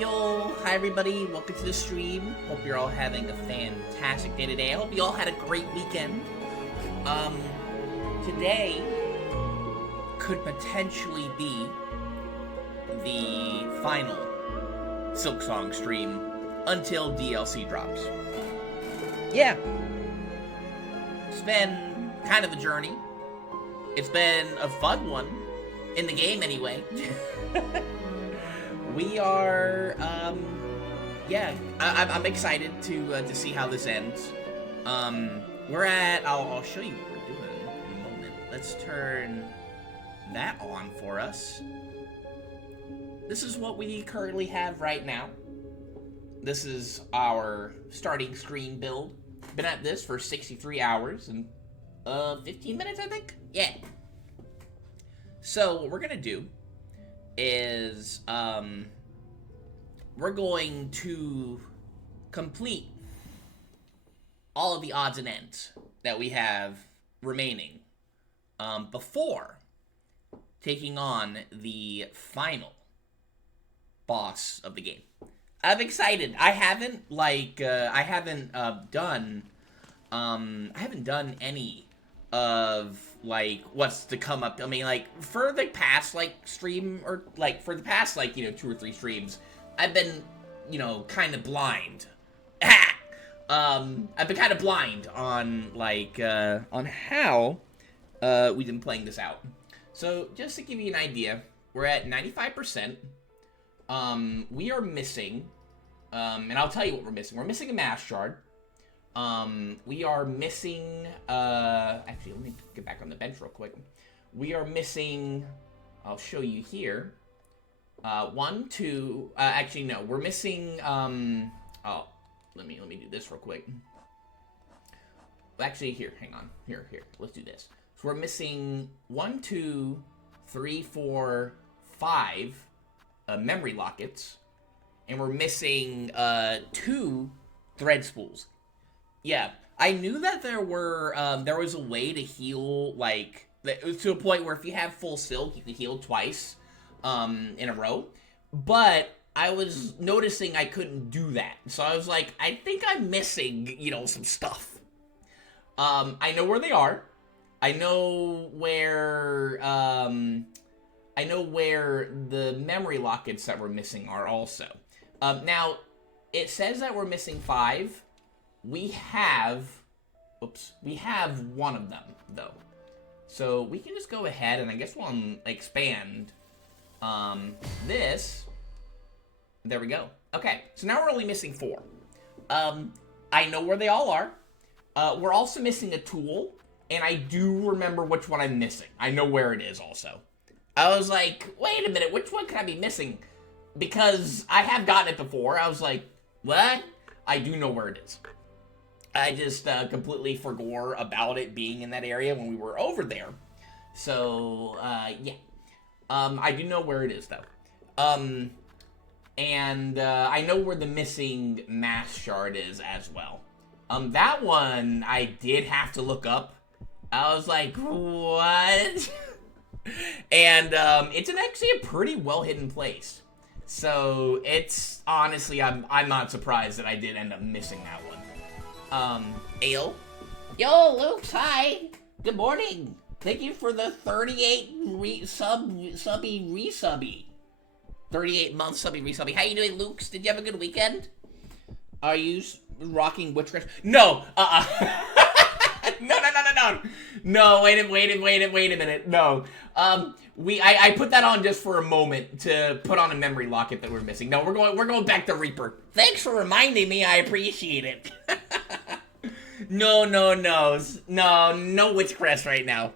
Yo, hi everybody, welcome to the stream. Hope you're all having a fantastic day today. I hope you all had a great weekend. Today could potentially be the final Silksong stream until DLC drops. Yeah. It's been kind of a journey. It's been a fun one, in the game anyway. We are, I'm excited to see how this ends. We're at, I'll show you what we're doing in a moment. Let's turn that on for us. This is what we currently have right now. This is our starting screen build. Been at this for 63 hours and 15 minutes, I think? Yeah. So what we're gonna do is we're going to complete all of the odds and ends that we have remaining before taking on the final boss of the game. I'm excited. I haven't done any of like what's to come up. I mean, like for the past stream, or like for the past 2 or 3 streams, I've been kind of blind. I've been kind of blind on on how we've been playing this out. So just to give you an idea, we're at 95%. We are missing, and I'll tell you what we're missing. We're missing a mass shard. We are missing, actually, let me get back on the bench real quick. We are missing, I'll show you here, 1, 2, actually, no, we're missing, oh, let me do this real quick. Actually, here, hang on, here, let's do this. So we're missing 1, 2, 3, 4, 5, memory lockets, and we're missing, 2 thread spools. Yeah, I knew that there was a way to heal, to a point where if you have full silk, you can heal twice, in a row. But I was noticing I couldn't do that. So I was like, I think I'm missing, some stuff. I know where they are. I know where the memory lockets that we're missing are also. Now, it says that we're missing 5. We have one of them, though. So we can just go ahead and I guess we'll expand this. There we go. Okay, so now we're only missing 4. I know where they all are. We're also missing a tool, and I do remember which one I'm missing. I know where it is also. I was like, wait a minute, which one could I be missing? Because I have gotten it before. I was like, what? I do know where it is. I just completely forgot about it being in that area when we were over there. So, yeah. I do know where it is, though. And I know where the missing mass shard is as well. That one I did have to look up. I was like, what? And it's actually a pretty well-hidden place. So, it's honestly, I'm not surprised that I did end up missing that one. Ale? Yo, Luke, hi! Good morning! Thank you for the 38 subby resubby. 38-month subby resubby. How you doing, Luke? Did you have a good weekend? Are you rocking witchcraft? No! No! No, wait a minute. No. I put that on just for a moment to put on a memory locket that we're missing. No, we're going back to Reaper. Thanks for reminding me. I appreciate it. No witchcraft right now.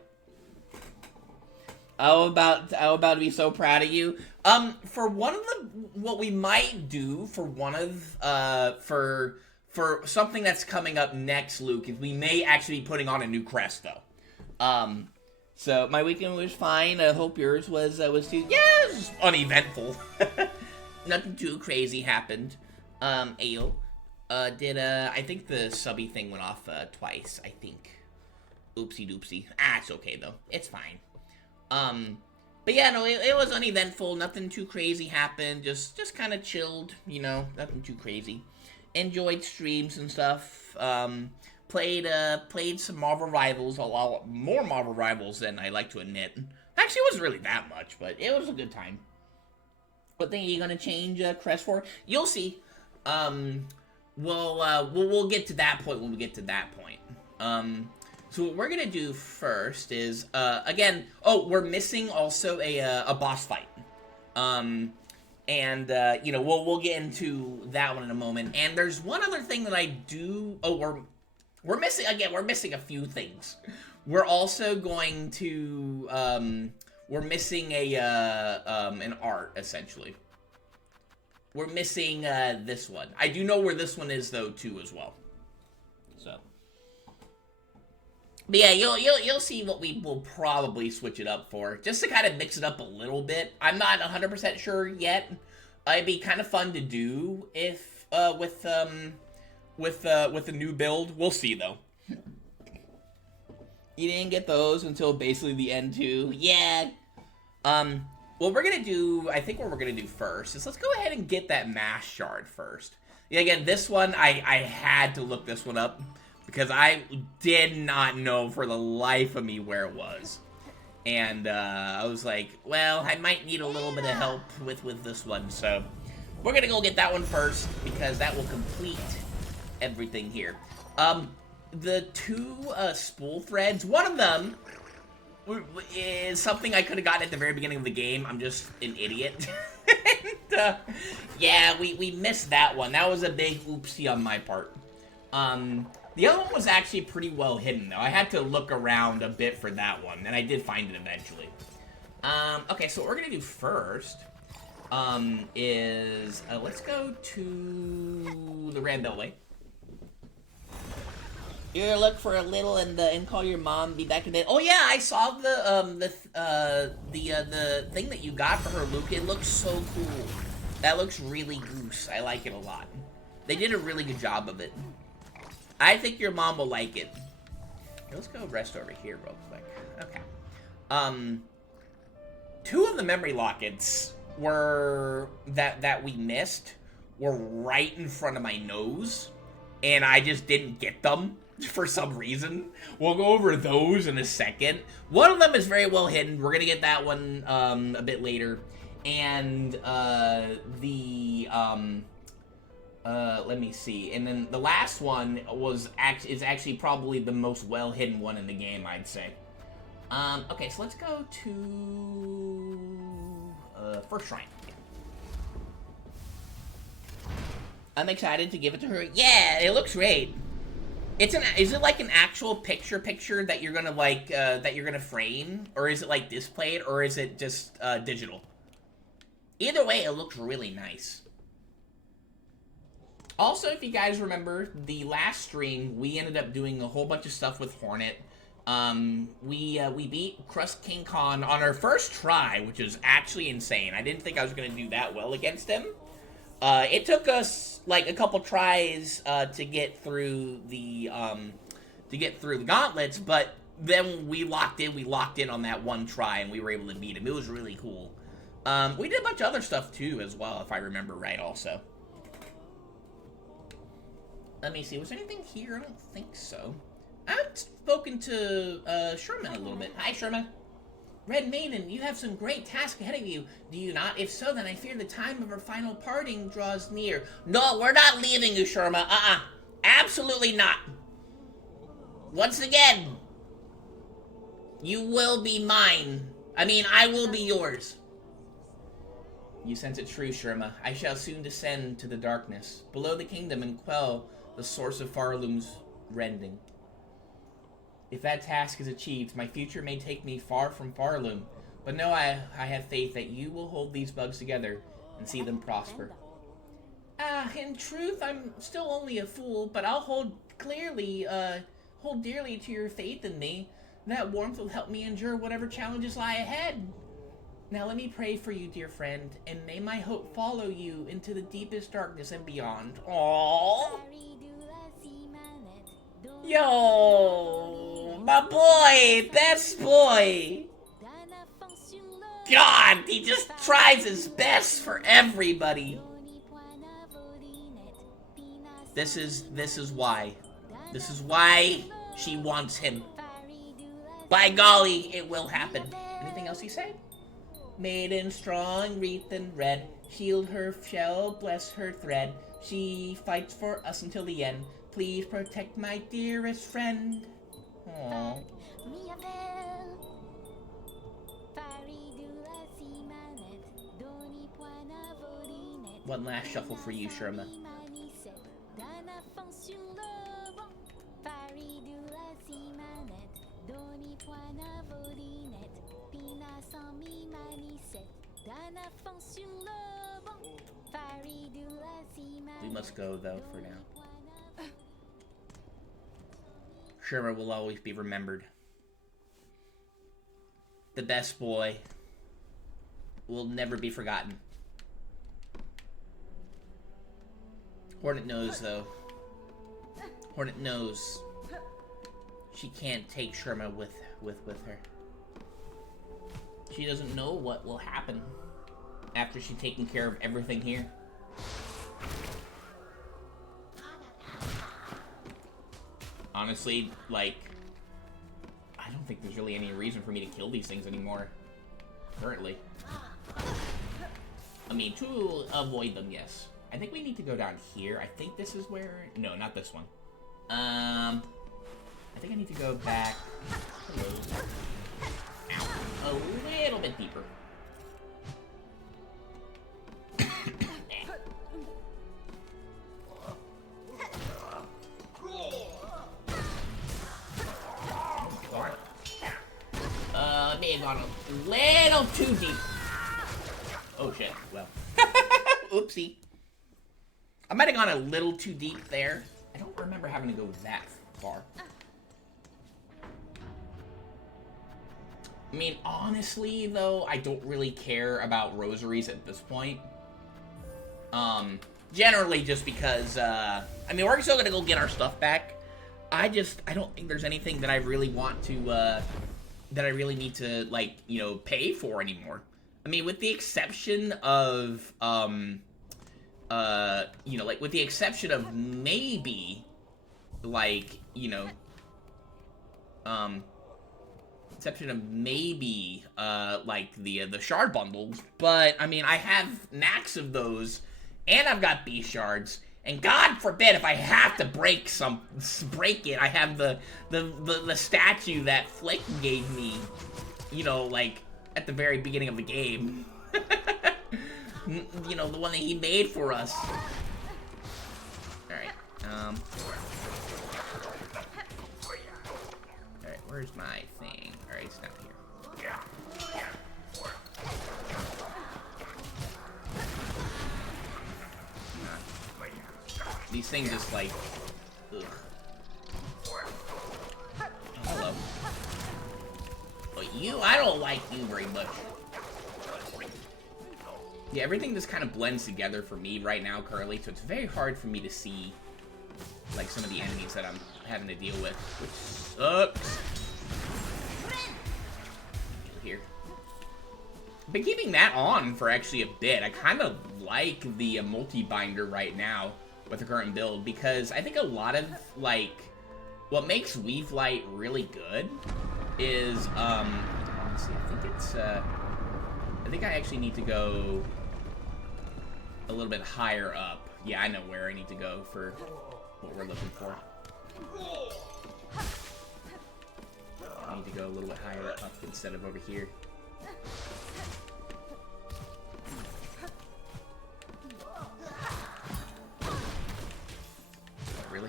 I'm about to be so proud of you. For one of what we might do for one of for something that's coming up next, Luke, is we may actually be putting on a new crest though. So my weekend was fine. I hope yours was too. Yes, uneventful. Nothing too crazy happened. Ale, I think the subby thing went off twice. I think. Oopsie doopsie. It's okay though. It's fine. But yeah, no, it was uneventful. Nothing too crazy happened. Just kind of chilled, you know. Nothing too crazy. Enjoyed streams and stuff. Played some Marvel Rivals, a lot more Marvel Rivals than I like to admit. Actually, it wasn't really that much, but it was a good time. What thing are you gonna change Crest for? You'll see. We'll get to that point when we get to that point. So what we're gonna do first is, again, we're missing also a boss fight. You know, we'll get into that one in a moment. And there's one other thing that I do. We're missing again. We're missing a few things. We're also going to we're missing an art essentially. We're missing this one. I do know where this one is though too as well. So. But yeah, you'll see what we will probably switch it up for, just to kind of mix it up a little bit. I'm not 100% sure yet. It'd be kind of fun to do if with a new build. We'll see though. You didn't get those until basically the end too. Yeah. What we're gonna do, I think what we're gonna do first is let's go ahead and get that mass shard first. Yeah, again, this one I had to look this one up, because I did not know for the life of me where it was. And I was like, well, I might need a little bit of help with this one. So we're going to go get that one first, because that will complete everything here. The two spool threads, one of them is something I could have gotten at the very beginning of the game. I'm just an idiot. And, yeah, we missed that one. That was a big oopsie on my part. The other one was actually pretty well hidden, though. I had to look around a bit for that one, and I did find it eventually. Okay, so what we're going to do first is let's go to the Ram Beltway. You're gonna look for a little and call your mom, be back in bed. Oh yeah, I saw the thing that you got for her, Luke. It looks so cool. That looks really goose. I like it a lot. They did a really good job of it. I think your mom will like it. Let's go rest over here real quick. Okay. Two of the memory lockets were that we missed were right in front of my nose, and I just didn't get them for some reason. We'll go over those in a second. One of them is very well hidden. We're gonna get that one a bit later, and let me see. And then the last one is actually probably the most well hidden one in the game, I'd say. Okay, so let's go to first shrine. I'm excited to give it to her. Yeah, it looks great. Is it like an actual picture that you're gonna that you're gonna frame, or is it like displayed, or is it just digital? Either way, it looks really nice. Also, if you guys remember, the last stream, we ended up doing a whole bunch of stuff with Hornet. We beat Crust King Khan on our first try, which is actually insane. I didn't think I was going to do that well against him. It took us, like, a couple tries to get through the gauntlets, but then we locked in on that one try, and we were able to beat him. It was really cool. We did a bunch of other stuff, too, as well, if I remember right, also. Let me see. Was there anything here? I don't think so. I haven't spoken to Sherman a little bit. Hi, Sherman. Red Maiden, you have some great tasks ahead of you, do you not? If so, then I fear the time of our final parting draws near. No, we're not leaving you, Sherman. Absolutely not. Once again, you will be mine. I mean, I will be yours. You sense it true, Sherma. I shall soon descend to the darkness, below the kingdom, and quell the source of Farloom's rending. If that task is achieved, my future may take me far from Farloom, but no, I have faith that you will hold these bugs together and see them prosper. In truth, I'm still only a fool, but I'll hold dearly to your faith in me. That warmth will help me endure whatever challenges lie ahead. Now let me pray for you, dear friend, and may my hope follow you into the deepest darkness and beyond. Aww. Yo, my boy, best boy. God, he just tries his best for everybody. This is why. This is why she wants him. By golly, it will happen. Anything else you say? Maiden strong, wreath and red, shield her shell, bless her thread. She fights for us until the end. Please protect my dearest friend. Aww. One last shuffle for you, Sherma. We must go, though, for now. Sherma will always be remembered. The best boy will never be forgotten. Hornet knows, though. Hornet knows she can't take Sherma with her. She doesn't know what will happen after she's taken care of everything here. Honestly, like, I don't think there's really any reason for me to kill these things anymore. Currently. I mean, to avoid them, yes. I think we need to go down here. I think this is where... No, not this one. I think I need to go back... Hello. Ow. A little bit deeper. May have gone a little too deep. Oh shit, well. Oopsie. I might have gone a little too deep there. I don't remember having to go that far. I mean, honestly, though, I don't really care about rosaries at this point. Generally just because, I mean, we're still gonna go get our stuff back. I don't think there's anything that I really want to, that I really need to, like, you know, pay for anymore. I mean, with the exception of, you know, like, with the exception of maybe, like, you know, like, the shard bundles, but, I mean, I have knacks of those, and I've got beast shards, and God forbid if I have to break it, I have the statue that Flick gave me, you know, like, at the very beginning of the game. You know, the one that he made for us. Alright, alright, where's my thing? Alright, it's not here. These things just like, ugh. Oh, hello. But you, I don't like you very much. Yeah, everything just kind of blends together for me right now, currently, so it's very hard for me to see, like, some of the enemies that I'm having to deal with, which sucks. Here. I've been keeping that on for actually a bit. I kind of like the multi-binder right now with the current build, because I think a lot of, like, what makes Weave Light really good is, let's see, I think it's, I think I actually need to go a little bit higher up. Yeah, I know where I need to go for what we're looking for. I need to go a little bit higher up instead of over here. Really?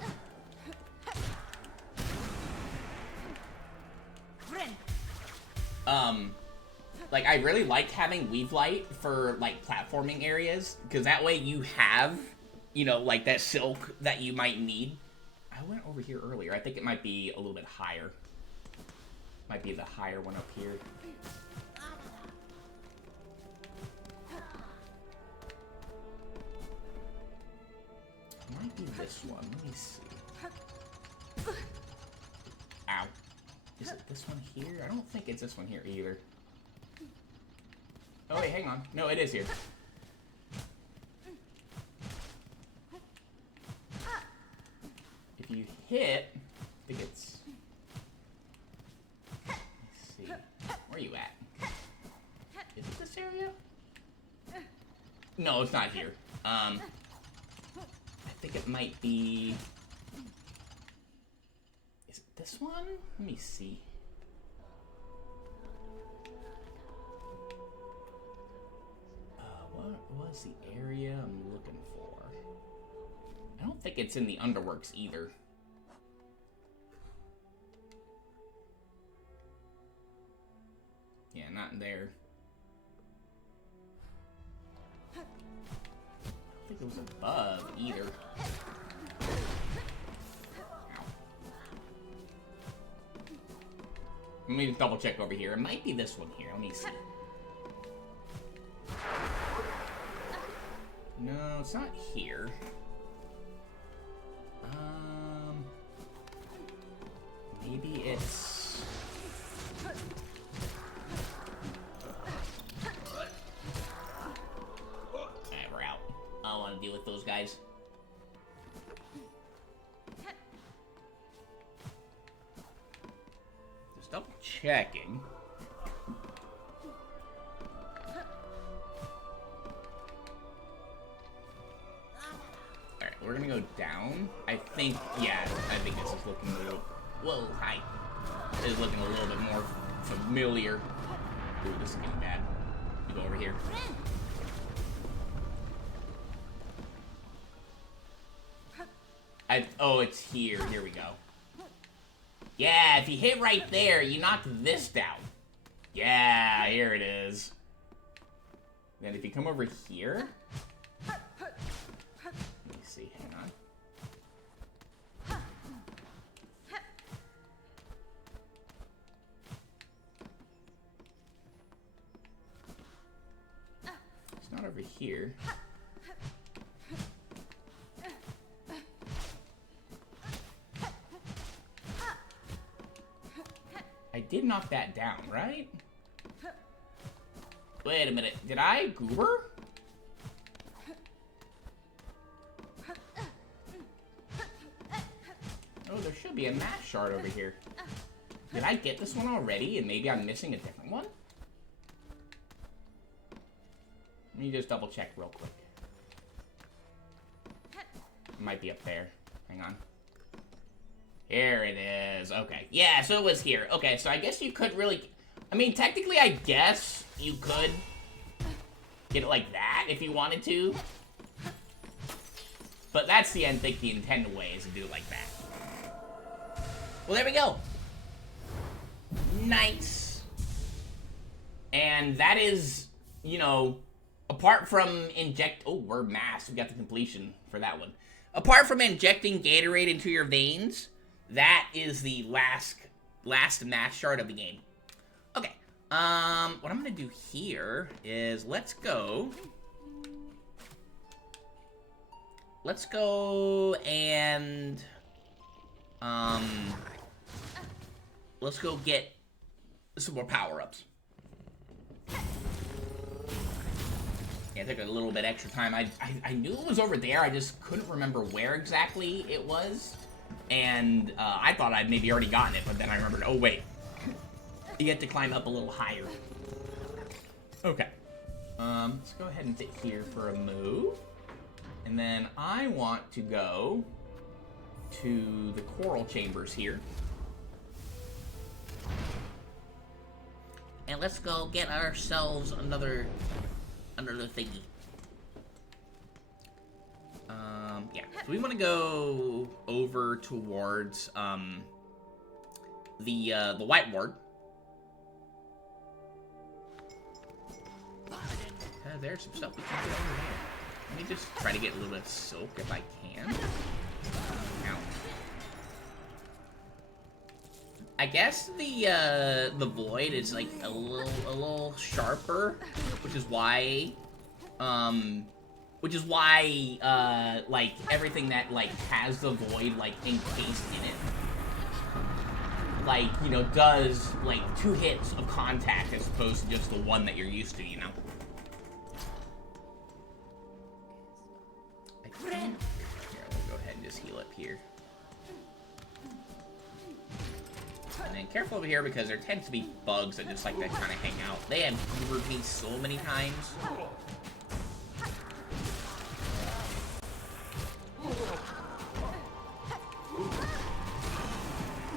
Like, I really like having Weave Light for, like, platforming areas, because that way you have, you know, like, that silk that you might need. I went over here earlier. I think it might be a little bit higher. Might be the higher one up here. Might be this one. Let me see. Ow. Is it this one here? I don't think it's this one here either. Oh, wait, hang on. No, it is here. If you hit, I think it's... Let's see. Where are you at? Is it this area? No, it's not here. I think it might be... Is it this one? Let me see. What was the area I'm looking for? I don't think it's in the Underworks either. Yeah, not in there. I don't think it was above either. Let me just double check over here. It might be this one here. Let me see. No, it's not here. Maybe it's... Alright, we're out. I don't want to deal with those guys. Just double checking. We're gonna go down. I think, yeah, I think this is looking a little, whoa, hi. This is looking a little bit more familiar. Ooh, this is getting bad. You go over here. Oh, it's here. Here we go. Yeah, if you hit right there, you knock this down. Yeah, here it is. Then if you come over here, see, hang on. It's not over here. I did knock that down, right? Wait a minute, did I goober? Oh, there should be a mass shard over here. Did I get this one already and maybe I'm missing a different one? Let me just double check real quick. It might be up there. Hang on. Here it is. Okay. Yeah, so it was here. Okay, so I guess you could really... I mean, technically, I guess you could get it like that if you wanted to. But that's the, I think, the intended way is to do it like that. Well, there we go. Nice. And that is, you know, apart from inject... Oh, we're mass. We got the completion for that one. Apart from injecting Gatorade into your veins, that is the last mass shard of the game. Okay. What I'm going to do here is let's go and... let's go get some more power-ups. Yeah, it took a little bit extra time. I knew it was over there, I just couldn't remember where exactly it was. And I thought I'd maybe already gotten it, but then I remembered, oh wait. You have to climb up a little higher. Okay. Let's go ahead and sit here for a move. And then I want to go to the coral chambers here. And let's go get ourselves another thingy. Yeah, so we want to go over towards the White Ward. There's some stuff we can get over there. Let me just try to get a little bit of silk if I can. Ow. I guess the void is like a little sharper, which is why like everything that like has the void like encased in it, like, you know, does like 2 hits of contact as opposed to just the one that you're used to, you know. up here. And then careful over here because there tends to be bugs that just like to kind of hang out. They have hoovered me so many times. Oh,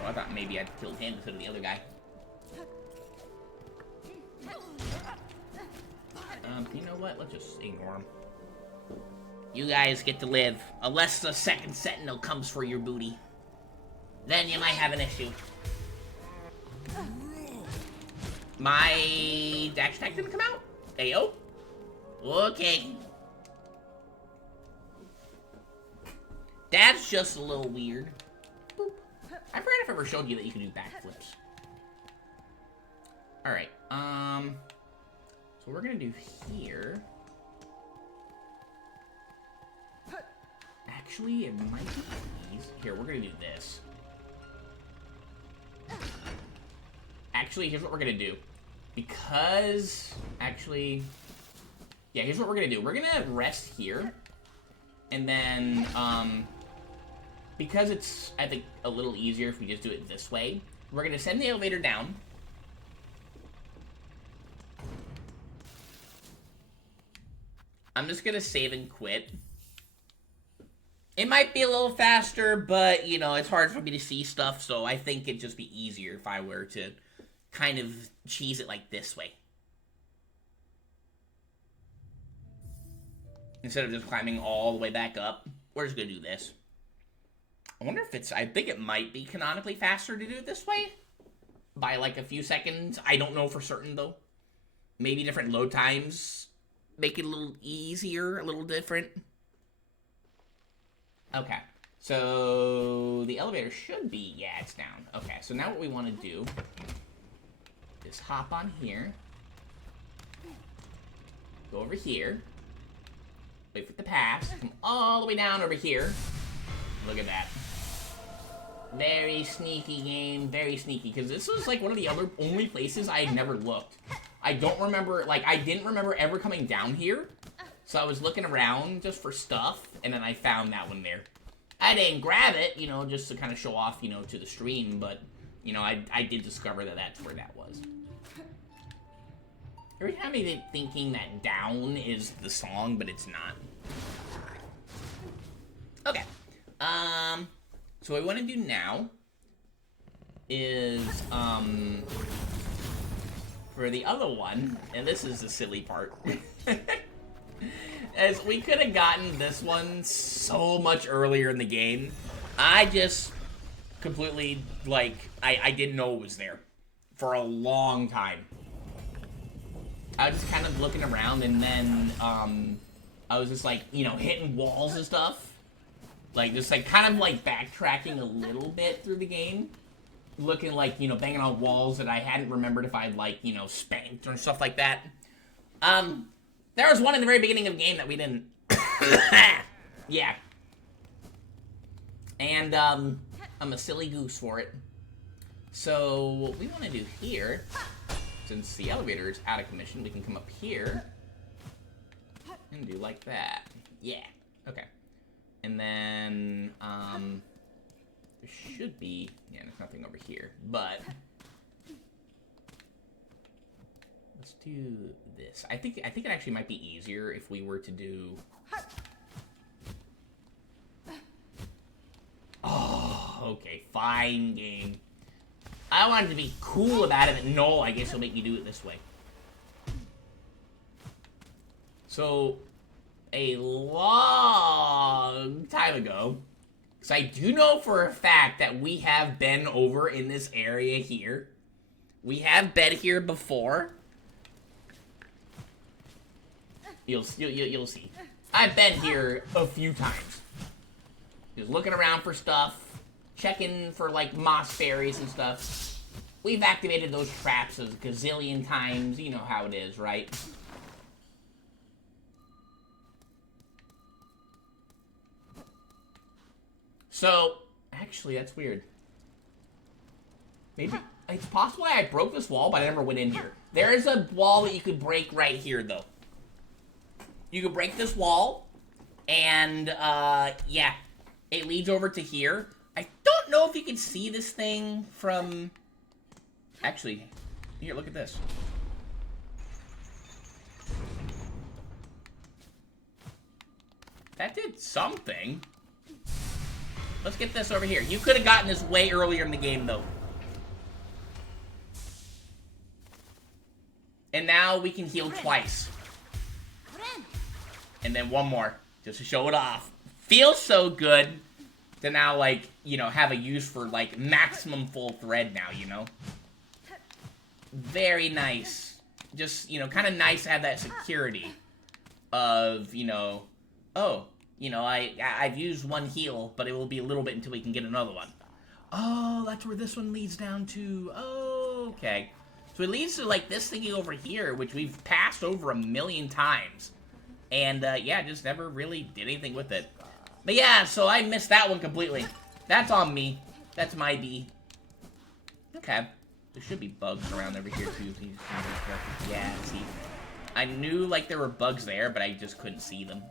I thought maybe I'd killed him instead of the other guy. You know what? Let's just ignore him. You guys get to live, unless the second sentinel comes for your booty. Then you might have an issue. My dash attack didn't come out? Ayo? Okay. That's just a little weird. Boop. I forgot if I ever showed you that you can do backflips. Alright, so what we're gonna do here... Actually, it might be easy. Here, we're gonna do this. Actually, here's what we're gonna do. Because... Actually... Yeah, here's what we're gonna do. We're gonna rest here. And then, because it's, I think, a little easier if we just do it this way, we're gonna send the elevator down. I'm just gonna save and quit. It might be a little faster, but, you know, it's hard for me to see stuff, so I think it'd just be easier if I were to kind of cheese it like this way. Instead of just climbing all the way back up, we're just gonna do this. I wonder if it's, I think it might be canonically faster to do it this way. By like a few seconds. I don't know for certain though. Maybe different load times make it a little easier, a little different. Okay, so the elevator should be, yeah, it's down. Okay, so now what we want to do is hop on here, go over here, wait for it to pass, come all the way down over here. Look at that. Very sneaky game, very sneaky, because this was like one of the only places I had never looked. I don't remember, like, I didn't remember ever coming down here. So I was looking around just for stuff, and then I found that one there. I didn't grab it, you know, just to kind of show off, you know, to the stream, but, you know, I did discover that that's where that was. Every time I've been thinking that down is the song, but it's not. Okay. So what I want to do now is, for the other one, and this is the silly part, as we could have gotten this one so much earlier in the game. I just completely, like, I didn't know it was there for a long time. I was just kind of looking around, and then, I was just, like, you know, hitting walls and stuff. Like, just, like, kind of, like, backtracking a little bit through the game. Looking like, you know, banging on walls that I hadn't remembered if I'd, like, you know, spanked or stuff like that. There was one in the very beginning of the game that we didn't. Yeah. And, I'm a silly goose for it. So, what we want to do here, since the elevator is out of commission, we can come up here and do like that. Yeah. Okay. And then, there should be, yeah, there's nothing over here, but let's do this. I think it actually might be easier if we were to do. Oh, okay, fine game. I wanted to be cool about it, but no, I guess it'll make me do it this way. So, a long time ago, because I do know for a fact that we have been over in this area here. We have been here before. You'll see. I've been here a few times. Just looking around for stuff, checking for like moss berries and stuff. We've activated those traps a gazillion times. You know how it is, right? So, actually, that's weird. Maybe it's possible I broke this wall, but I never went in here. There is a wall that you could break right here, though. You could break this wall, and, yeah. it leads over to here. I don't know if you can see this thing from... Actually, here, look at this. That did something. Let's get this over here. You could have gotten this way earlier in the game, though. And now we can heal twice. And then one more, just to show it off. Feels so good to now, like, you know, have a use for, like, maximum full thread now, you know? Very nice. Just, you know, kind of nice to have that security of, you know, oh, you know, I've used one heal, but it will be a little bit until we can get another one. Oh, that's where this one leads down to. Oh, okay. So it leads to, like, this thingy over here, which we've passed over 1,000,000 times. And, yeah, just never really did anything with it. But, yeah, so I missed that one completely. That's on me. That's my D. Okay. There should be bugs around over here, too. Yeah, see. I knew, like, there were bugs there, but I just couldn't see them.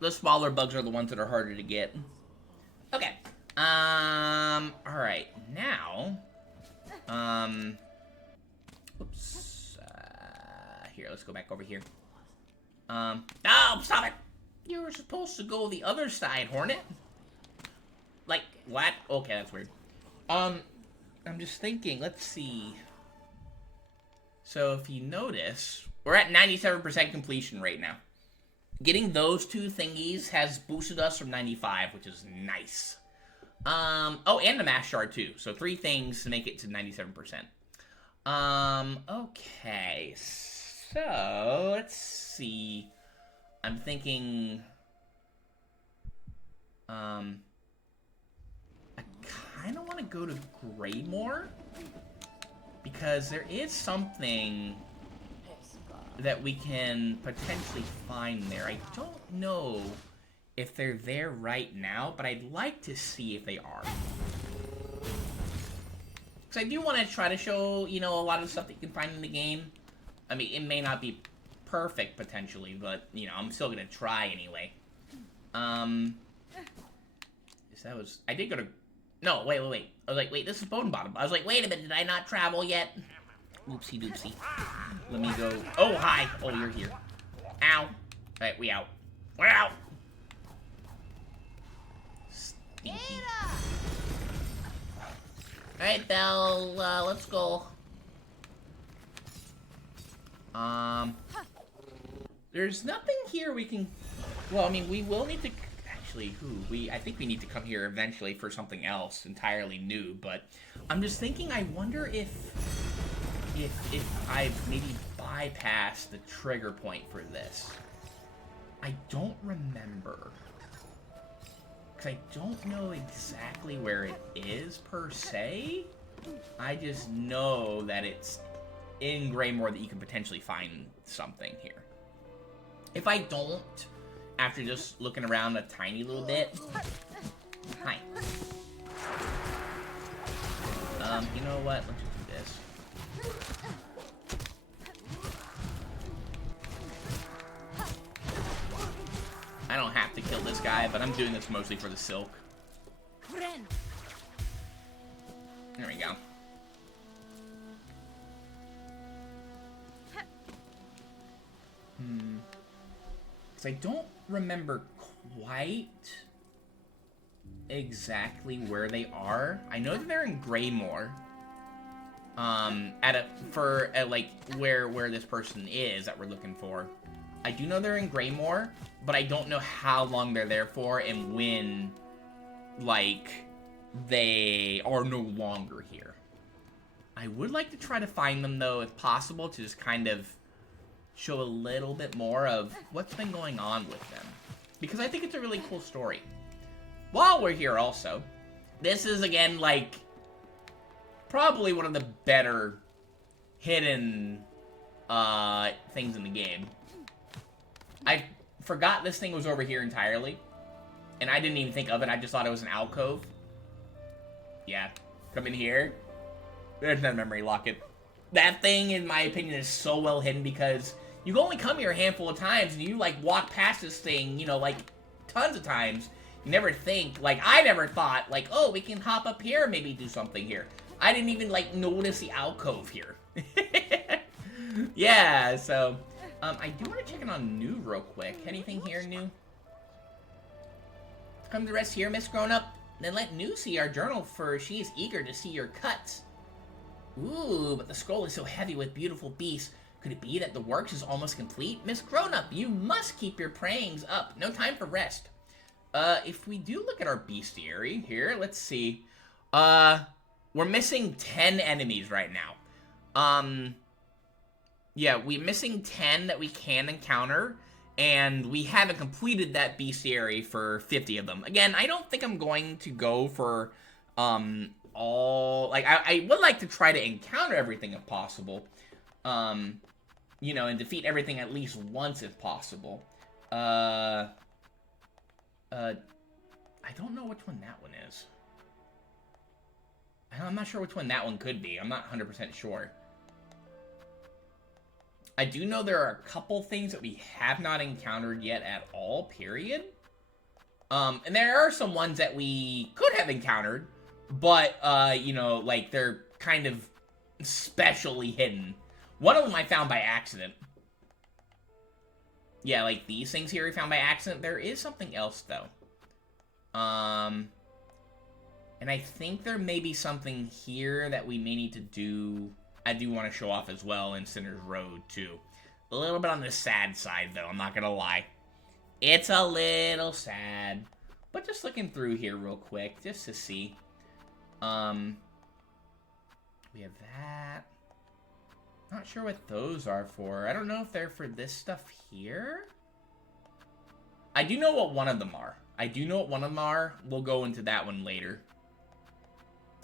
The smaller bugs are the ones that are harder to get. Okay. Alright. Now... Oops. Here, let's go back over here. No, stop it! You were supposed to go the other side, Hornet. Like, what? Okay, that's weird. I'm just thinking, let's see. So, if you notice, we're at 97% completion right now. Getting those two thingies has boosted us from 95, which is nice. Oh, and the mass shard too. So 3 things to make it to 97%. Okay. So, let's see. I'm thinking, I kind of want to go to Greymore, because there is something that we can potentially find there. I don't know if they're there right now, but I'd like to see if they are. Because I do want to try to show, you know, a lot of the stuff that you can find in the game. I mean, it may not be perfect, potentially, but, you know, I'm still going to try anyway. That was... I did go to... No, wait. I was like, wait, this is Bone Bottom. I was like, wait a minute, did I not travel yet? Oopsie doopsie. Let me go... Oh, hi! Oh, you're here. Ow. Alright, we out. We're out! Stinky. Alright, Belle, let's go. There's nothing here we can... Well, I mean, we will need to... Actually, I think we need to come here eventually for something else entirely new, but I'm just thinking, I wonder if I maybe bypassed the trigger point for this. I don't remember. Because I don't know exactly where it is, per se. I just know that it's in Greymore that you can potentially find something here. If I don't, after just looking around a tiny little bit... Hi. You know what? Let's just do this. I don't have to kill this guy, but I'm doing this mostly for the silk. There we go. Because I don't remember quite exactly where they are. I know that they're in Greymore. Like where this person is that we're looking for. I do know they're in Greymore, but I don't know how long they're there for and when, like, they are no longer here. I would like to try to find them, though, if possible, to just kind of show a little bit more of what's been going on with them. Because I think it's a really cool story. While we're here, also, this is, again, like, probably one of the better hidden things in the game. I forgot this thing was over here entirely, and I didn't even think of it. I just thought it was an alcove. Yeah, come in here. There's no memory locket. That thing, in my opinion, is so well hidden because you only come here a handful of times, and you, like, walk past this thing, you know, like, tons of times. You never think, like, I never thought, like, oh, we can hop up here, maybe do something here. I didn't even, like, notice the alcove here. Yeah, so, I do want to check in on new real quick. Anything here new? Come to rest here, Miss Grown-Up. Then let New see our journal, for she is eager to see your cuts. Ooh, but the scroll is so heavy with beautiful beasts. Could it be that the works is almost complete? Miss Grown-Up, you must keep your prayings up. No time for rest. If we do look at our bestiary here, let's see. We're missing 10 enemies right now. Yeah, we're missing 10 that we can encounter, and we haven't completed that bestiary for 50 of them. Again, I don't think I'm going to go for, all, like, I would like to try to encounter everything if possible. You know, and defeat everything at least once if possible. I don't know which one that one is. I'm not sure which one that one could be. I'm not 100% sure. I do know there are a couple things that we have not encountered yet at all, period. And there are some ones that we could have encountered, but, you know, like, they're kind of specially hidden. One of them I found by accident. Yeah, like these things here we found by accident. There is something else, though. And I think there may be something here that we may need to do. I do want to show off as well in Sinner's Road, too. A little bit on the sad side, though. I'm not going to lie. It's a little sad. But just looking through here real quick, just to see. We have that. Not sure what those are for. I don't know if they're for this stuff here. I do know what one of them are. We'll go into that one later.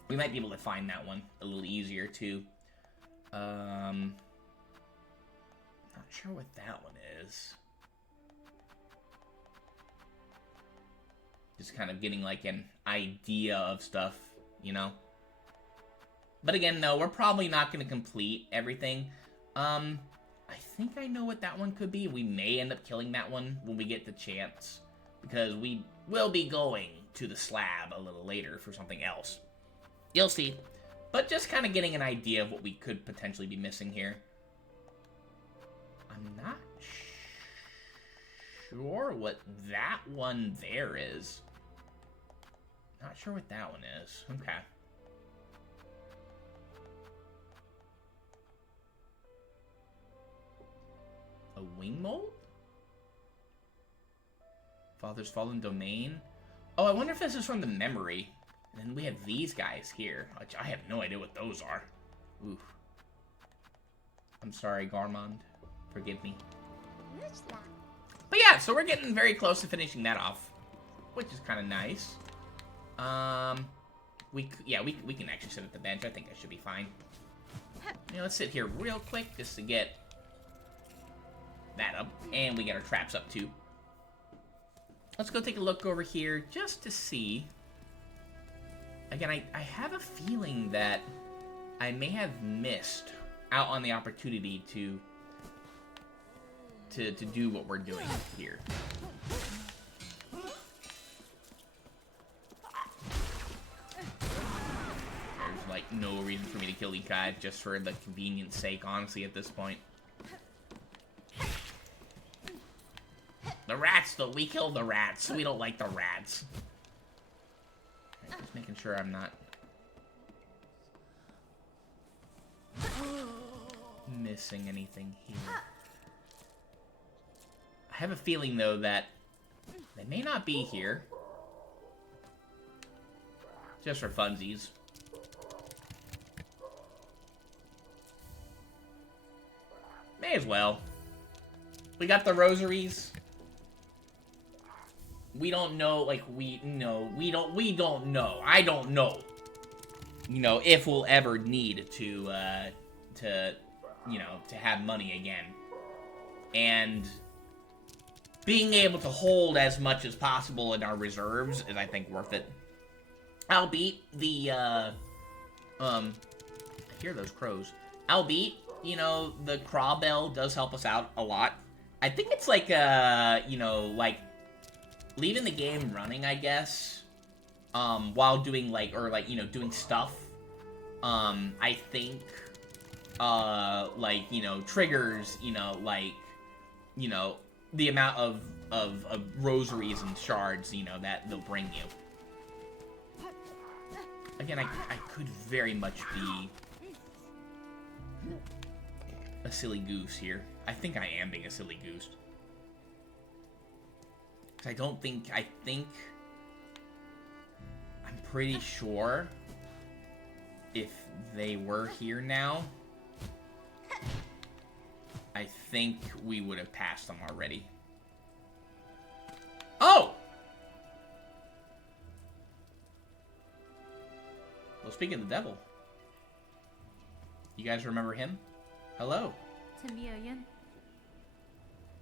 We might be able to find that one a little easier, too. Not sure what that one is. Just kind of getting, like, an idea of stuff, you know? But again, no, we're probably not going to complete everything. I think I know what that one could be. We may end up killing that one when we get the chance, because we will be going to the slab a little later for something else. You'll see. But just kind of getting an idea of what we could potentially be missing here. I'm not sure what that one there is. Not sure what that one is. Okay. A wing mold? Father's Fallen Domain? Oh, I wonder if this is from the memory. And then we have these guys here, which I have no idea what those are. Oof. I'm sorry, Garmond. Forgive me. But yeah, so we're getting very close to finishing that off, which is kind of nice. We can actually sit at the bench. I think I should be fine. You know, let's sit here real quick just to get that up, and we get our traps up too. Let's go take a look over here just to see. Again, I have a feeling that I may have missed out on the opportunity to do what we're doing here. There's like no reason for me to kill these guys just for the convenience sake, honestly, at this point. The rats, though. We kill the rats. We don't like the rats. Right, just making sure I'm not missing anything here. I have a feeling, though, that they may not be here. Just for funsies. May as well. We got the rosaries. We don't know, like, we don't know. I don't know. You know, if we'll ever need to, you know, to have money again. And being able to hold as much as possible in our reserves is, I think, worth it. Albeit, I hear those crows. Albeit, you know, the craw bell does help us out a lot. I think it's like, you know, like leaving the game running, I guess, while doing, like, or, like, you know, doing stuff, I think, like, you know, triggers, you know, like, you know, the amount of rosaries and shards, you know, that they'll bring you. Again, I could very much be a silly goose here. I think I am being a silly goose. I think, I'm pretty sure if they were here now, I think we would have passed them already. Oh! Well, speaking of the devil, you guys remember him? Hello.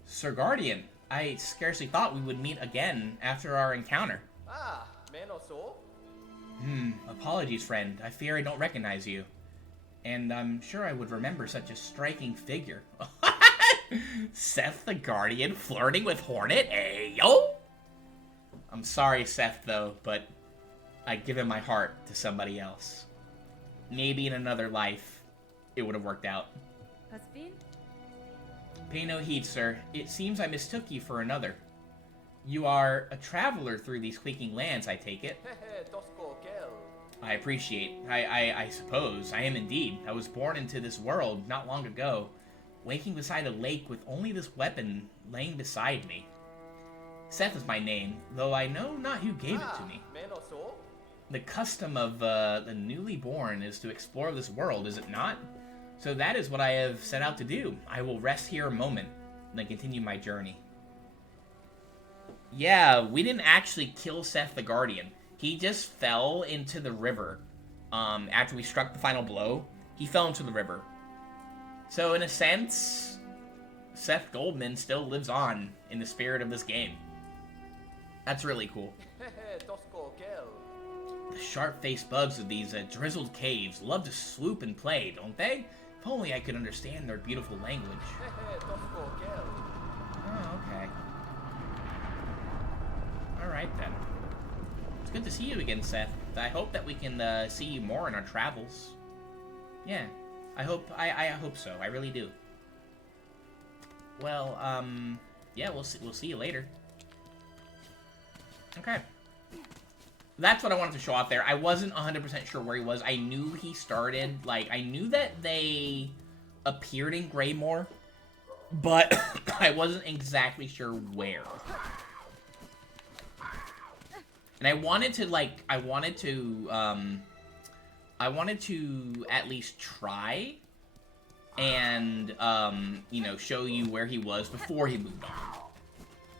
Sir Guardian, I scarcely thought we would meet again after our encounter. Ah, Menoso? Apologies, friend. I fear I don't recognize you. And I'm sure I would remember such a striking figure. Seth the Guardian flirting with Hornet? Ayo! I'm sorry, Seth, though, but I'd given my heart to somebody else. Maybe in another life, it would have worked out. Pay no heed, sir. It seems I mistook you for another. You are a traveler through these quaking lands, I take it. I appreciate. I suppose. I am indeed. I was born into this world not long ago, waking beside a lake with only this weapon laying beside me. Seth is my name, though I know not who gave it to me. The custom of the newly born is to explore this world, is it not? So that is what I have set out to do. I will rest here a moment, and then continue my journey. Yeah, we didn't actually kill Seth the Guardian. He just fell into the river. After we struck the final blow, he fell into the river. So in a sense, Seth Goldman still lives on in the spirit of this game. That's really cool. The sharp-faced bugs of these drizzled caves love to swoop and play, don't they? If only I could understand their beautiful language. Oh, okay. Alright then. It's good to see you again, Seth. I hope that we can see you more in our travels. Yeah, I hope so. I really do. Well, yeah, we'll see you later. Okay. That's what I wanted to show off there. I wasn't 100% sure where he was. I knew he started, like, I knew that they appeared in Greymore, but I wasn't exactly sure where. And I wanted to at least try and, you know, show you where he was before he moved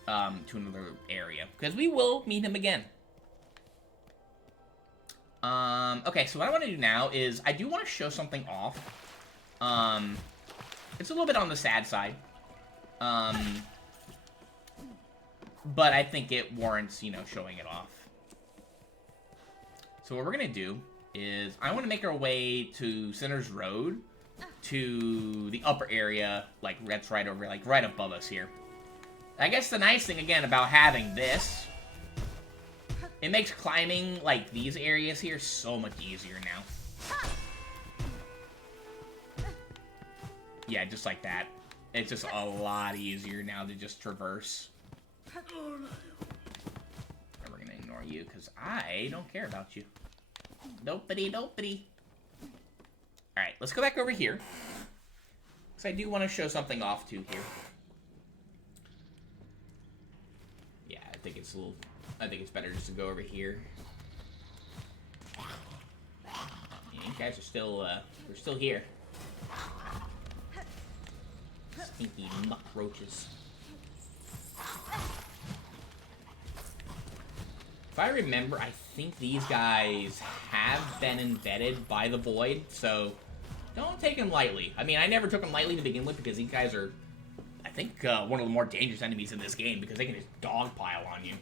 on, to another area. Because we will meet him again. Okay, so what I want to do now is, I do want to show something off. It's a little bit on the sad side. But I think it warrants, you know, showing it off. So what we're going to do is, I want to make our way to Sinner's Road, to the upper area, like, that's right over, like, right above us here. I guess the nice thing, again, about having this, it makes climbing, like, these areas here so much easier now. Yeah, just like that. It's just a lot easier now to just traverse. And we're gonna ignore you, because I don't care about you. Nopity, nopity. Alright, let's go back over here. Because I do want to show something off, too, here. Yeah, I think it's better just to go over here. Yeah, you guys are still, we're still here. Stinky muck roaches. If I remember, I think these guys have been embedded by the Void, so don't take them lightly. I mean, I never took them lightly to begin with because these guys are, I think, one of the more dangerous enemies in this game because they can just dogpile on you.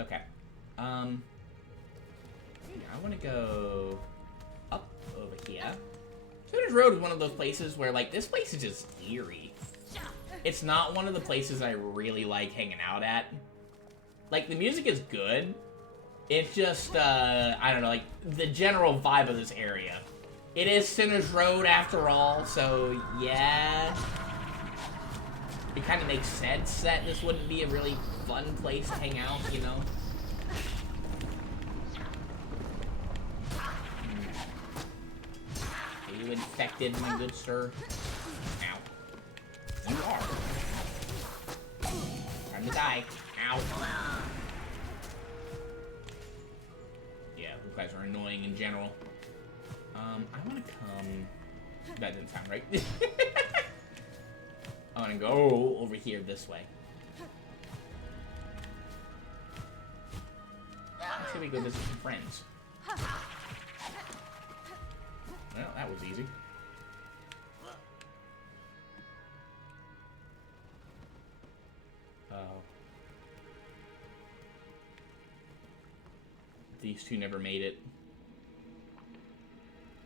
Okay. Yeah, I want to go up over here. Sinner's Road is one of those places where, like, this place is just eerie. it's not one of the places I really like hanging out at. Like, the music is good. It's just, I don't know, like, the general vibe of this area. It is Sinner's Road after all, so yeah. It kind of makes sense that this wouldn't be a really fun place to hang out, you know? Are you infected, my good sir? Ow. You are. Time to die. Ow. Yeah, you guys are annoying in general. I want to come... That didn't sound right. I want to go over here this way. Let's see if we go visit some friends. Well, that was easy. These two never made it.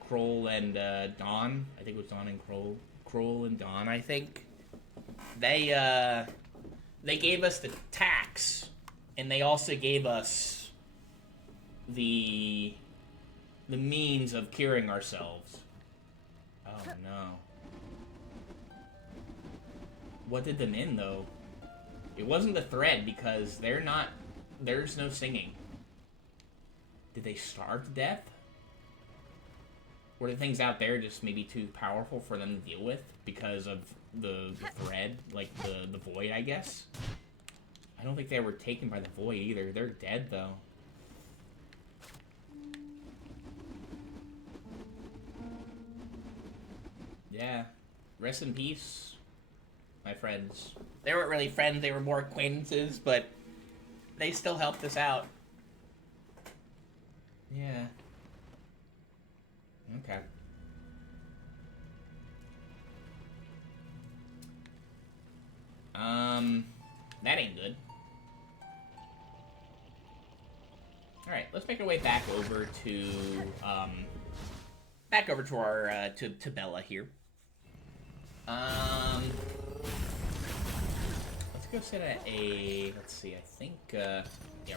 Kroll and Dawn. I think it was Dawn and Kroll. Kroll and Dawn, I think. They gave us the tax, and they also gave us the means of curing ourselves. Oh no. What did them in, though? It wasn't the thread, because there's no singing. Did they starve to death? Were the things out there just maybe too powerful for them to deal with because of the thread, like the void, I guess? I don't think they were taken by the void either. They're dead, though. Yeah. Rest in peace, my friends. They weren't really friends, they were more acquaintances, but they still helped us out. Yeah. Okay. That ain't good. Alright, let's make our way back over to, our, to Bella here. Let's go sit at a, let's see, I think, yeah,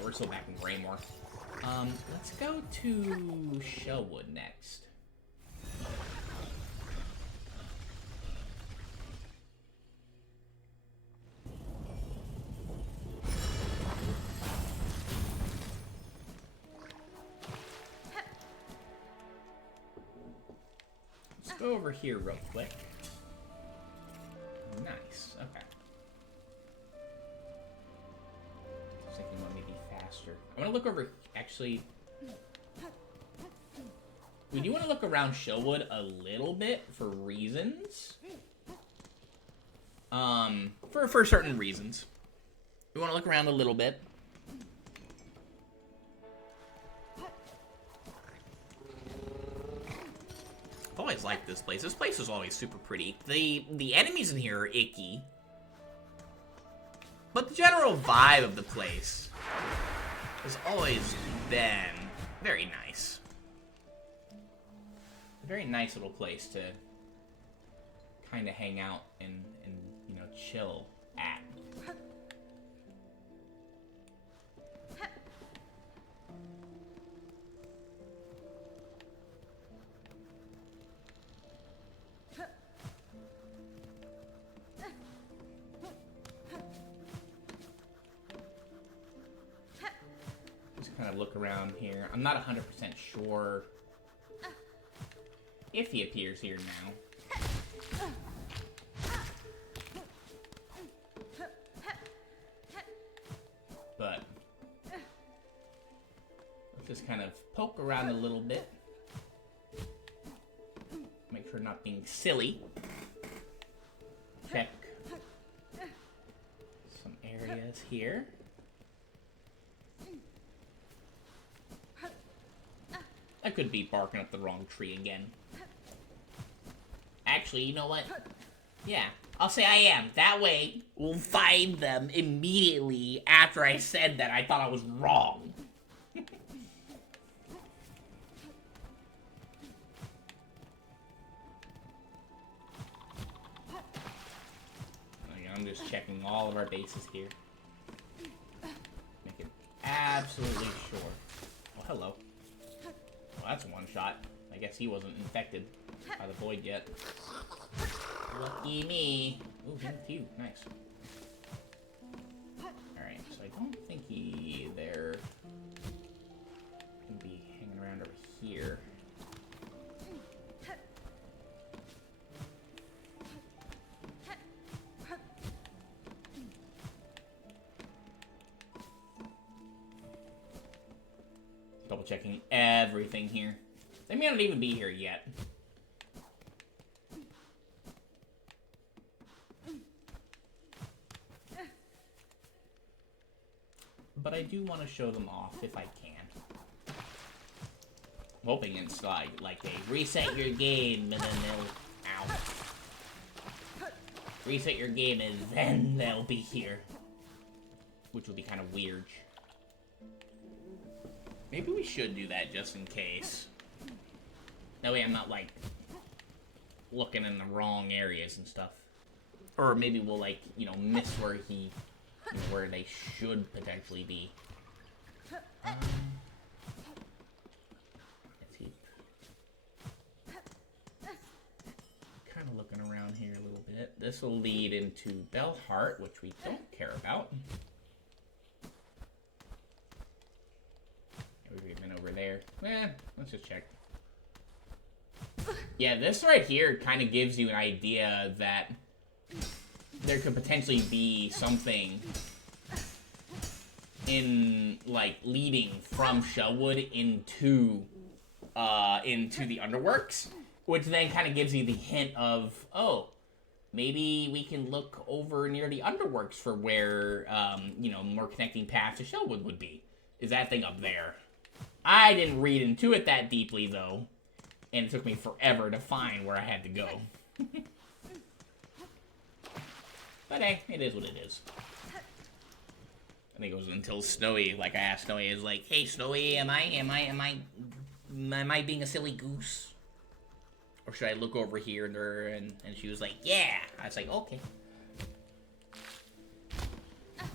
we're still back in Greymore. Let's go to Shellwood next. Let's go over here real quick. Nice, okay. I was thinking what may be faster. I want to look over, actually... We do want to look around Shellwood a little bit for reasons. For certain reasons. We want to look around a little bit. I've always liked this place. This place is always super pretty. The enemies in here are icky. But the general vibe of the place has always been very nice. A very nice little place to kind of hang out and you know, chill at. Kind of look around here. I'm not 100% sure if he appears here now. But let's just kind of poke around a little bit. Make sure not being silly. Check some areas here. I could be barking up the wrong tree again. Actually, you know what? Yeah, I'll say I am. That way, we'll find them immediately after I said that I thought I was wrong. Hang I'm just checking all of our bases here. Making absolutely sure. Oh, hello. Well, that's one shot. I guess he wasn't infected by the void yet. Lucky me. Ooh, being few. Nice. Alright, so I don't think he there can be hanging around over here. Double checking everything here. They may not even be here yet. But I do want to show them off if I can. I'm hoping it's like they reset your game and then they'll... Ow. Reset your game and then they'll be here. Which would be kind of weird. Maybe we should do that just in case. That way I'm not, like, looking in the wrong areas and stuff. Or maybe we'll, like, you know, miss where where they should potentially be. Let's see. Kind of looking around here a little bit. This will lead into Bellheart, which we don't care about. We've been over there. Let's just check. Yeah, this right here kind of gives you an idea that there could potentially be something in, like, leading from Shellwood into the Underworks, which then kind of gives you the hint of, oh, maybe we can look over near the Underworks for where, you know, more connecting paths to Shellwood would be. Is that thing up there? I didn't read into it that deeply, though, and it took me forever to find where I had to go. But hey, it is what it is. I think it was until Snowy, like I asked Snowy, is like, hey Snowy, am I being a silly goose? Or should I look over here and she was like, yeah. I was like, okay. Let's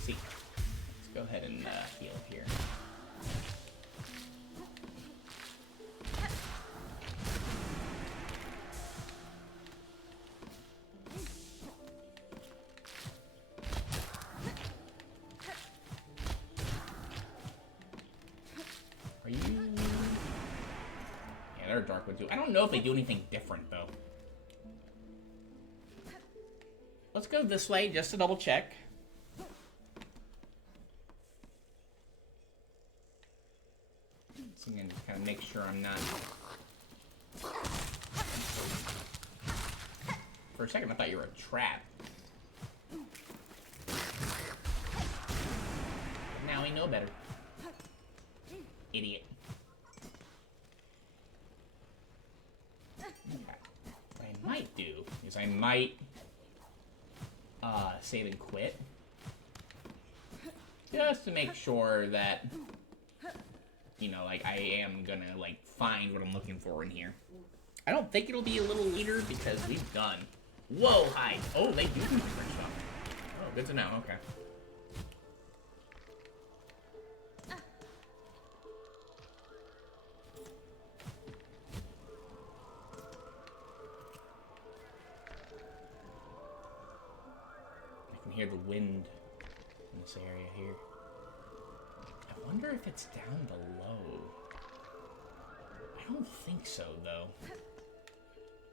see. Let's go ahead and heal here. Are you... Yeah, they're dark wood too. I don't know if they do anything different, though. Let's go this way, just to double check. So I'm gonna kind of make sure I'm not... For a second, I thought you were a trap. But now we know better. Idiot. Okay. What I might do is I might save and quit. Just to make sure that, you know, like, I am gonna, like, find what I'm looking for in here. I don't think it'll be a little later because we've done... Whoa, hi! Oh, they do different stuff. Oh, good to know, okay. Hear the wind in this area here. I wonder if it's down below. I don't think so, though. I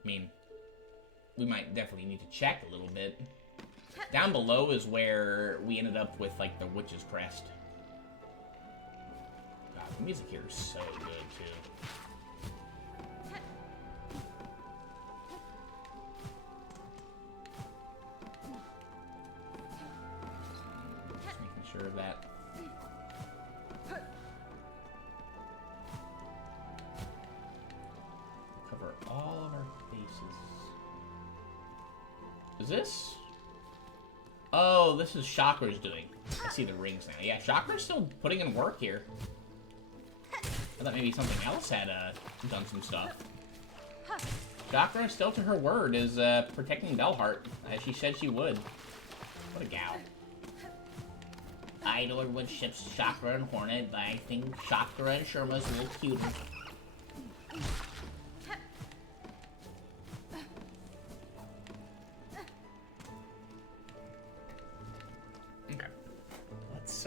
mean, we might definitely need to check a little bit. Down below is where we ended up with, like, the Witch's Crest. God, the music here is so good, too. Sure of that. Cover all of our bases. Is this? Oh, this is Chakra's doing. I see the rings now. Yeah, Chakra's still putting in work here. I thought maybe something else had done some stuff. Chakra still to her word is protecting Bellheart, as she said she would. What a gal. I adored when ships Chakra and Hornet, but I think Chakra and Sherma's a little cuter. Okay. Let's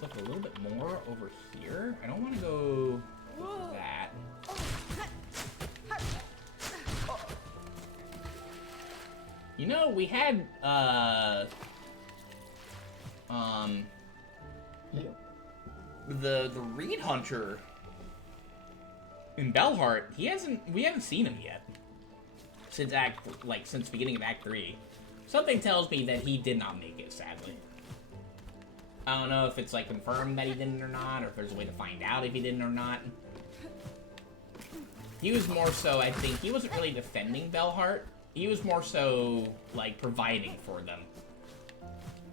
look a little bit more over here. I don't want to go with that. You know, we had, the Reed Hunter in Bellheart, we haven't seen him yet. Since since the beginning of Act 3. Something tells me that he did not make it, sadly. I don't know if it's, like, confirmed that he didn't or not, or if there's a way to find out if he didn't or not. He was more so, I think, he wasn't really defending Bellheart. He was more so, like, providing for them.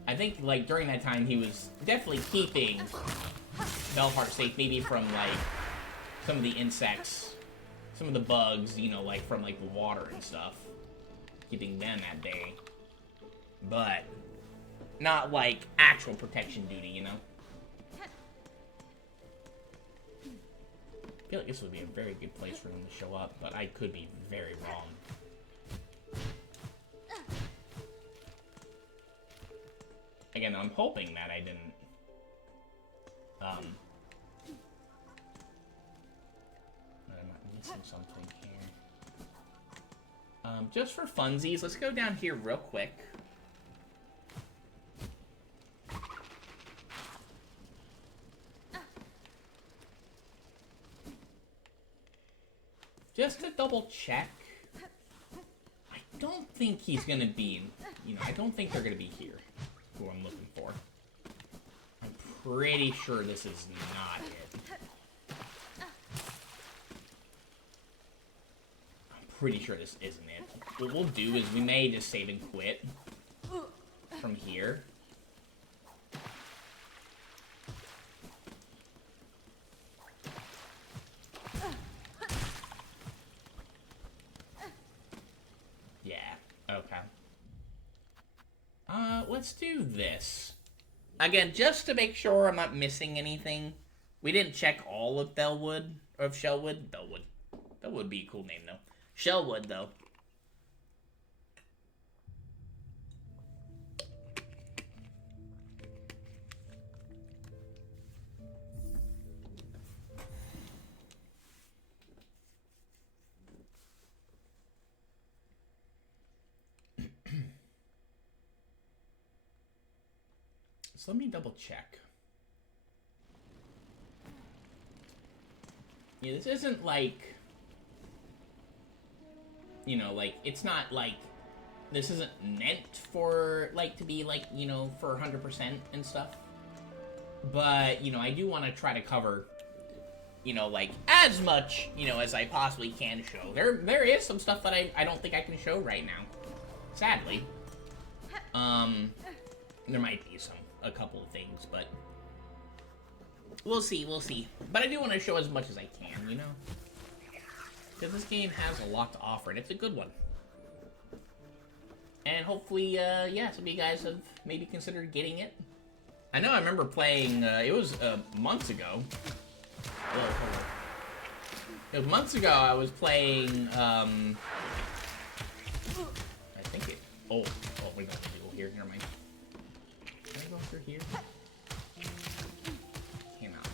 I think, like, during that time, he was definitely keeping Bellheart safe, maybe from, like, some of the insects, some of the bugs, you know, like, from, like, the water and stuff. Keeping them at bay. But not, like, actual protection duty, you know? I feel like this would be a very good place for them to show up, but I could be very wrong. Again, I'm hoping that I didn't, that I'm not missing something here. Just for funsies, let's go down here real quick. Just to double check. I don't think he's gonna be, I don't think they're gonna be here. Who I'm looking for. I'm pretty sure this is not it. I'm pretty sure this isn't it. What we'll do is we may just save and quit from here. Yeah, okay. Let's do this. Again, just to make sure I'm not missing anything. We didn't check all of Bellwood, or of Shellwood. Bellwood. That would be a cool name, though. Shellwood, though. So let me double check. Yeah, this isn't like, like, it's not like, this isn't meant for, like, to be, like, for 100% and stuff. But, I do want to try to cover, like, as much, as I possibly can show. There is some stuff that I don't think I can show right now. Sadly. There might be a couple of things, but we'll see. But I do want to show as much as I can, because this game has a lot to offer, and it's a good one. And hopefully, yeah, some of you guys have maybe considered getting it. I know I remember playing, it was months ago. It was months ago I was playing, I think it, oh, we got to go here, never mind. Can I go through here? Cannot.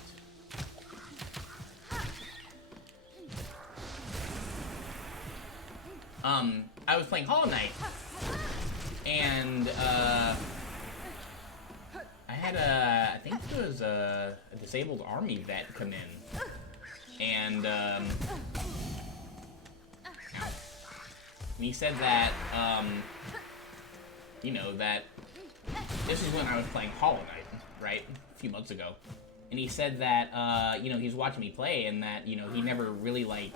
I was playing Hollow Knight, and, I had I think it was a disabled army vet come in, and, he said that, that this is when I was playing Hollow Knight, right? A few months ago. And he said that, he was watching me play, and that, he never really, like,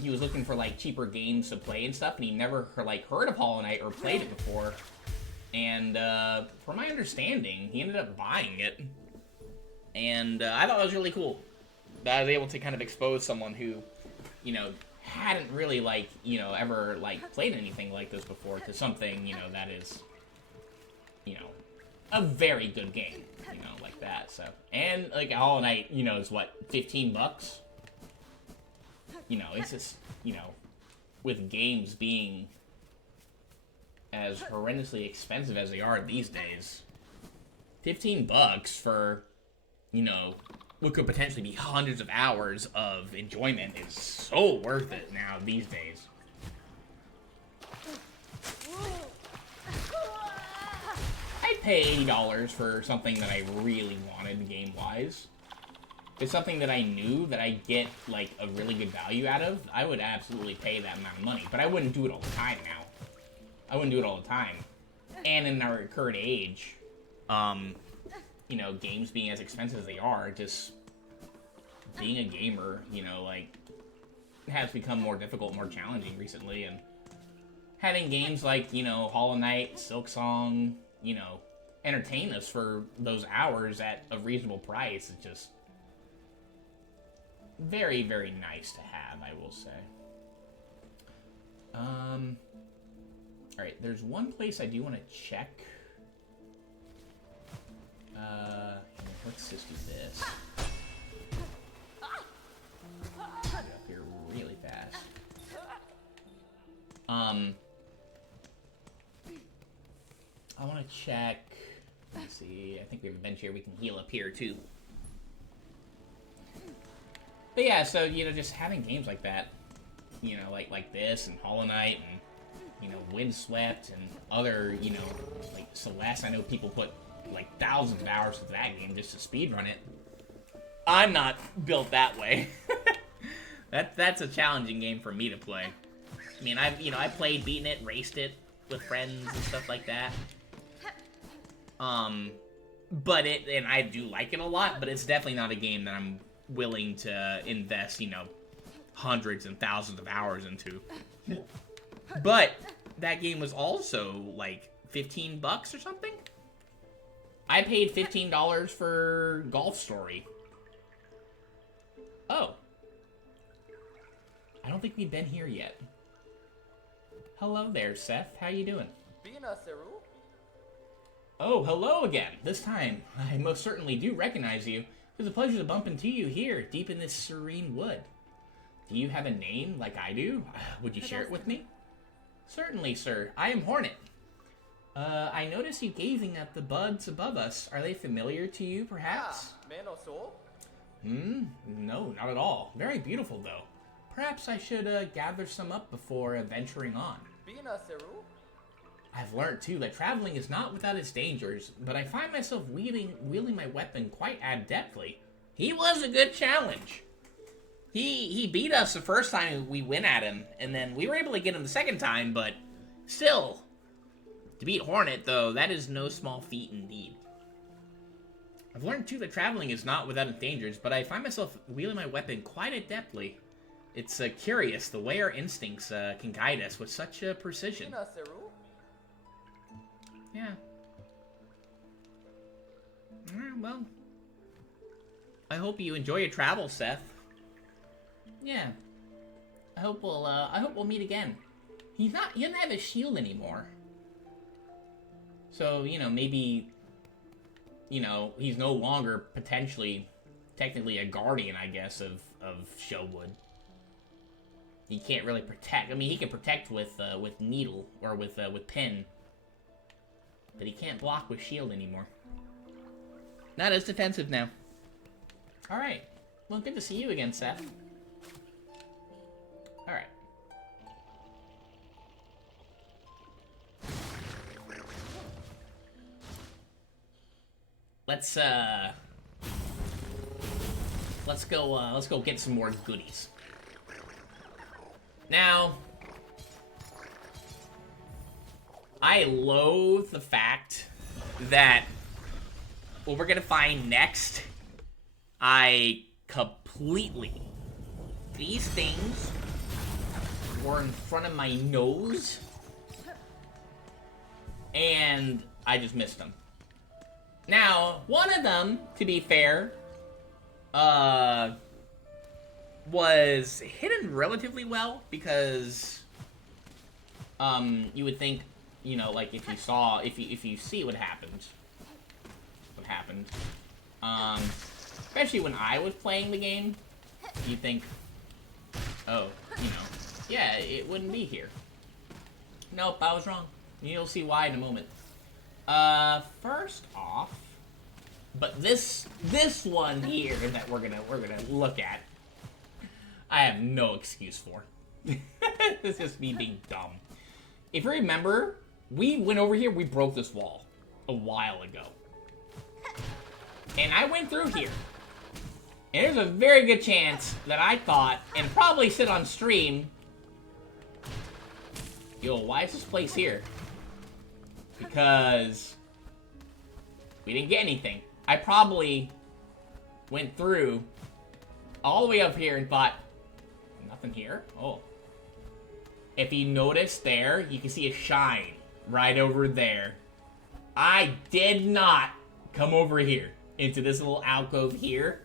he was looking for, like, cheaper games to play and stuff, and he never, like, heard of Hollow Knight or played it before. And, from my understanding, he ended up buying it. And, I thought it was really cool. I was able to kind of expose someone who, you know, hadn't really, like, you know, ever, like, played anything like this before to something, you know, that is, you know, a very good game, you know, like that, so. And, like, Hollow Knight, you know, is what, 15 bucks? You know, it's just, you know, with games being as horrendously expensive as they are these days, 15 bucks for, you know, what could potentially be hundreds of hours of enjoyment is so worth it now these days. I'd pay $80 for something that I really wanted game-wise. If it's something that I knew that I'd get, like, a really good value out of, I would absolutely pay that amount of money. But I wouldn't do it all the time now. I wouldn't do it all the time. And in our current age, you know, games being as expensive as they are, just being a gamer, you know, like, has become more difficult, more challenging recently, and having games like, you know, Hollow Knight, Silksong, you know, entertain us for those hours at a reasonable price is just very, very nice to have, I will say. Alright, there's one place I do want to check. Let's just do this. Get up here really fast. I want to check. Let's see. I think we have a bench here. We can heal up here too. But yeah, so you know, just having games like that, you know, like this and Hollow Knight and you know, Windswept and other, you know, like Celeste. I know people put like thousands of hours into that game just to speedrun it. I'm not built that way. That's a challenging game for me to play. I mean, I played, beaten it, raced it with friends and stuff like that. But and I do like it a lot, but it's definitely not a game that I'm willing to invest, you know, hundreds and thousands of hours into. But that game was also like 15 bucks or something. I paid $15 for Golf Story. Oh. I don't think we've been here yet. Hello there, Seth. How you doing? Bina, Seru? Oh, hello again. This time, I most certainly do recognize you. It's a pleasure to bump into you here, deep in this serene wood. Do you have a name like I do? Would you share it with me? Certainly, sir. I am Hornet. I notice you gazing at the buds above us. Are they familiar to you, perhaps? No, not at all. Very beautiful, though. Perhaps I should gather some up before venturing on. I've learned, too, that traveling is not without its dangers, but I find myself wielding my weapon quite adeptly. He was a good challenge. He beat us the first time we went at him, and then we were able to get him the second time, but still, to beat Hornet, though, that is no small feat indeed. I've learned, too, that traveling is not without its dangers, but I find myself wielding my weapon quite adeptly. It's curious the way our instincts can guide us with such precision. Yeah. Well, I hope you enjoy your travels, Seth. Yeah. I hope we'll meet again. He doesn't have a shield anymore. So, you know, maybe, you know, he's no longer technically a guardian, I guess, of Showwood. He can't really protect. I mean, he can protect with needle or with pin, but he can't block with shield anymore. Not as defensive now. All right. Well, good to see you again, Seth. All right. Let's go get some more goodies. Now, I loathe the fact that what we're gonna find next, these things were in front of my nose, and I just missed them. Now, one of them, to be fair, was hidden relatively well because you would think, you know, like if you see what happened, especially when I was playing the game, you think, oh, you know, yeah, it wouldn't be here. Nope, I was wrong. You'll see why in a moment. First off, but this one here that we're gonna look at, I have no excuse for. It's just me being dumb. If you remember, we went over here, we broke this wall a while ago. And I went through here. And there's a very good chance that I thought, and probably said on stream, yo, why is this place here? Because we didn't get anything. I probably went through all the way up here and thought, nothing here? Oh. If you notice there, you can see a shine right over there. I did not come over here into this little alcove here,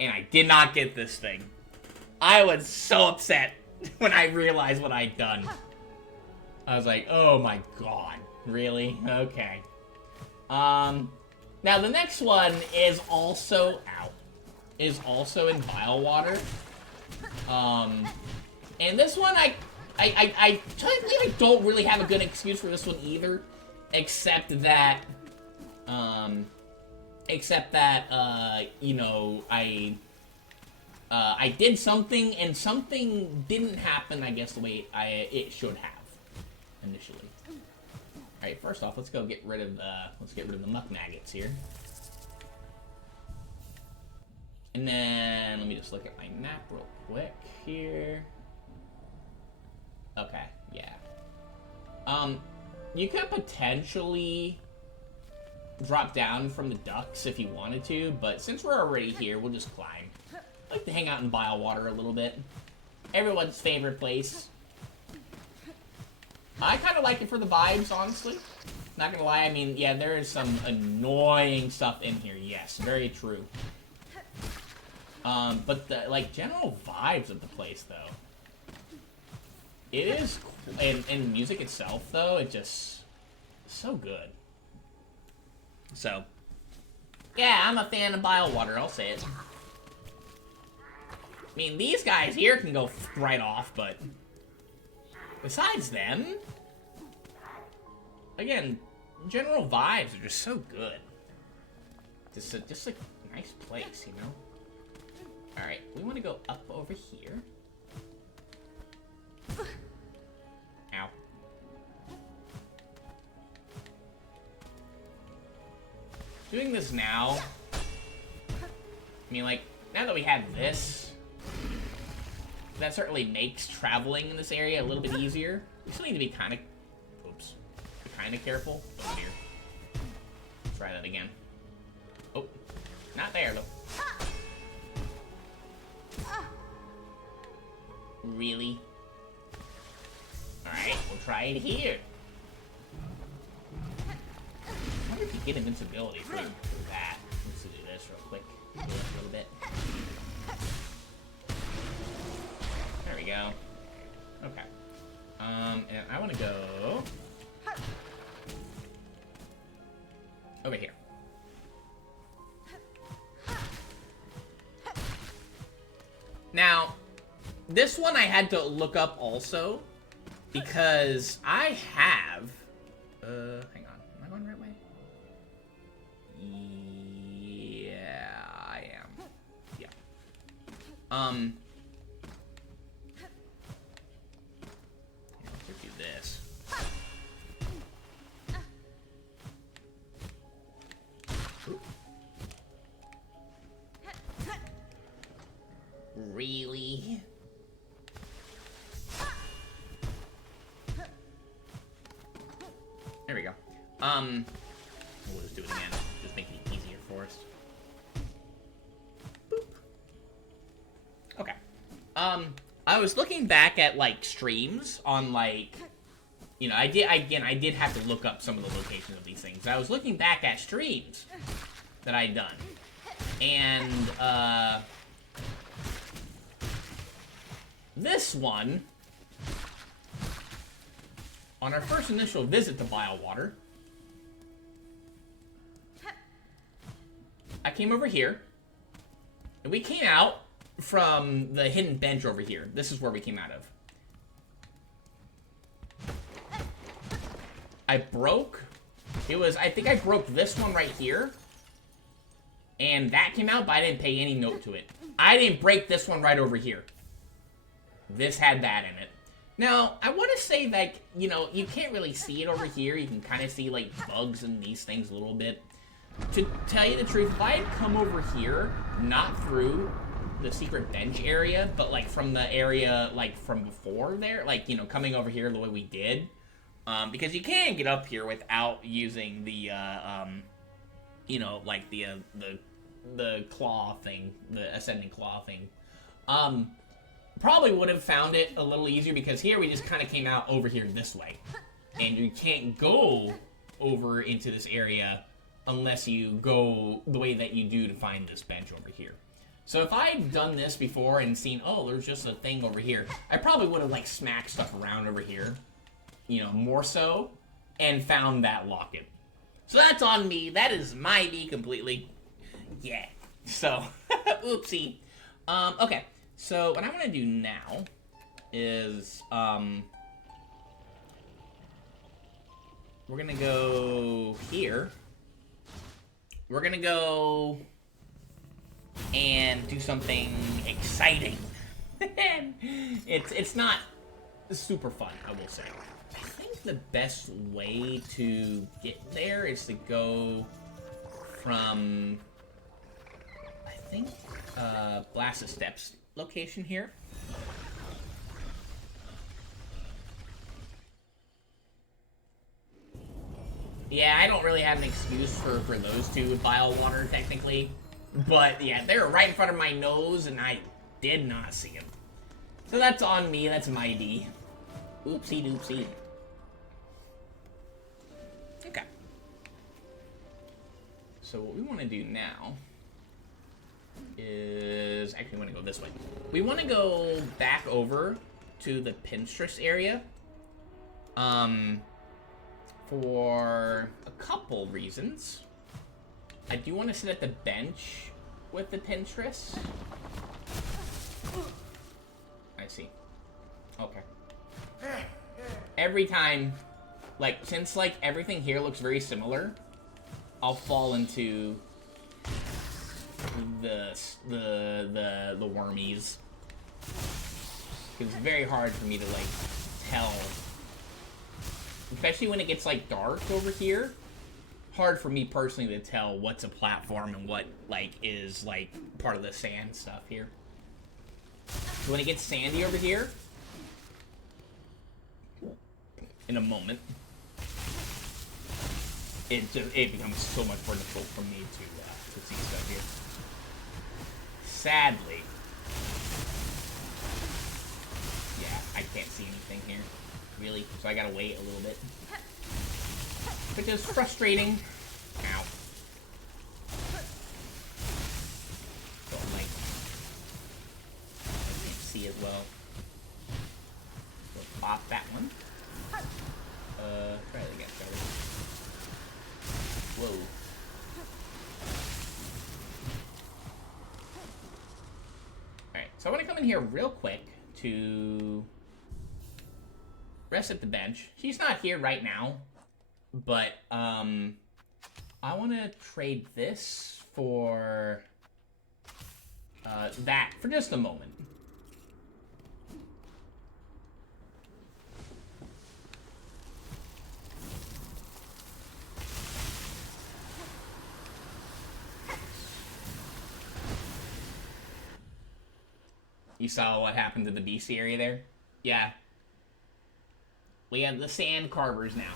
and I did not get this thing. I was so upset when I realized what I'd done. I was like, oh my god, really? Okay. Now the next one is also out. Is also in bile water. And this one technically I don't really have a good excuse for this one either, except that, you know, I did something and something didn't happen, I guess, the way it should have initially. All right, first off, let's get rid of the muck maggots here. And then let me just look at my map real quick here. Okay, yeah. You could potentially drop down from the ducks if you wanted to, but since we're already here, we'll just climb. I like to hang out in bile water a little bit. Everyone's favorite place. I kind of like it for the vibes, honestly. Not gonna lie, I mean, yeah, there is some annoying stuff in here, yes, very true. But the, like, general vibes of the place, though. It is, and music itself, though, it just, so good. So, yeah, I'm a fan of bile water, I'll say it. I mean, these guys here can go right off, but besides them, again, general vibes are just so good. Just a nice place, you know? Alright, we want to go up over here. Ow. Doing this now, I mean, like, now that we have this, that certainly makes traveling in this area a little bit easier. We still need to be kind of, oops, kind of careful. Oh dear. Try that again. Oh, not there though. Really? Alright, we'll try it here. I wonder if you get invincibility for that. Let's do this real quick. Do it a little bit. There we go. Okay. And I want to go over here. Now, this one I had to look up also, because I have, hang on, am I going the right way? Yeah, I am. Yeah. Let's do this. Really? There we go. We'll just do it again. Just make it easier for us. Boop. Okay. I was looking back at, like, streams on, like, you know, I did have to look up some of the locations of these things. I was looking back at streams that I'd done. And, this one, on our first initial visit to Bilewater, I came over here, and we came out from the hidden bench over here. This is where we came out of. I think I broke this one right here, and that came out, but I didn't pay any note to it. I didn't break this one right over here. This had that in it. Now, I want to say, like, you know, you can't really see it over here. You can kind of see, like, bugs and these things a little bit. To tell you the truth, if I had come over here, not through the secret bench area, but, like, from the area, like, from before there, like, you know, coming over here the way we did, because you can't get up here without using the, you know, like, the claw thing, the ascending claw thing. Probably would have found it a little easier, because here we just kind of came out over here this way. And you can't go over into this area unless you go the way that you do to find this bench over here. So if I'd done this before and seen, oh, there's just a thing over here, I probably would have, like, smacked stuff around over here, you know, more so, and found that locket. So that's on me. That is my me completely. Yeah. So, oopsie. Okay. So what I want to do now is, we're going to go here. We're going to go and do something exciting. It's not super fun, I will say. I think the best way to get there is to go from, I think, Blast of Steps location here. Yeah, I don't really have an excuse for those two with Bilewater, technically. But, yeah, they were right in front of my nose, and I did not see them. So that's on me, that's my D. Oopsie doopsie. Okay. So what we want to do now is... Actually, we want to go this way. We want to go back over to the Pinstress area. For a couple reasons. I do want to sit at the bench with the Pinstress. I see. Okay. Every time, like, since, like, everything here looks very similar, I'll fall into the wormies. It's very hard for me to, like, tell. Especially when it gets, like, dark over here. Hard for me personally to tell what's a platform and what, like, is, like, part of the sand stuff here. So when it gets sandy over here, in a moment, it becomes so much more difficult for me to see stuff here. Sadly. Yeah, I can't see anything here. Really, so I gotta wait a little bit. Which is frustrating. Ow. Don't like. I can't see as well. We'll pop that one. Try it again, shall we? Whoa. Alright, so I want to come in here real quick to rest at the bench. She's not here right now, but I want to trade this for that for just a moment. You saw what happened to the BC area there? Yeah. We have the sand carvers now.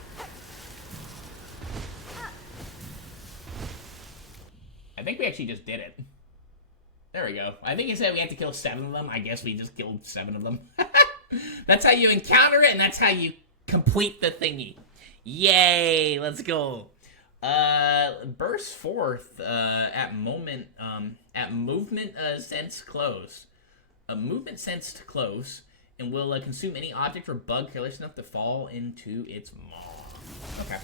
I think we actually just did it. There we go. I think it said we had to kill 7 of them. I guess we just killed 7 of them. That's how you encounter it, and that's how you complete the thingy. Yay! Let's go. Burst forth at movement sense close. Movement sensed close. and will consume any object or bug careless enough to fall into its maw. Okay.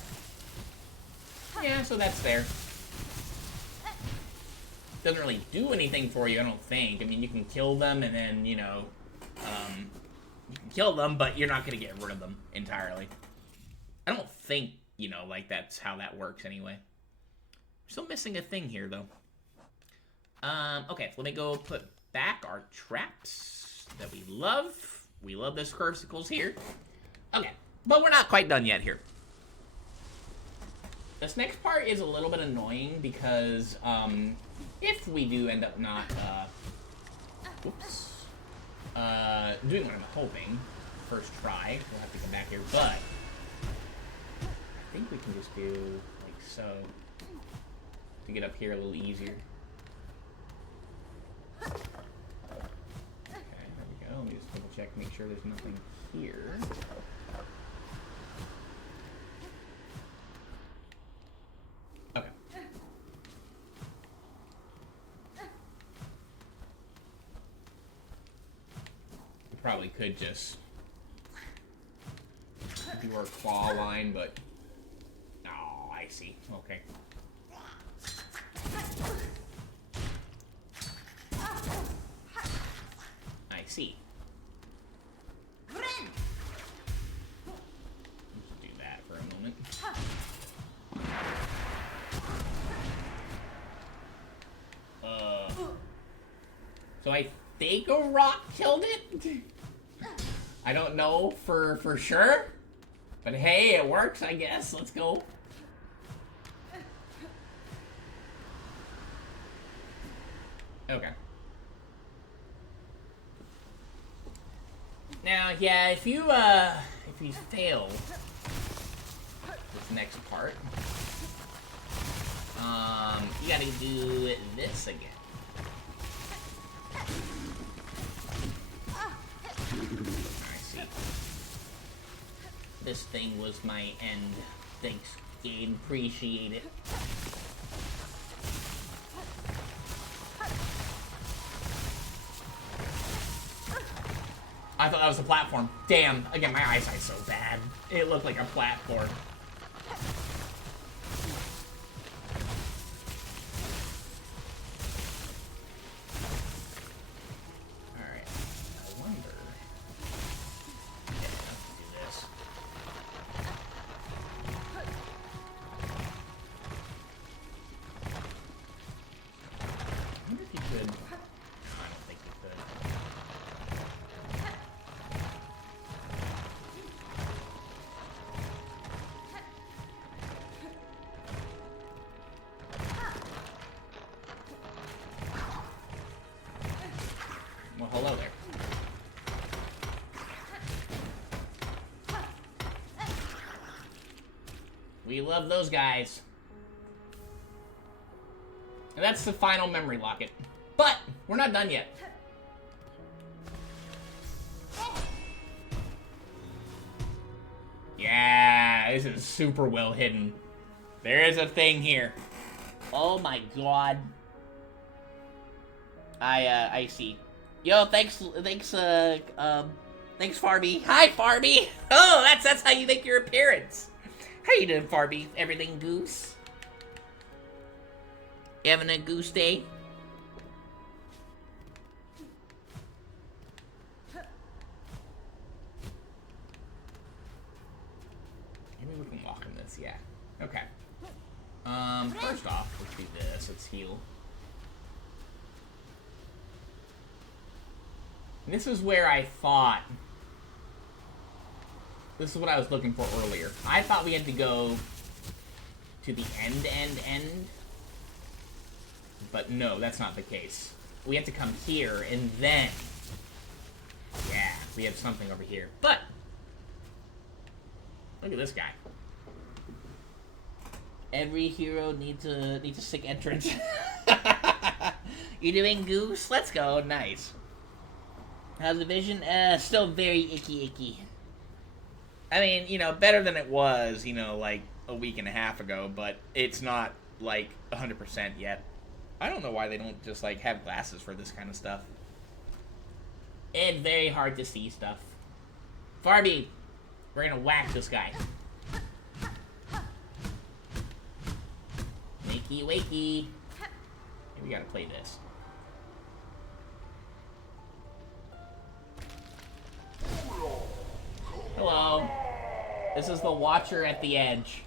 Yeah, so that's fair. Doesn't really do anything for you, I don't think. I mean, you can kill them and then, you know, you can kill them, but you're not going to get rid of them entirely. I don't think, you know, like that's how that works anyway. Still missing a thing here, though. Okay, let me go put back our traps that we love. We love those cursicles here. Okay, but we're not quite done yet here. This next part is a little bit annoying because, if we do end up not, doing what I'm hoping, first try, we'll have to come back here, but I think we can just do like so to get up here a little easier. Okay, there we go. Let me just double check, make sure there's nothing here. Okay. We probably could just do our claw line, but oh, I see. Okay. I see. Let's do that for a moment. So I think a rock killed it? I don't know for sure. But hey, it works, I guess. Let's go. Okay. Now, yeah, if you fail this next part, you gotta do this again. I see. This thing was my end. Thanks, game. Appreciate it. I thought that was a platform. Damn. Again, my eyesight's so bad. It looked like a platform. Alright. I wonder... Yeah, let's do this. I wonder if you could... No, I don't think you could. Well, hello there. We love those guys. And that's the final memory locket. But we're not done yet. Yeah, this is super well hidden. There is a thing here. Oh my god. I see. Yo, thanks, Farby. Hi, Farby. Oh, that's how you make your appearance. How you doing, Farby? Everything goose? You having a goose day? Maybe we can walk in this, yeah. Okay. First off, let's do this. Let's heal. And this is where I thought... This is what I was looking for earlier. I thought we had to go to the end. But no, that's not the case. We have to come here, and then... Yeah, we have something over here. But... Look at this guy. Every hero needs a sick entrance. You doing, Goose? Let's go. Nice. How's the vision? Still very icky. I mean, you know, better than it was, you know, like a week and a half ago, but it's not like 100% yet. I don't know why they don't just like have glasses for this kind of stuff. It's very hard to see stuff. Farby, we're gonna whack this guy. Wakey, wakey. Maybe we gotta play this. Hello. This is the Watcher at the Edge.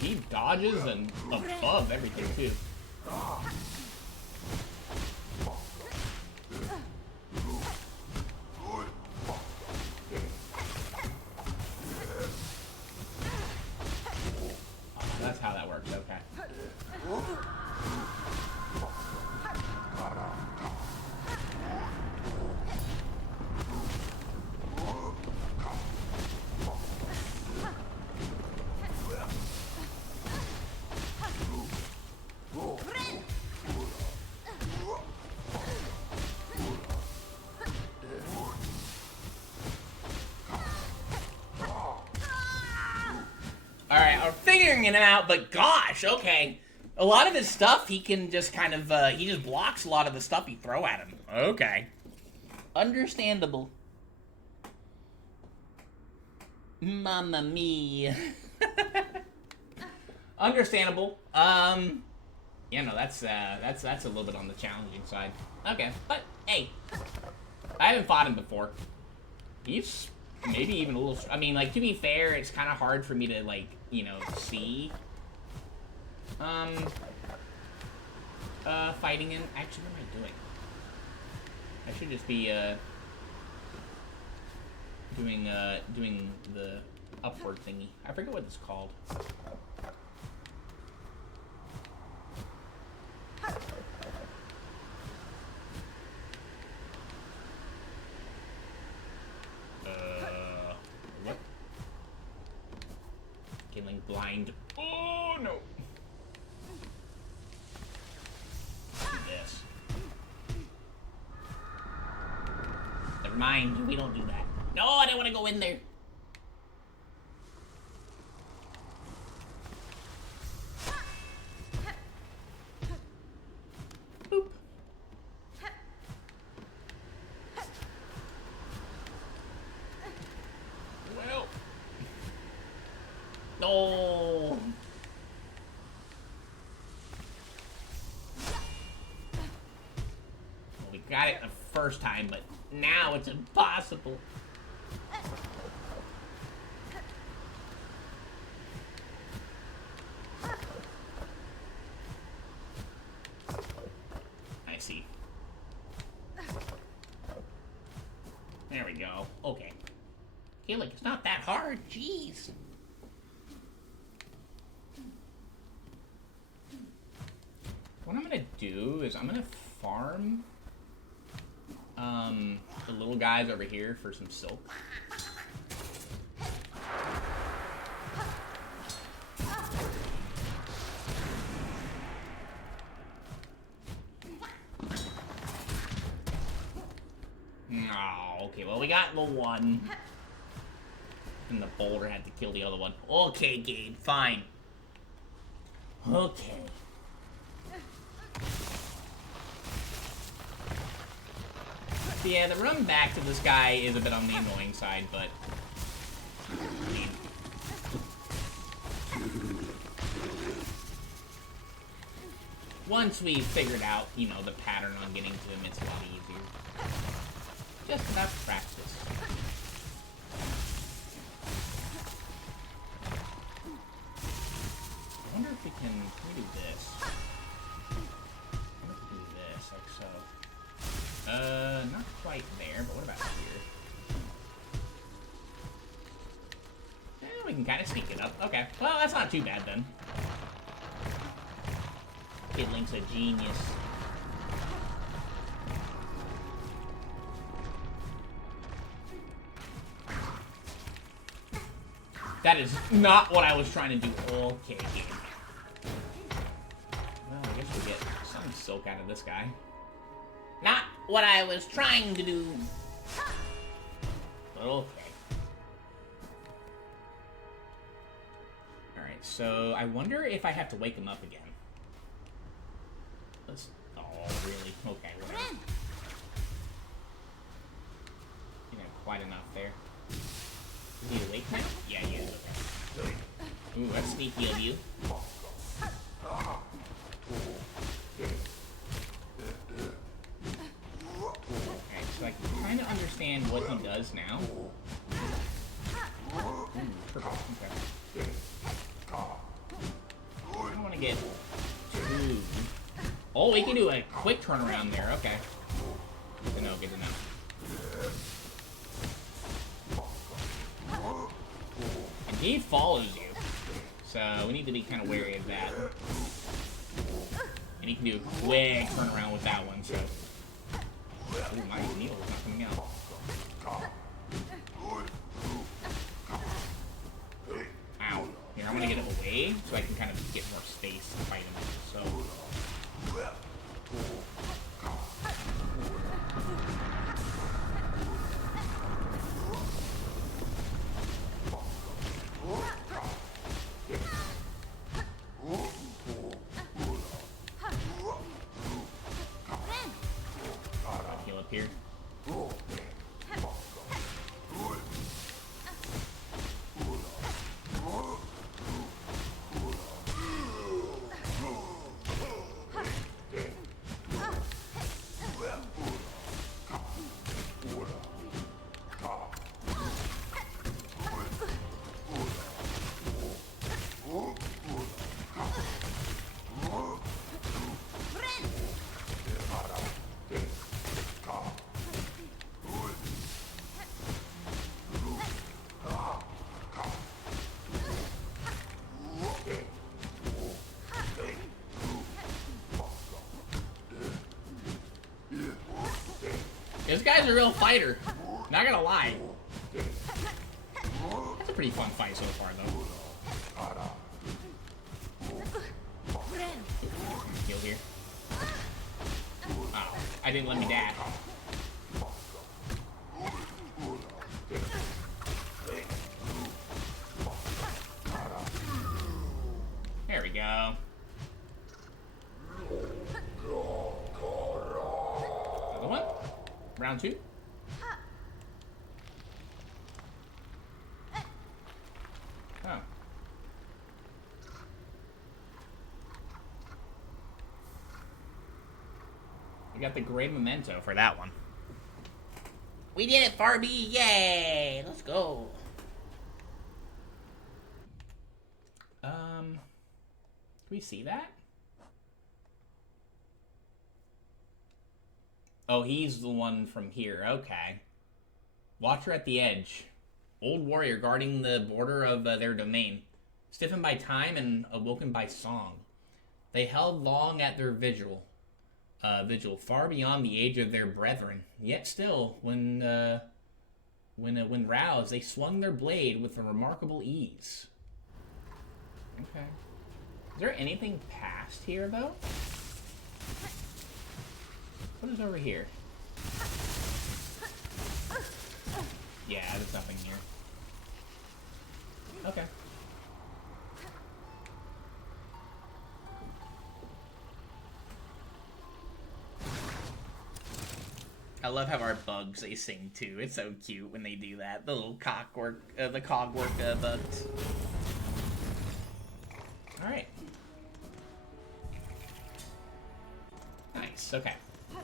He dodges and above everything too. Oh, that's how that works, okay. Alright, I'm figuring it out, but gosh, okay. A lot of his stuff, he can just kind of, he just blocks a lot of the stuff you throw at him. Okay. Understandable. Mamma mia. Understandable. Yeah, no, that's a little bit on the challenging side. Okay, but, hey. I haven't fought him before. He's maybe even a little... I mean, like, to be fair, it's kind of hard for me to, like, you know, see. Fighting him. Actually, what am I doing? I should just be, doing the upward thingy. I forget what it's called. What? Killing blind. Oh, no. Do this. Never mind. We don't do that. No, I didn't want to go in there. Boop. Well. No. Well, we got it the first time, but now it's impossible. I see. There we go. Okay. Okay, look, it's not that hard. Jeez. What I'm gonna do is I'm gonna farm the little guys over here for some silk. Oh, okay, well we got the one. And the boulder had to kill the other one. Okay, Gabe, fine. Okay. Yeah, the run back to this guy is a bit on the annoying side, but... I mean... Once we figured out, you know, the pattern on getting to him, it's a lot easier. Just about practice. I wonder if we can do this. I wonder if we can do this, like so. Not quite there, but what about here? We can kind of sneak it up. Okay, well, that's not too bad then. Kid Link's a genius. That is not what I was trying to do. Okay, game. Well, I guess we'll get some silk out of this guy. Not what I was trying to do. But okay. Alright, so I wonder if I have to wake him up again. Let's... Oh, really? Okay, whatever. You know, quite enough there. Is he awake now? Yeah, he is. Okay. Ooh, that's sneaky of you. Okay, so I can kind of understand what he does now. Ooh, purple. Okay. I don't want to get too... Oh, we can do a quick turnaround there. Okay. Good to know, good to know. And he follows you. So we need to be kind of wary of that. And he can do a quick turnaround with that one, so... Ooh, my needle is not coming out. Ow. Here, I'm gonna get him away so I can kind of get more space to fight him. So... Heal up here. This guy's a real fighter. Not gonna lie. That's a pretty fun fight so far, though. Heal here. Oh, I didn't let me dash. There we go. Another one. Round two. Oh. We got the great memento for that one. We did it, Farby! Yay! Let's go. Can we see that? Oh, he's the one from here. Okay. Watcher at the edge. Old warrior guarding the border of their domain. Stiffened by time and awoken by song. They held long at their vigil, far beyond the age of their brethren. Yet still, when roused, they swung their blade with a remarkable ease. Okay. Is there anything past here, though? What is over here? Yeah, there's nothing here. Okay. I love how our bugs, they sing too. It's so cute when they do that. The little the cogwork bugs. Alright. Nice, okay.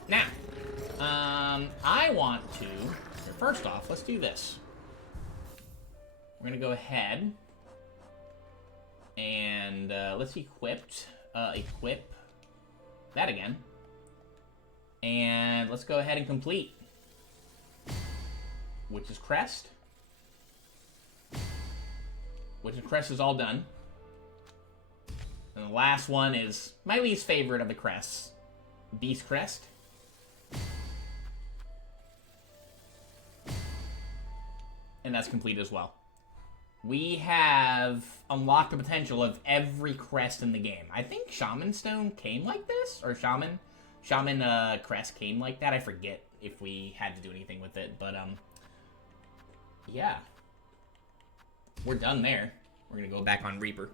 Now, I want to... First off, let's do this. We're gonna go ahead and let's equip that again. And let's go ahead and complete. Witch's Crest. Witch's Crest is all done. And the last one is my least favorite of the crests. Beast Crest. And that's complete as well. we have unlocked the potential of every crest in the game. I think Shaman Stone came like this, or Shaman crest came like that. I forget if we had to do anything with it, but yeah, we're done there. We're gonna go back on Reaper.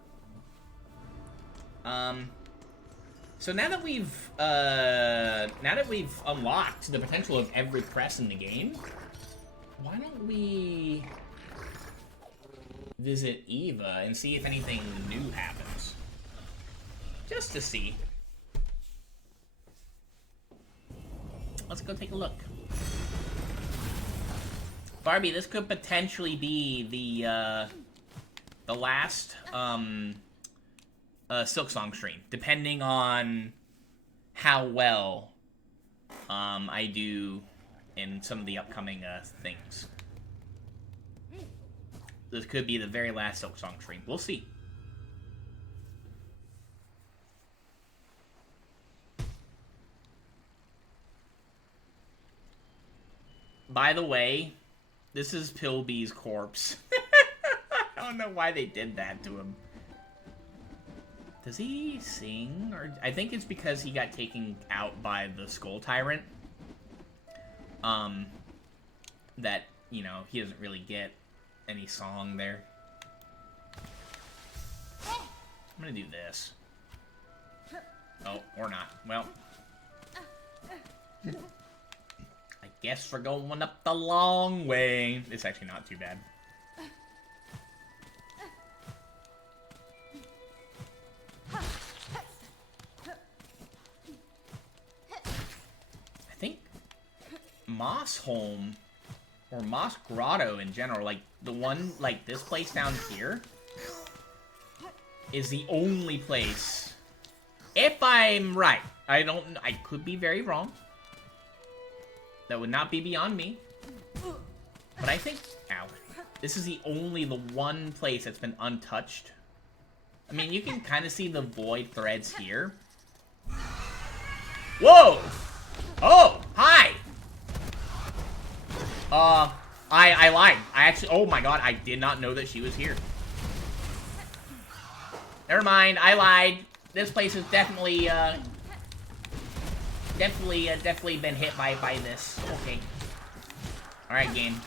So now that we've unlocked the potential of every crest in the game, why don't we visit Eva and see if anything new happens? Just to see. Let's go take a look. Barbie, this could potentially be the last Silksong stream, depending on how well I do in some of the upcoming things. This could be the very last Silksong stream. We'll see. By the way, this is Pilby's corpse. I don't know why they did that to him. Does he sing? Or I think it's because he got taken out by the Skull Tyrant. That, you know, he doesn't really get any song there. I'm gonna do this. Oh, or not. Well. I guess we're going up the long way. It's actually not too bad. I think Moss Home, or Moss Grotto in general, like the one, like this place down here, is the only place, if I'm right, I could be very wrong, that would not be beyond me, but I think, ow, this is the one place that's been untouched. I mean, you can kind of see the void threads here. Whoa! Oh, hi! I lied. I actually, oh my god, I did not know that she was here. Never mind, I lied. This place has definitely been hit by this. Okay. Alright, game.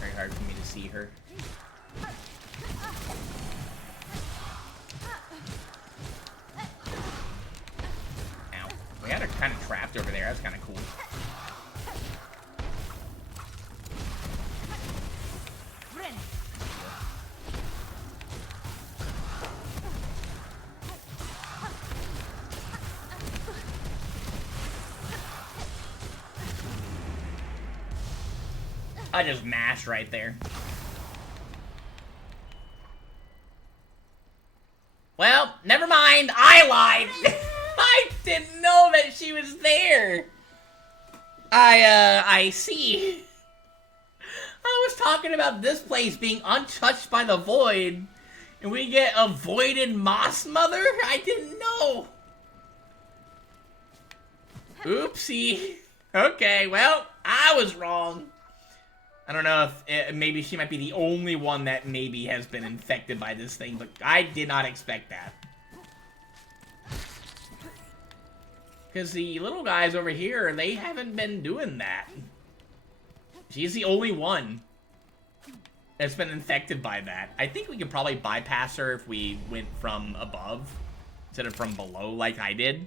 Very hard for me to see her. Ow. We had her kind of trapped over there. That's kind of cool. I just mashed right there. Well, never mind. I lied. I didn't know that she was there. I see. I was talking about this place being untouched by the void, and we get a voided Moss Mother? I didn't know. Oopsie. Okay, well, I was wrong. I don't know if maybe she might be the only one that maybe has been infected by this thing, but I did not expect that. Because the little guys over here, they haven't been doing that. She's the only one that's been infected by that. I think we could probably bypass her if we went from above instead of from below like I did.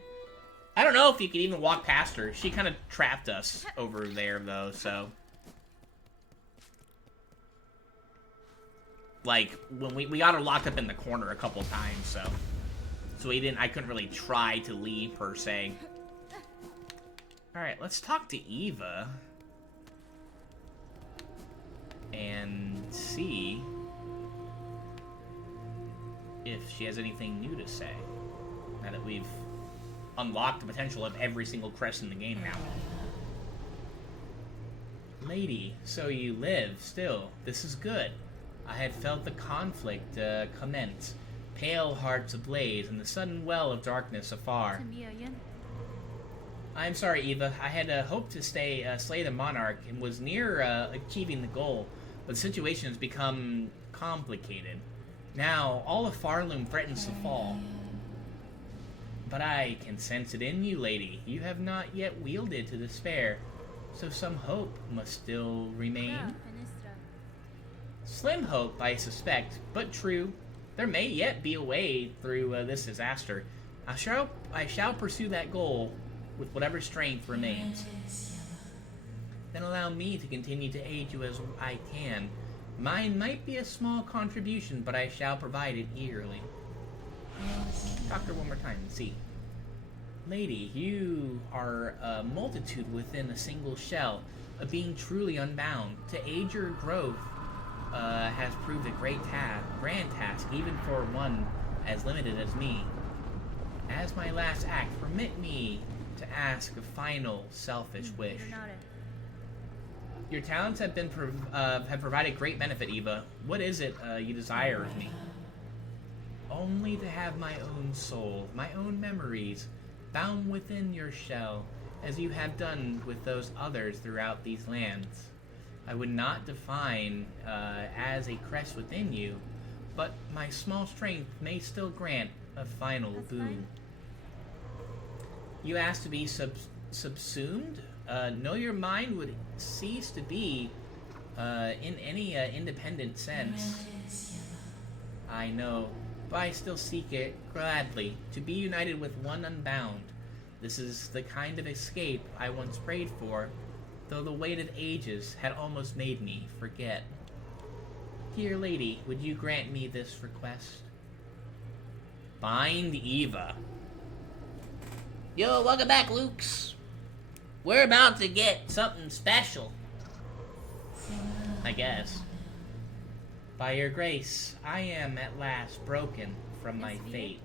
I don't know if you could even walk past her. She kind of trapped us over there, though, so... Like, when we got her locked up in the corner a couple of times, so I couldn't really try to leave, per se. Alright, let's talk to Eva. And see if she has anything new to say. Now that we've unlocked the potential of every single crest in the game now. Lady, so you live still. This is good. I had felt the conflict commence, pale hearts ablaze in the sudden well of darkness afar. I'm sorry, Eva. I had hoped to slay the monarch and was near achieving the goal, but the situation has become complicated. Now, all of Farloom threatens to fall. But I can sense it in you, lady. You have not yet wielded to despair, so some hope must still remain. Slim hope, I suspect, but true. There may yet be a way through this disaster. I shall pursue that goal with whatever strength remains. Then allow me to continue to aid you as I can. Mine might be a small contribution, but I shall provide it eagerly. Talk to her one more time and see. Lady, you are a multitude within a single shell, a being truly unbound. To aid your growth has proved a grand task, even for one as limited as me. As my last act, permit me to ask a final, selfish wish. Your talents have provided great benefit, Eva. What is it you desire of me? Only to have my own soul, my own memories, bound within your shell, as you have done with those others throughout these lands. I would not define as a crest within you, but my small strength may still grant a final boon. You asked to be subsumed? No, your mind would cease to be in any independent sense. I know, but I still seek it gladly, to be united with one unbound. This is the kind of escape I once prayed for, though the weight of ages had almost made me forget. Dear lady, would you grant me this request? Bind Eva. Yo, welcome back, Lukes. We're about to get something special. I guess. By your grace, I am at last broken from my fate.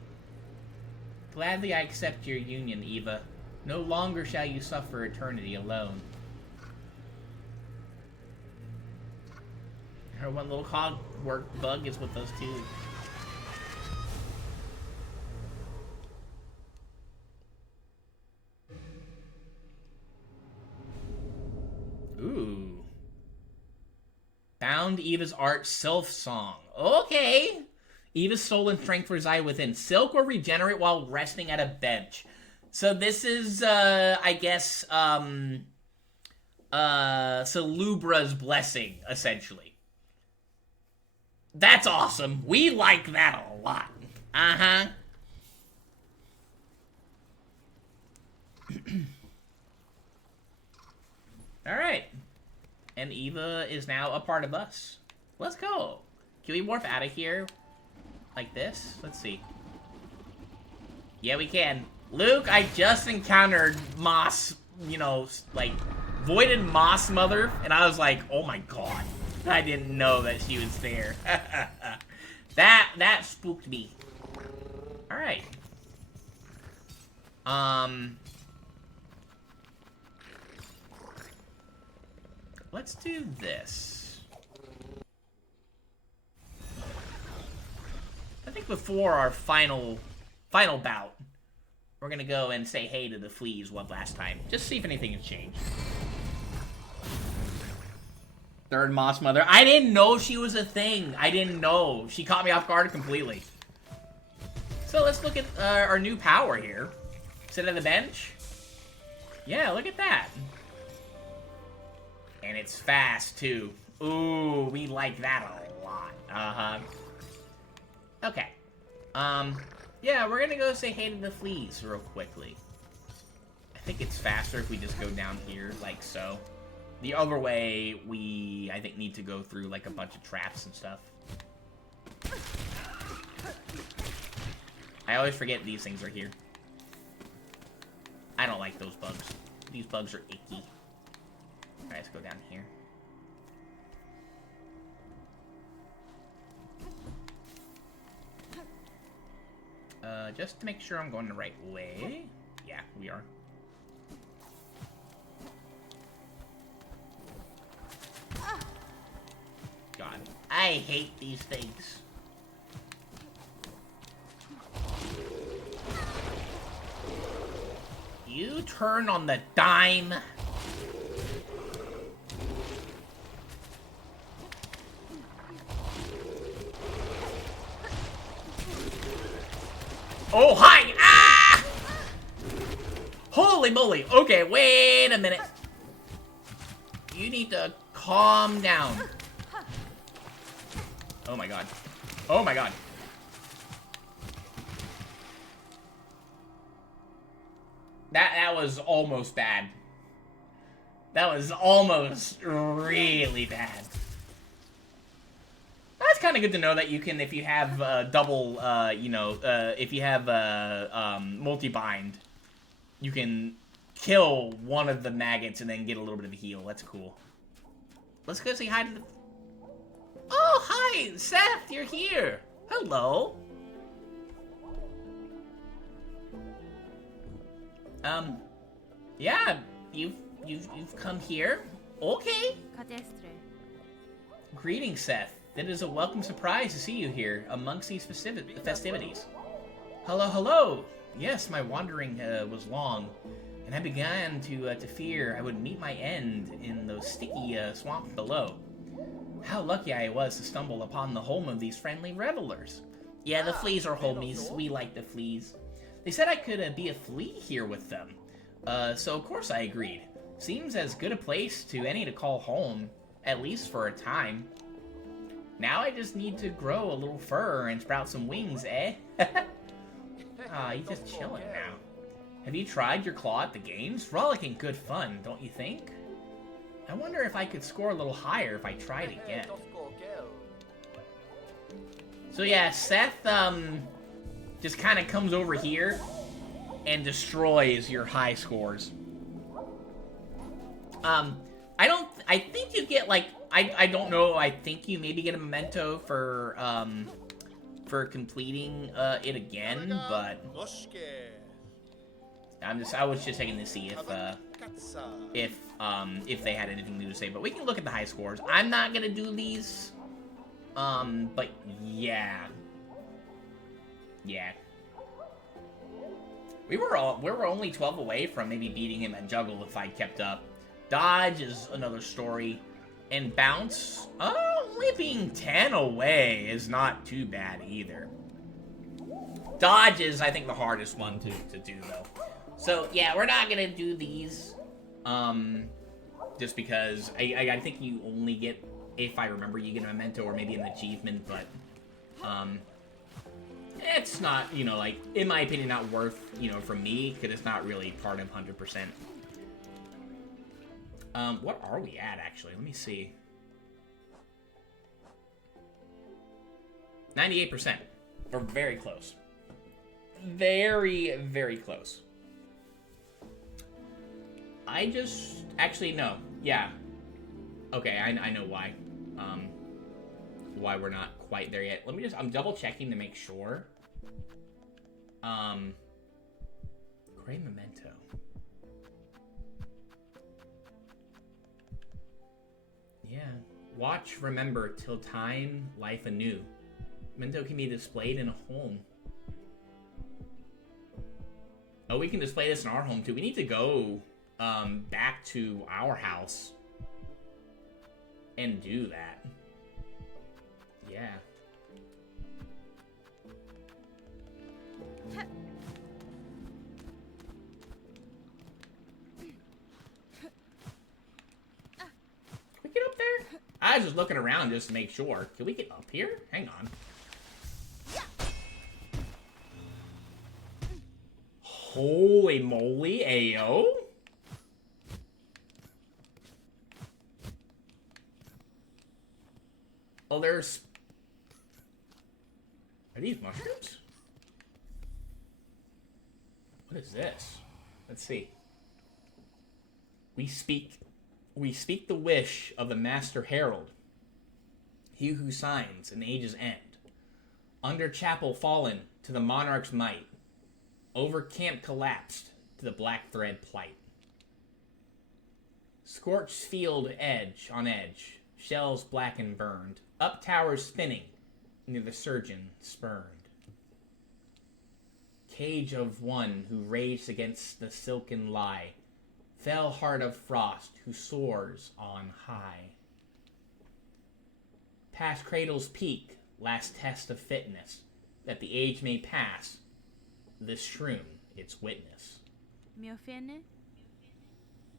Gladly I accept your union, Eva. No longer shall you suffer eternity alone. Her one little cog work bug is with those two. Ooh. Bound Eva's art, Silksong. Okay. Eva's soul and strength reside within. Silk will regenerate while resting at a bench. So this is, I guess, Salubra's blessing, essentially. That's awesome. We like that a lot. Uh-huh. Alright. And Eva is now a part of us. Let's go. Can we warp out of here? Like this? Let's see. Yeah, we can. Luke, I just encountered Moss, you know, like, voided Moss Mother, and I was like, oh my god. I didn't know that she was there. That spooked me. Alright. Let's do this. I think before our final bout, we're gonna go and say hey to the fleas one last time. Just see if anything has changed. Third Moss Mother. I didn't know she was a thing. I didn't know. She caught me off guard completely. So let's look at our new power here. Sit on the bench. Yeah, look at that. And it's fast, too. Ooh, we like that a lot. Uh-huh. Okay. Yeah, we're gonna go say hey to the fleas real quickly. I think it's faster if we just go down here, like so. The other way, I think, need to go through, like, a bunch of traps and stuff. I always forget these things are here. I don't like those bugs. These bugs are icky. Alright, let's go down here. Just to make sure I'm going the right way. Yeah, we are. God, I hate these things. You turn on the dime. Oh, hi! Ah! Holy moly. Okay, wait a minute. You need to calm down. Oh my god. Oh my god. That was almost bad. That was almost really bad. That's kind of good to know that you can, if you have double, if you have multi-bind, you can kill one of the maggots and then get a little bit of a heal. That's cool. Let's go say hi to the... Oh, hi, Seth, you're here. Hello. Yeah, you've come here. Okay. Greetings, Seth. It is a welcome surprise to see you here amongst these festivities. Hello, hello. Yes, my wandering was long, and I began to fear I would meet my end in those sticky swamps below. How lucky I was to stumble upon the home of these friendly revelers. Yeah, the fleas are homies. We like the fleas. They said I could be a flea here with them. So of course I agreed. Seems as good a place to any to call home, at least for a time. Now I just need to grow a little fur and sprout some wings, eh? Aw, you're just chilling now. Have you tried your claw at the games? Frolicking good fun, don't you think? I wonder if I could score a little higher if I tried again. So yeah, Seth, just kind of comes over here and destroys your high scores. I think you get, like, I don't know, I think you maybe get a memento for completing, it again, but... I was just checking to see if they had anything new to say, but we can look at the high scores. I'm not gonna do these, but yeah. Yeah. We were only 12 away from maybe beating him at Juggle if I'd kept up. Dodge is another story. And Bounce, only being 10 away is not too bad either. Dodge is, I think, the hardest one to do, though. So, yeah, we're not gonna do these. Just because I think you only get, if I remember, you get a memento or maybe an achievement, but, it's not, you know, like, in my opinion, not worth, you know, for me, because it's not really part of 100%. What are we at, actually? Let me see. 98%. We're very close. Very, very close. I just... Actually, no. Yeah. Okay, I know why. Why we're not quite there yet. Let me just... I'm double checking to make sure. Gray Memento. Yeah. Watch, remember, till time, life anew. Memento can be displayed in a home. Oh, we can display this in our home, too. We need to go, back to our house and do that. Yeah. Can we get up there? I was just looking around just to make sure. Can we get up here? Hang on. Holy moly, Ayo. Oh, there's... Are these mushrooms? What is this? Let's see. We speak the wish of the Master Herald, he who signs an age's end. Under chapel fallen to the monarch's might, over camp collapsed to the black thread plight. Scorched field edge on edge, shells black and burned, up towers spinning, near the surgeon spurned. Cage of one who raged against the silken lie. Fell heart of frost who soars on high. Past cradle's peak, last test of fitness, that the age may pass, this shroom its witness.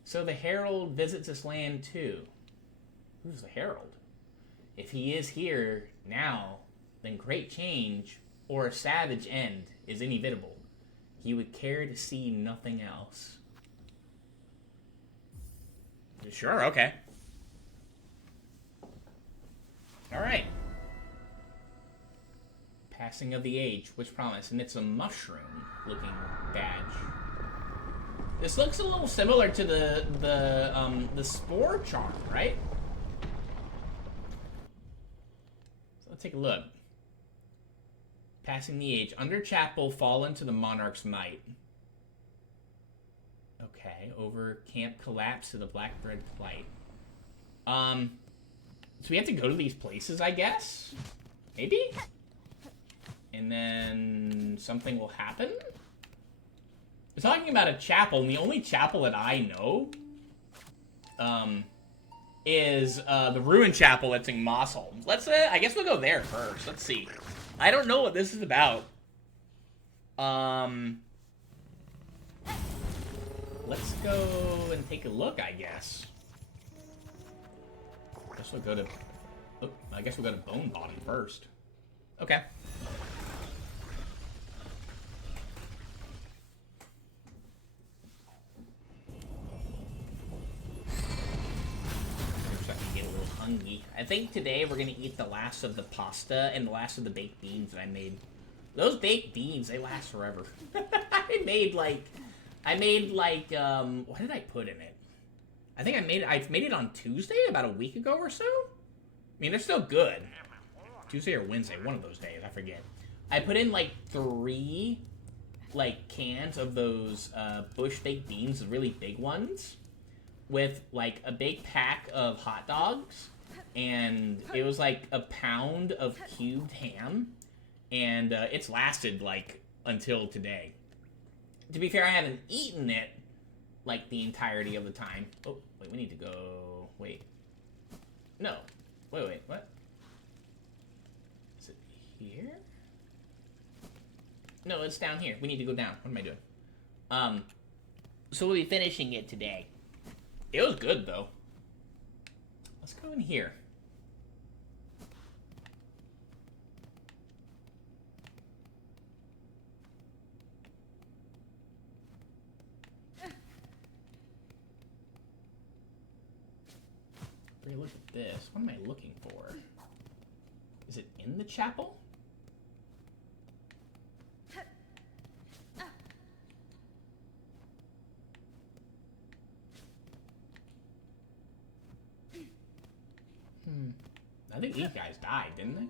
So the herald visits this land too. Who's the herald? If he is here now, then great change or a savage end is inevitable. He would care to see nothing else. Sure, okay. Alright. Passing of the age, which promise, and it's a mushroom-looking badge. This looks a little similar to the spore charm, right? So let's take a look. Passing the age. Under chapel, fallen to the monarch's might. Okay, over camp collapse to the black thread plight. So we have to go to these places, I guess? Maybe? And then something will happen? We're talking about a chapel, and the only chapel that I know is the ruined chapel that's in Mossholm. Let's I guess we'll go there first. Let's see. I don't know what this is about. Let's go and take a look, I guess. We'll go to... Oh, I guess we'll go to Bone Bottom first. Okay. I'm starting to get a little hungry. I think today we're gonna eat the last of the pasta and the last of the baked beans that I made. Those baked beans, they last forever. I made like, what did I put in it? I think I made it on Tuesday, about a week ago or so. I mean, they're still good. Tuesday or Wednesday, one of those days, I forget. I put in like 3 cans of those bush baked beans, the really big ones, with like a big pack of hot dogs, and it was like a pound of cubed ham, and it's lasted like until today. To be fair, I haven't eaten it like the entirety of the time. Oh, wait, we need to go... Wait. No. Wait, what? Is it here? No, it's down here. We need to go down. What am I doing? So we'll be finishing it today. It was good, though. Let's go in here. Look at this. What am I looking for? Is it in the chapel? I think these guys died, didn't they?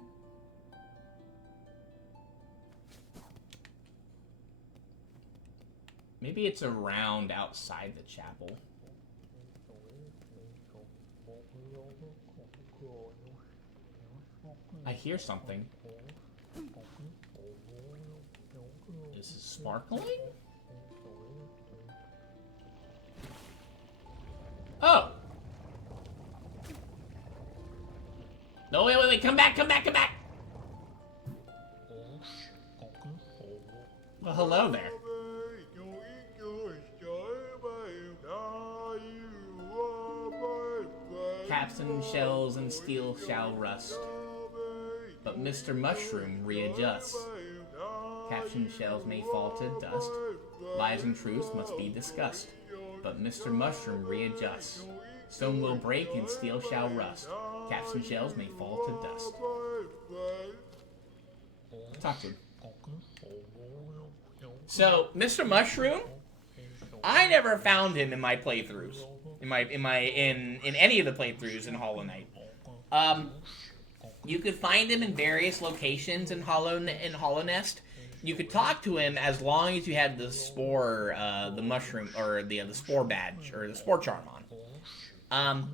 Maybe it's around outside the chapel. I hear something. Is it sparkling? Oh! No, wait, come back! Well, hello there. Caps and shells and steel shall rust, but Mr. Mushroom readjusts. Caps and shells may fall to dust, lies and truths must be discussed, but Mr. Mushroom readjusts. Stone will break and steel shall rust. Caps and shells may fall to dust. Talk to him. So, Mr. Mushroom, I never found him in my playthroughs. In any of the playthroughs in Hollow Knight. You could find him in various locations in Hollow Nest. You could talk to him as long as you had the spore, the mushroom, or the spore badge, or the spore charm on.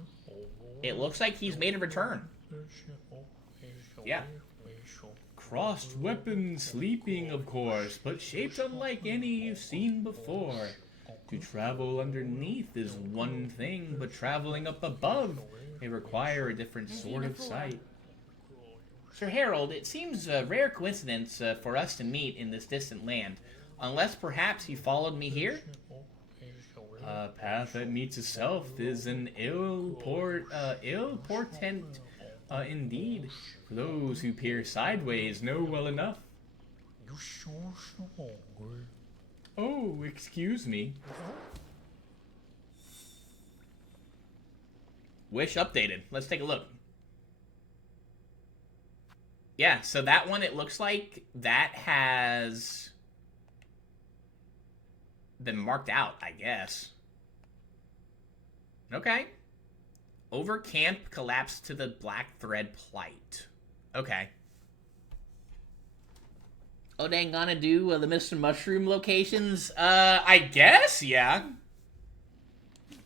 It looks like he's made a return. Yeah. crossed weapons, sleeping, of course, but shaped unlike any you've seen before. To travel underneath is one thing, but traveling up above may require a different sort of sight. Sir Harold, it seems a rare coincidence for us to meet in this distant land, unless perhaps you followed me here? A path that meets itself is an ill portent indeed, for those who peer sideways know well enough. Oh, excuse me. Wish updated. Let's take a look. Yeah, so that one, it looks like that has been marked out, I guess. Okay. Over camp collapsed to the black thread plight. Okay. Oh, dang, gonna do the Mr. Mushroom locations? I guess, yeah.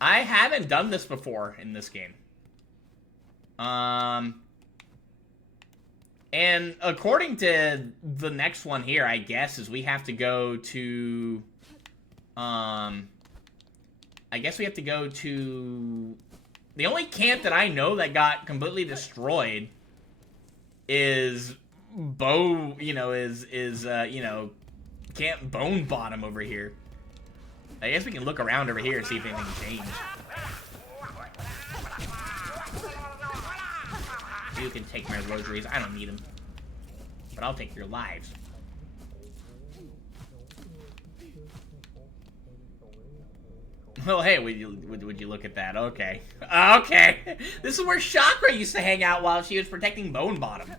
I haven't done this before in this game. And according to the next one here, I guess, is we have to go to... I guess we have to go to... The only camp that I know that got completely destroyed is Camp Bone Bottom over here. I guess we can look around over here and see if anything changed. You can take my rosaries. I don't need them. But I'll take your lives. Oh, hey, would you look at that? Okay. Okay. This is where Chakra used to hang out while she was protecting Bone Bottom.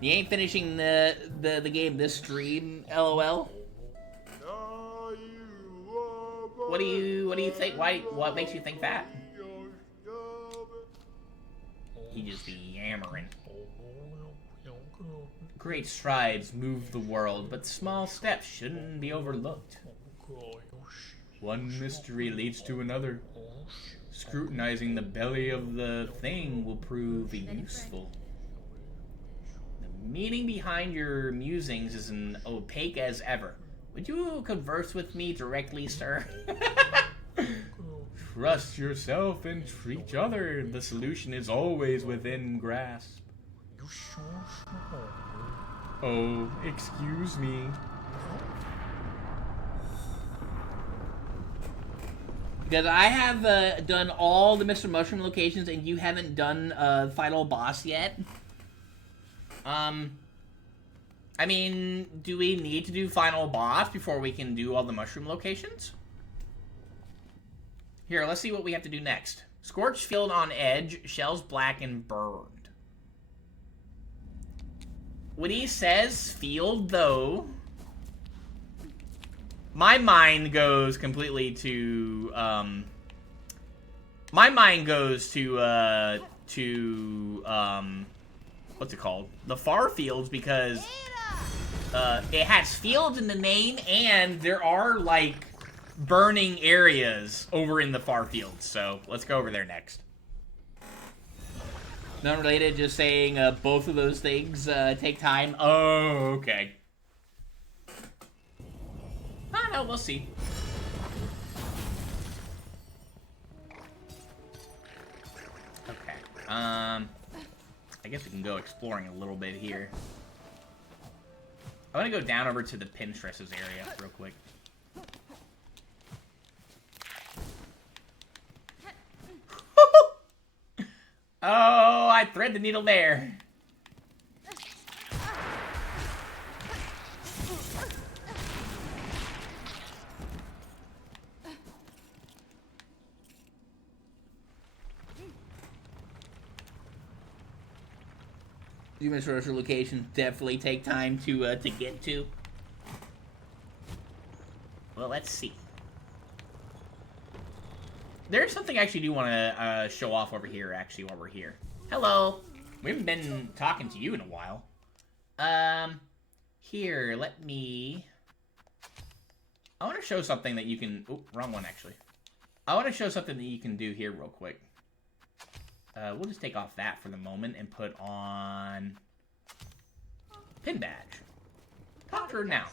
You ain't finishing the game this stream, LOL. What do you think? What makes you think that? He just be yammering. Great strides move the world, but small steps shouldn't be overlooked. One mystery leads to another. Scrutinizing the belly of the thing will prove useful. The meaning behind your musings is as opaque as ever. Would you converse with me directly, sir? Trust yourself and treat each other. The solution is always within grasp. Oh, excuse me. Because I have done all the Mr. Mushroom locations and you haven't done Final Boss yet. I mean, do we need to do Final Boss before we can do all the Mushroom locations? Here, let's see what we have to do next. Scorched field on edge, shells black and burned. When he says field, though, my mind goes completely to, my mind goes to, what's it called? The far fields, because, it has fields in the name, and there are, like, burning areas over in the far fields, so let's go over there next. Not related, just saying both of those things take time. Oh, okay. I don't know, we'll see. Okay. I guess we can go exploring a little bit here. I want to go down over to the Pinstresses area real quick. Oh, I thread the needle there. Human social locations definitely take time to get to. Well, let's see. There's something I actually do want to show off over here, actually, while we're here. Hello. We haven't been talking to you in a while. Here, let me... I want to show something that you can... Oh, wrong one, actually. I want to show something that you can do here real quick. we'll just take off that for the moment and put on pin badge. Talk to her now.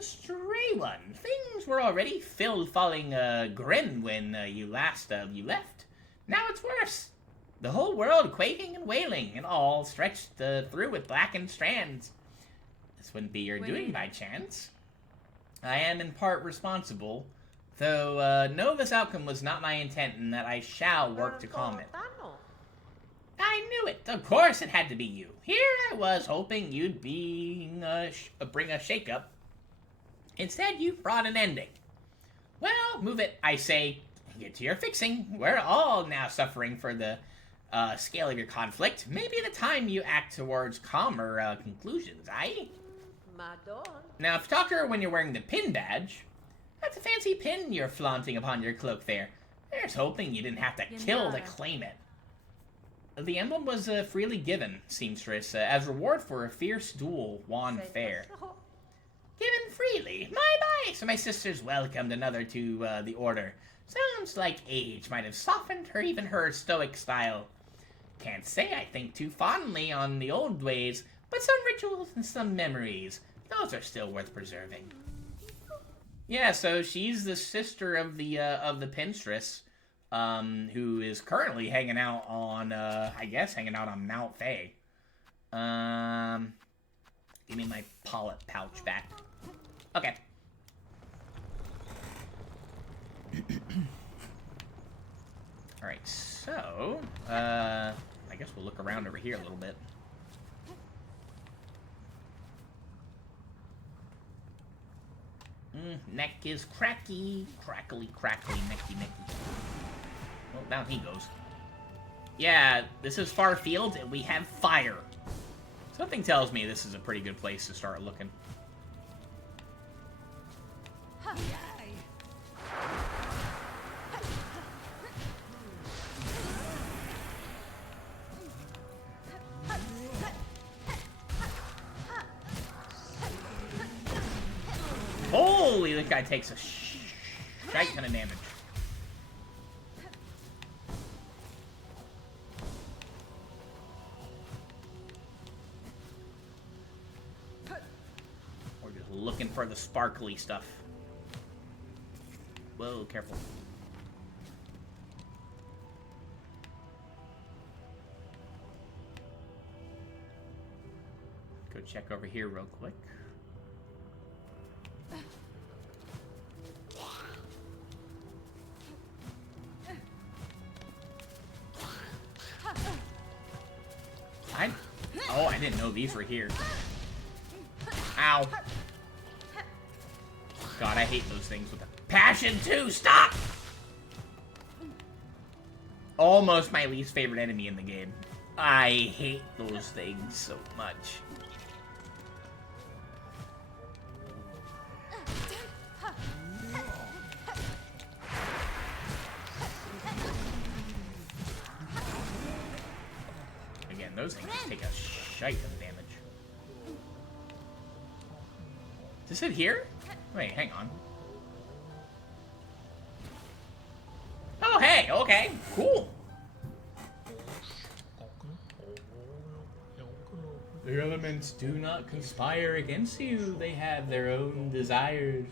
Stray one, things were already falling grim when you left. Now it's worse. The whole world quaking and wailing, and all stretched through with blackened strands. This wouldn't be your doing by chance. I am in part responsible, though know this outcome was not my intent, and that I shall work to calm it. I knew it. Of course it had to be you. Here I was hoping you'd bring a shake-up. Instead, you brought an ending. Well, move it, I say. Get to your fixing. We're all now suffering for the scale of your conflict. Maybe the time you act towards calmer conclusions, aye? Now, if you talk to her when you're wearing the pin badge, that's a fancy pin you're flaunting upon your cloak there. There's hoping you didn't have to kill to claim it. The emblem was freely given, seamstress, as reward for a fierce duel won fair. Given freely? My, so my sister's welcomed another to the order. Sounds like age might have softened her, even her stoic style. Can't say I think too fondly on the old ways, but some rituals and some memories, those are still worth preserving. Yeah, so she's the sister of the pinstress, who is currently hanging out on, hanging out on Mount Fae. Give me my pallet pouch back. Okay. Alright, so, I guess we'll look around over here a little bit. Neck is cracky. Crackly, necky. Well, down he goes. Yeah, this is far field, and we have fire. Something tells me this is a pretty good place to start looking. Holy, this guy takes a shite ton of damage. We're just looking for the sparkly stuff. Whoa, careful. Go check over here real quick. Oh, I didn't know these were here. Ow. God, I hate those things with a passion too. Stop! Almost my least favorite enemy in the game. I hate those things so much. Again, those things take a shite of damage. Is it here? Wait, hang on. Oh, hey, okay, cool. The elements do not conspire against you. They have their own desires.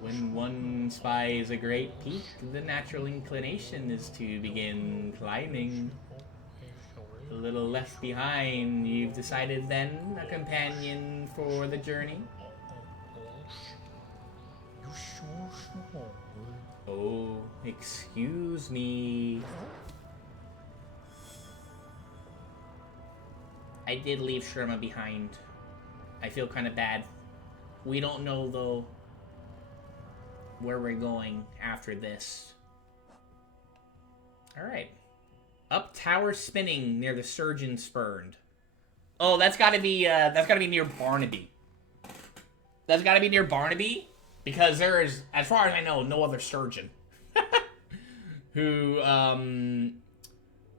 When one spies a great peak, the natural inclination is to begin climbing. A little left behind, you've decided then, a companion for the journey? Oh, excuse me. I did leave Sherma behind. I feel kind of bad. We don't know, though, where we're going after this. Alright. Up tower spinning near the surgeon spurned. Oh, that's gotta be near Barnaby. That's gotta be near Barnaby, because there is, as far as I know, no other surgeon. Who,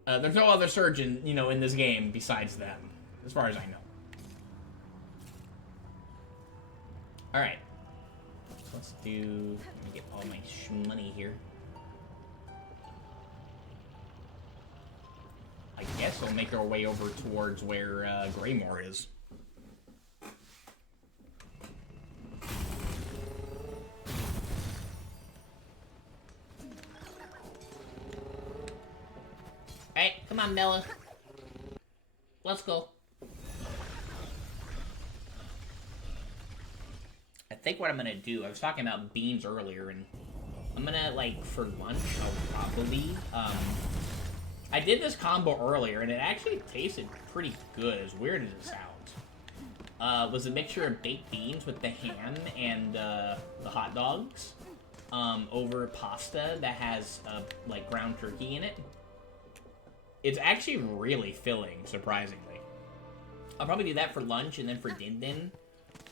there's no other surgeon, you know, in this game besides them, as far as I know. Alright. Let's do, let me get all my money here. also make our way over towards where Greymore is. Hey, come on, Bella. Let's go. I think what I'm gonna do, I was talking about beans earlier, and I'm gonna, like, for lunch, I'll probably, I did this combo earlier, and it actually tasted pretty good, as weird as it sounds. Was a mixture of baked beans with the ham and, the hot dogs, over pasta that has, like, ground turkey in it. It's actually really filling, surprisingly. I'll probably do that for lunch, and then for Din Din,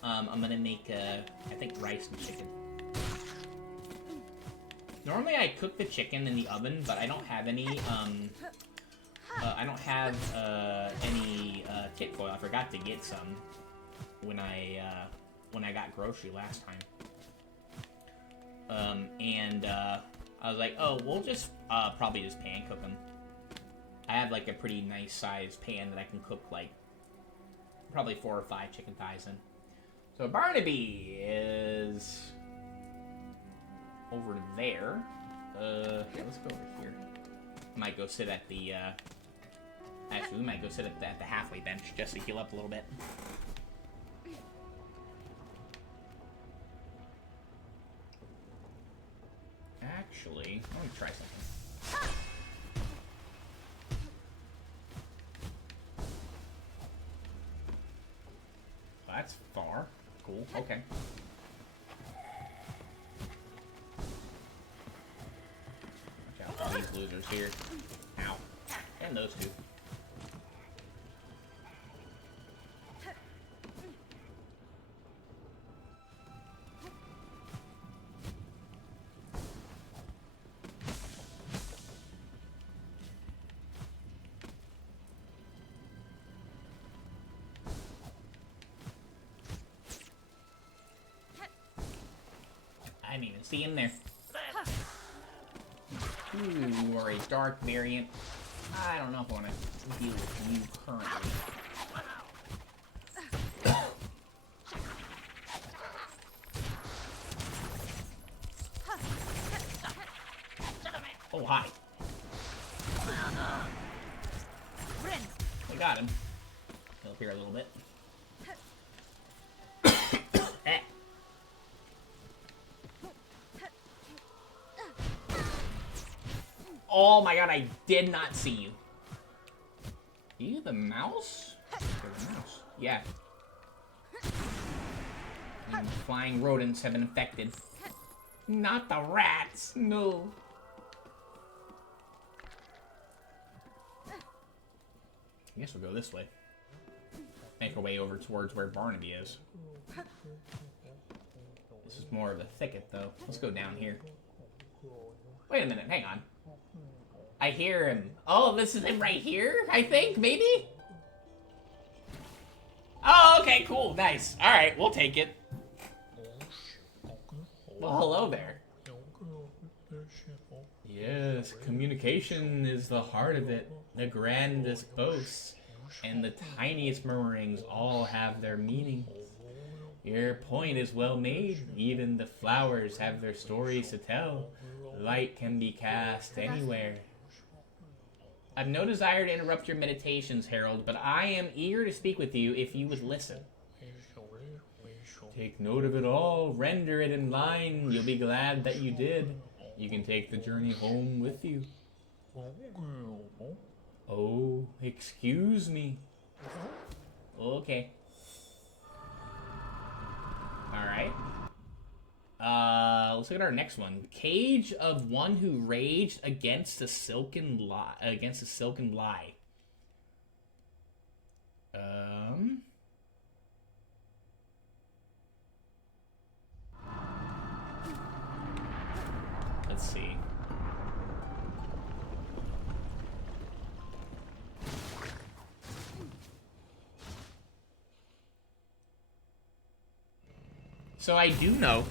I'm gonna make, I think rice and chicken. Normally I cook the chicken in the oven, but I don't have any, any, tip foil. I forgot to get some when I got grocery last time. I was like, oh, we'll just, probably just pan cook them. I have, like, a pretty nice sized pan that I can cook, like, probably 4 or 5 chicken thighs in. So Barnaby is over there. Yeah, let's go over here. Might go sit at the, actually, we might go sit at the halfway bench just to heal up a little bit. Actually, let me try something. That's far. Cool. Okay. Watch out for these losers here. Ow. And those two. I didn't even see him there. You are a dark variant. I don't know if I want to deal with you currently. Oh, hi. We got him. He'll appear a little bit. Oh my god, I did not see you. You the mouse? You're the mouse. Yeah. And flying rodents have been infected. Not the rats, no. I guess we'll go this way. Make our way over towards where Barnaby is. This is more of a thicket, though. Let's go down here. Wait a minute, hang on. I hear him. Oh, this is him right here, I think, maybe? Oh, okay, cool, nice. Alright, we'll take it. Well, hello there. Yes, communication is the heart of it. The grandest boasts and the tiniest murmurings all have their meanings. Your point is well made. Even the flowers have their stories to tell. Light can be cast anywhere. I've no desire to interrupt your meditations, Harold, but I am eager to speak with you if you would listen. Take note of it all, render it in line, you'll be glad that you did. You can take the journey home with you. Oh, excuse me. Okay. Alright. Let's look at our next one. Cage of one who raged against a silken lie. Let's see. So I do know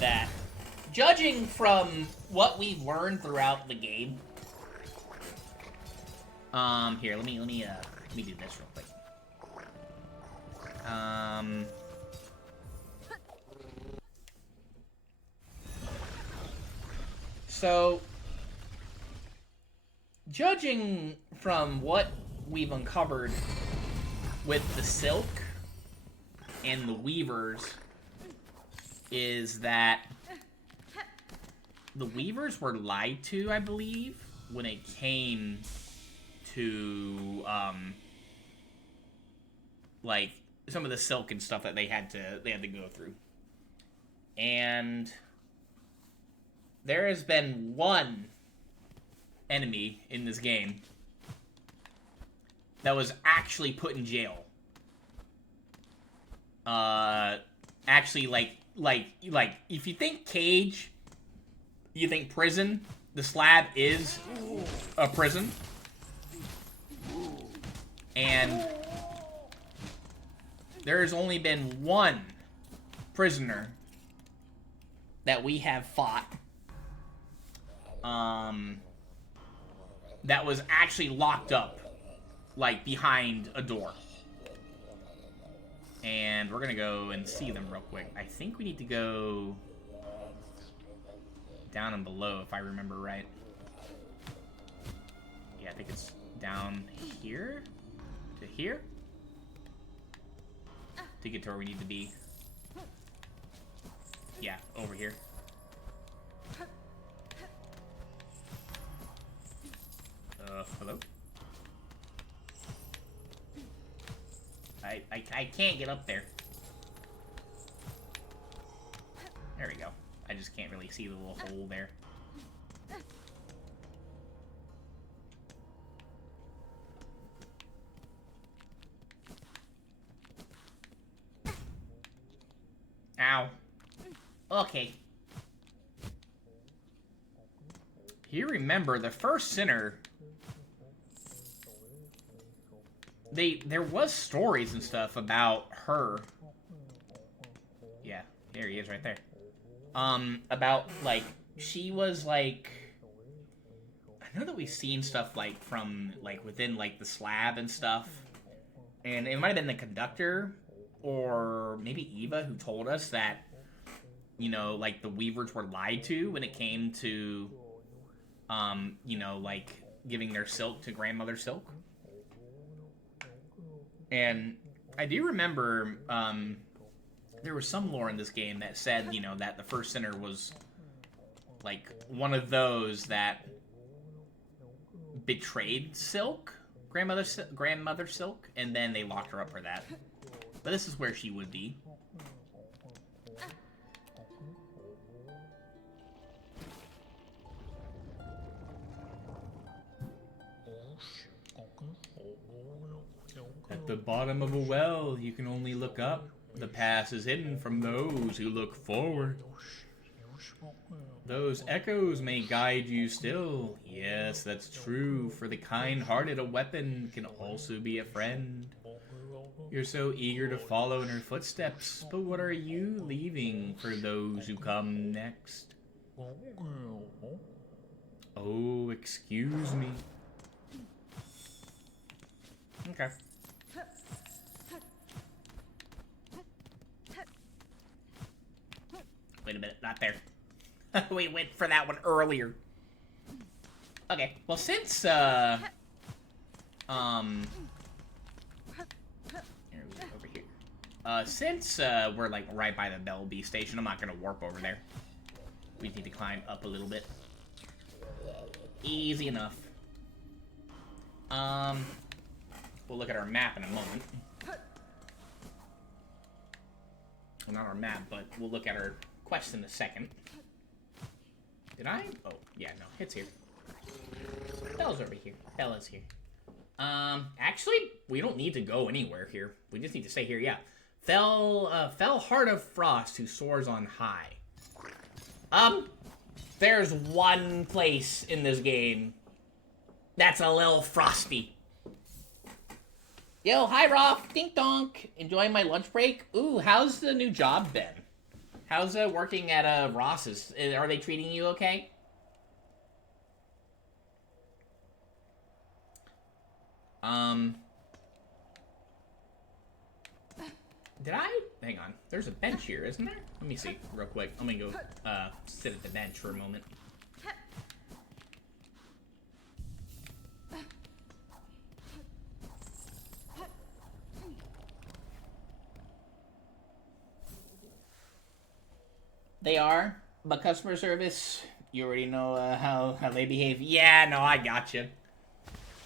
that, judging from what we've learned throughout the game, Here, let me do this real quick. So, judging from what we've uncovered with the Silk and the Weavers, is that the Weavers were lied to, I believe, when it came to, like, some of the Silk and stuff that they had to go through. And there has been one enemy in this game that was actually put in jail. Actually, like, if you think cage, you think prison, the slab is a prison. And there's only been one prisoner that we have fought that was actually locked up, like, behind a door. And we're gonna go and see them real quick. I think we need to go down and below, if I remember right. Yeah, I think it's down here to here to get to where we need to be. Yeah, over here. Hello? I can't get up there. There we go. I just can't really see the little hole there. Ow. Okay. You remember the first sinner, there was stories and stuff about her. Yeah, there he is right there. About, like, she was, like, I know that we've seen stuff, like, from, like, within, like, the slab and stuff. And it might have been the conductor, or maybe Eva, who told us that, you know, like, the Weavers were lied to when it came to, you know, like, giving their silk to Grandmother Silk. And I do remember, there was some lore in this game that said, you know, that the first sinner was, like, one of those that betrayed Silk, Grandmother Silk, and then they locked her up for that. But this is where she would be. At the bottom of a well, you can only look up. The past is hidden from those who look forward. Those echoes may guide you still. Yes, that's true. For the kind-hearted, a weapon can also be a friend. You're so eager to follow in her footsteps, but what are you leaving for those who come next? Oh, excuse me. Okay. Wait a minute, not there. We went for that one earlier. Okay, well, since, here, over here. Since, we're, like, right by the Bellby station, I'm not gonna warp over there. We need to climb up a little bit. Easy enough. We'll look at our map in a moment. Well, not our map, but we'll look at our quest in a second. Did I? Oh, yeah, no, it's here. Bella's over here. Bella's here. Actually, we don't need to go anywhere here. We just need to stay here, yeah. Fell heart of frost who soars on high. There's one place in this game that's a little frosty. Yo, hi, Roth. Dink donk. Enjoying my lunch break? Ooh, how's the new job been? How's working at Ross's? Are they treating you okay? Did I? Hang on. There's a bench here, isn't there? Let me see real quick. Let me go sit at the bench for a moment. They are, but customer service, you already know how they behave. Yeah, no, I gotcha.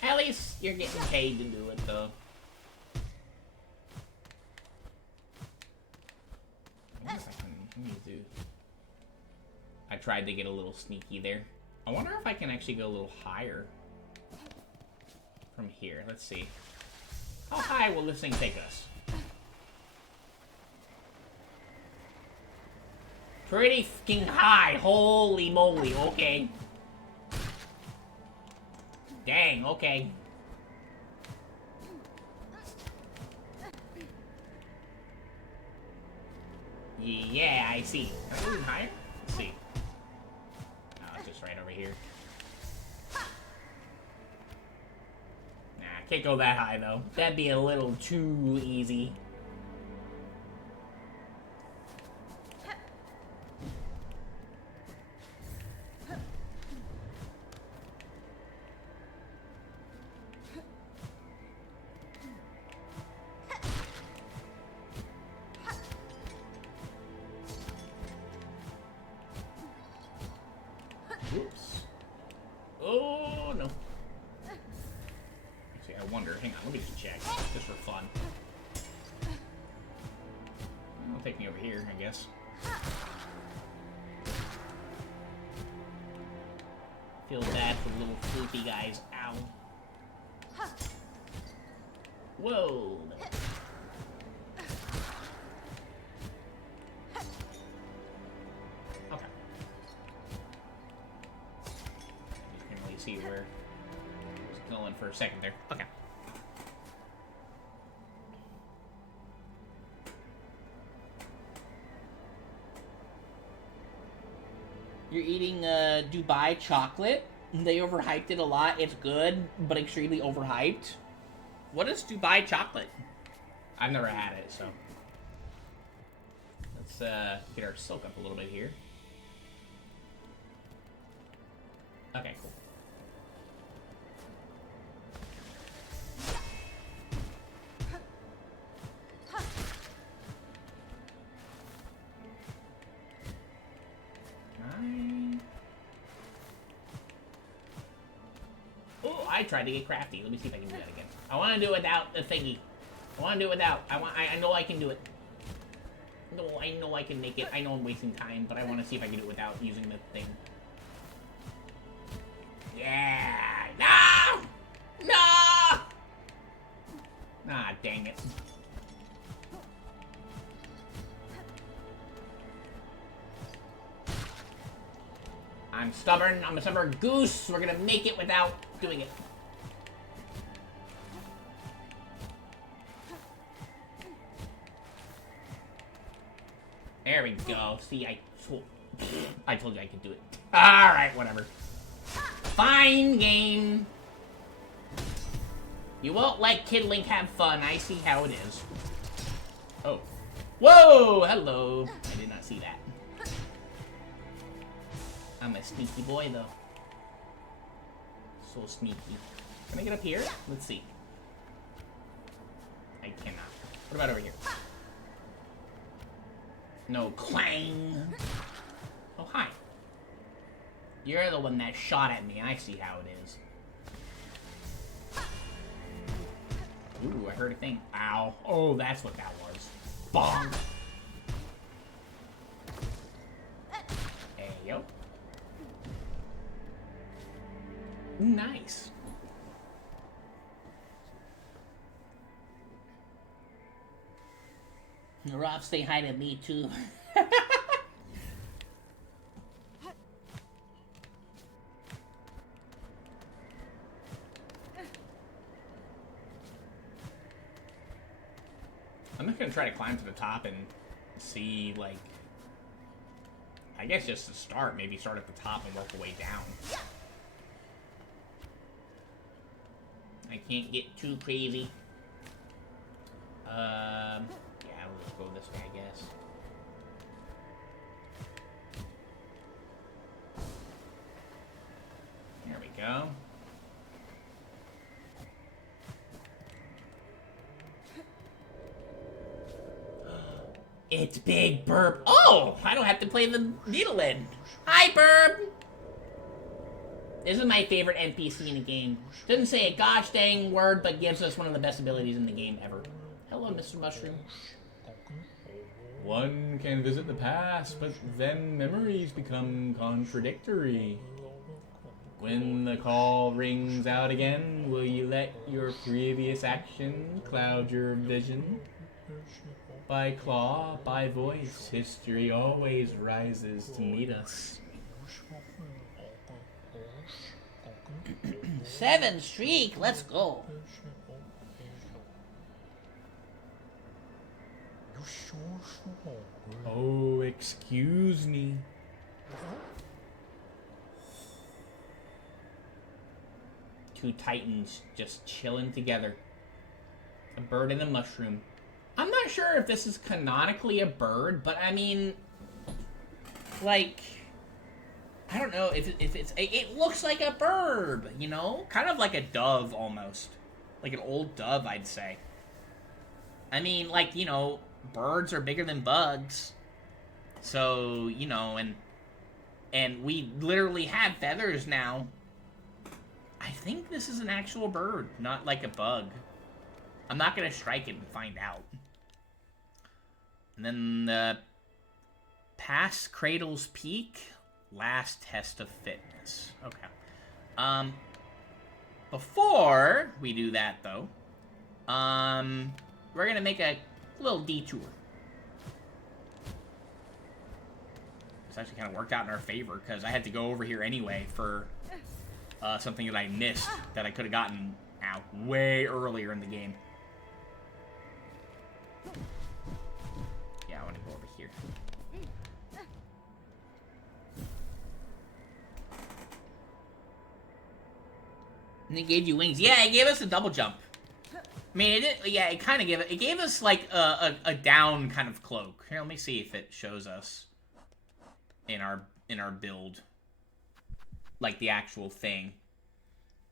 At least you're getting paid to do it, though. What if I can, let me do... I tried to get a little sneaky there. I wonder if I can actually go a little higher from here. Let's see. How high will this thing take us? Pretty fucking high. Holy moly. Okay. Dang, okay. Yeah, I see. Can I go even higher? Let's see. Oh, it's just right over here. Nah, can't go that high, though. That'd be a little too easy. Oops. Oh, no. See, I wonder. Hang on, let me just check. Just for fun. It'll take me over here, I guess. Feel bad for the little floopy guys. Ow. Whoa. Okay. You can really see where I was going for a second there. Okay. You're eating Dubai chocolate. They overhyped it a lot. It's good, but extremely overhyped. What is Dubai chocolate? I've never had it, so. Let's get our silk up a little bit here. Okay, cool. Oh, I tried to get crafty. Let me see if I can do that again. I want to do it without the thingy. I want to do it without. I know I can do it. No, I know I can make it. I know I'm wasting time, but I want to see if I can do it without using the thing. Yeah! No! No! Ah, dang it. I'm stubborn. I'm a stubborn goose. We're gonna make it without doing it. There we go. See, I told you I could do it. Alright, whatever. Fine game. You won't let Kid Link have fun. I see how it is. Oh. Whoa! Hello. I did not see that. I'm a sneaky boy, though. So sneaky. Can I get up here? Let's see. I cannot. What about over here? No clang. Oh, hi. You're the one that shot at me. I see how it is. Ooh, I heard a thing. Ow. Oh, that's what that was. Bonk. Hey, yo. Nice. Rob, say hi to me, too. I'm not gonna try to climb to the top and see, like... I guess just to start, maybe start at the top and work the way down. I can't get too crazy. Yeah, we'll just go this way, I guess. There we go. It's Big Burp. Oh, I don't have to play the needle end. Hi, Burp. This is my favorite NPC in the game. Doesn't say a gosh dang word, but gives us one of the best abilities in the game ever. Hello, Mr. Mushroom. One can visit the past, but then memories become contradictory. When the call rings out again, will you let your previous action cloud your vision? By claw, by voice, history always rises to meet us. 7 streak, let's go. Oh, excuse me. Two titans just chilling together. A bird and a mushroom. I'm not sure if this is canonically a bird, but I mean, like, I don't know if it's, it looks like a bird, you know? Kind of like a dove almost. Like an old dove, I'd say. I mean, like, you know, birds are bigger than bugs. So, you know, and we literally have feathers now. I think this is an actual bird, not like a bug. I'm not gonna strike it and find out. And then the past Cradle's Peak, last test of fitness. Okay. Before we do that though, we're gonna make a little detour. This actually kind of worked out in our favor because I had to go over here anyway for something that I missed that I could have gotten out way earlier in the game. Yeah, I want to go over here. And it gave you wings. Yeah, it gave us a double jump. I mean, it did, yeah, it kind of gave it. It gave us like a down kind of cloak. Here, let me see if it shows us in our build, like the actual thing.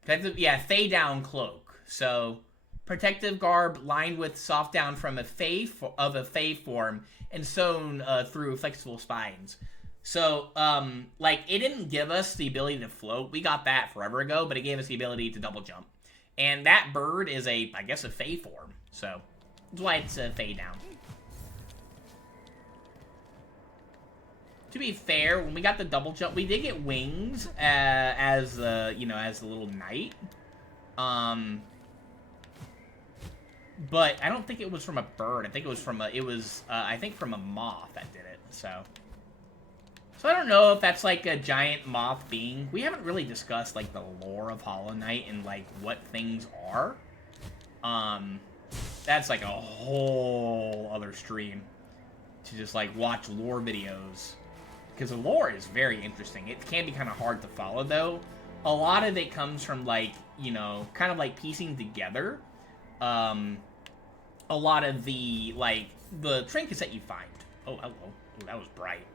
Yeah, fey down cloak. So protective garb lined with soft down from a fey form and sewn through flexible spines. So, like, it didn't give us the ability to float. We got that forever ago, but it gave us the ability to double jump. And that bird is I guess, a fey form. So, that's why it's a fey down. To be fair, when we got the double jump, we did get wings as the little knight. But I don't think it was from a bird. I think it was from from a moth that did it. So I don't know if that's like a giant moth being. We haven't really discussed like the lore of Hollow Knight and like what things are. That's like a whole other stream to just like watch lore videos. Because the lore is very interesting. It can be kind of hard to follow, though. A lot of it comes from, like, you know, kind of like piecing together a lot of the, like, the trinkets that you find. Oh, hello. Ooh, that was bright.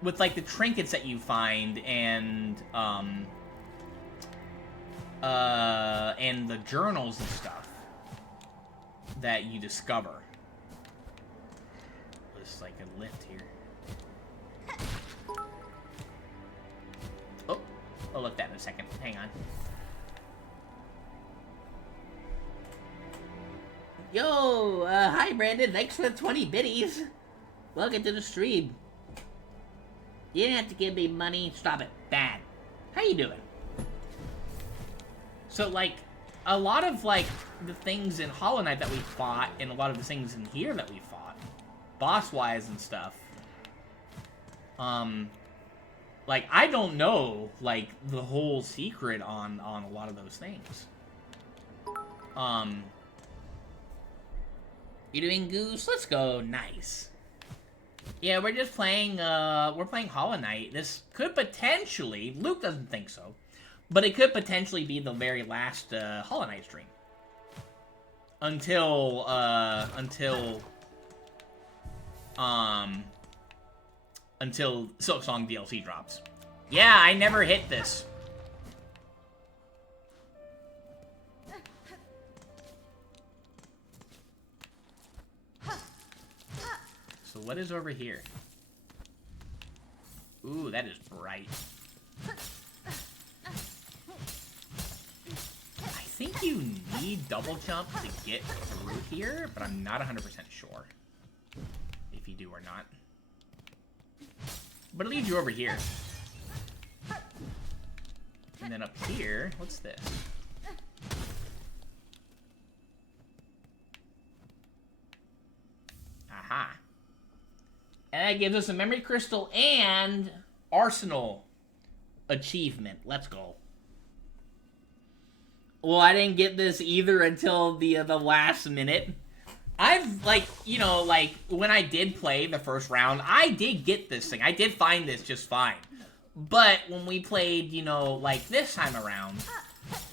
With, like, the trinkets that you find and the journals and stuff that you discover. There's, like, a lift here. Oh, I'll look at that in a second. Hang on. Yo, hi Brandon. Thanks for the 20 biddies. Welcome to the stream. You didn't have to give me money. Stop it. Bad. How you doing? So, like, a lot of, like, the things in Hollow Knight that we fought, and a lot of the things in here that we fought, boss-wise and stuff, like, I don't know, like, the whole secret on a lot of those things. You doing, Goose? Let's go. Nice. Yeah, we're just playing, we're playing Hollow Knight. This could potentially, Luke doesn't think so, But it could potentially be the very last Hollow Knight stream. Until Silksong DLC drops. Yeah, I never hit this. So what is over here? Ooh, that is bright. I think you need double jump to get through here, but I'm not 100% sure if you do or not. But it leads you over here. And then up here, what's this? Aha. And that gives us a memory crystal and arsenal achievement. Let's go. Well, I didn't get this either until the last minute. I've, like, you know, like, when I did play the first round, I did get this thing. I did find this just fine. But when we played, you know, like, this time around,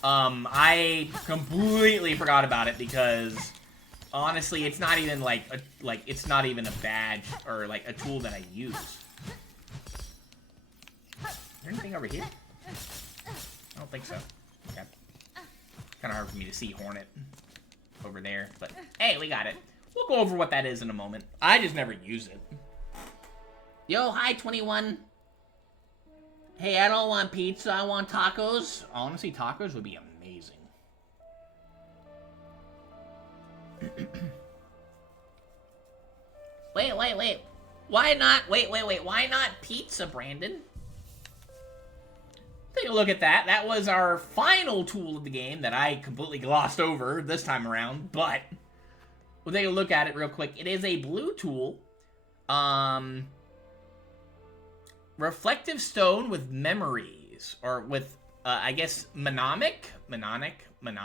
I completely forgot about it because, honestly, it's not even, like, it's not even a badge or, like, a tool that I use. Is there anything over here? I don't think so. Okay. Kind of hard for me to see Hornet over there, but hey, we got it. We'll go over what that is in a moment. I just never use it. Yo, hi 21. Hey, I don't want pizza, I want tacos. Honestly, tacos would be amazing. Wait. Why not? Wait. Why not pizza, Brandon? Take a look at that. That was our final tool of the game that I completely glossed over this time around, but we'll take a look at it real quick. It is a blue tool. Reflective stone with memories, or with, I guess, mnemonic? Mnemonic? When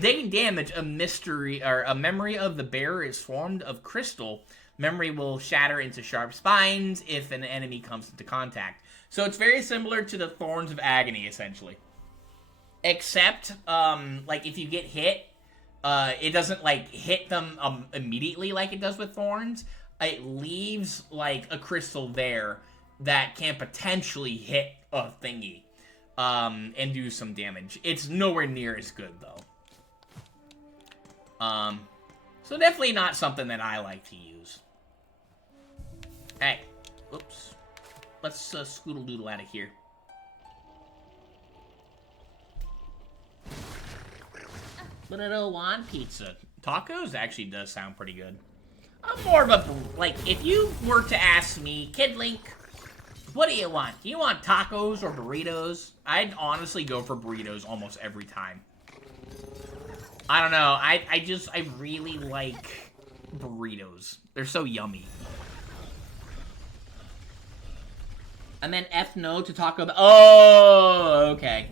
taking damage, a memory of the bearer is formed of crystal. Memory will shatter into sharp spines if an enemy comes into contact. So it's very similar to the Thorns of Agony, essentially. Except, like, if you get hit, it doesn't, like, hit them immediately like it does with Thorns. It leaves, like, a crystal there that can potentially hit a thingy, and do some damage. It's nowhere near as good, though. So definitely not something that I like to use. Hey, oops. Let's scoodle-doodle out of here. But I don't want pizza. Tacos actually does sound pretty good. I'm more of a, like, if you were to ask me, Kid Link, what do you want? Do you want tacos or burritos? I'd honestly go for burritos almost every time. I don't know. I really like burritos. They're so yummy. I meant F no to Taco Bell. Oh, okay.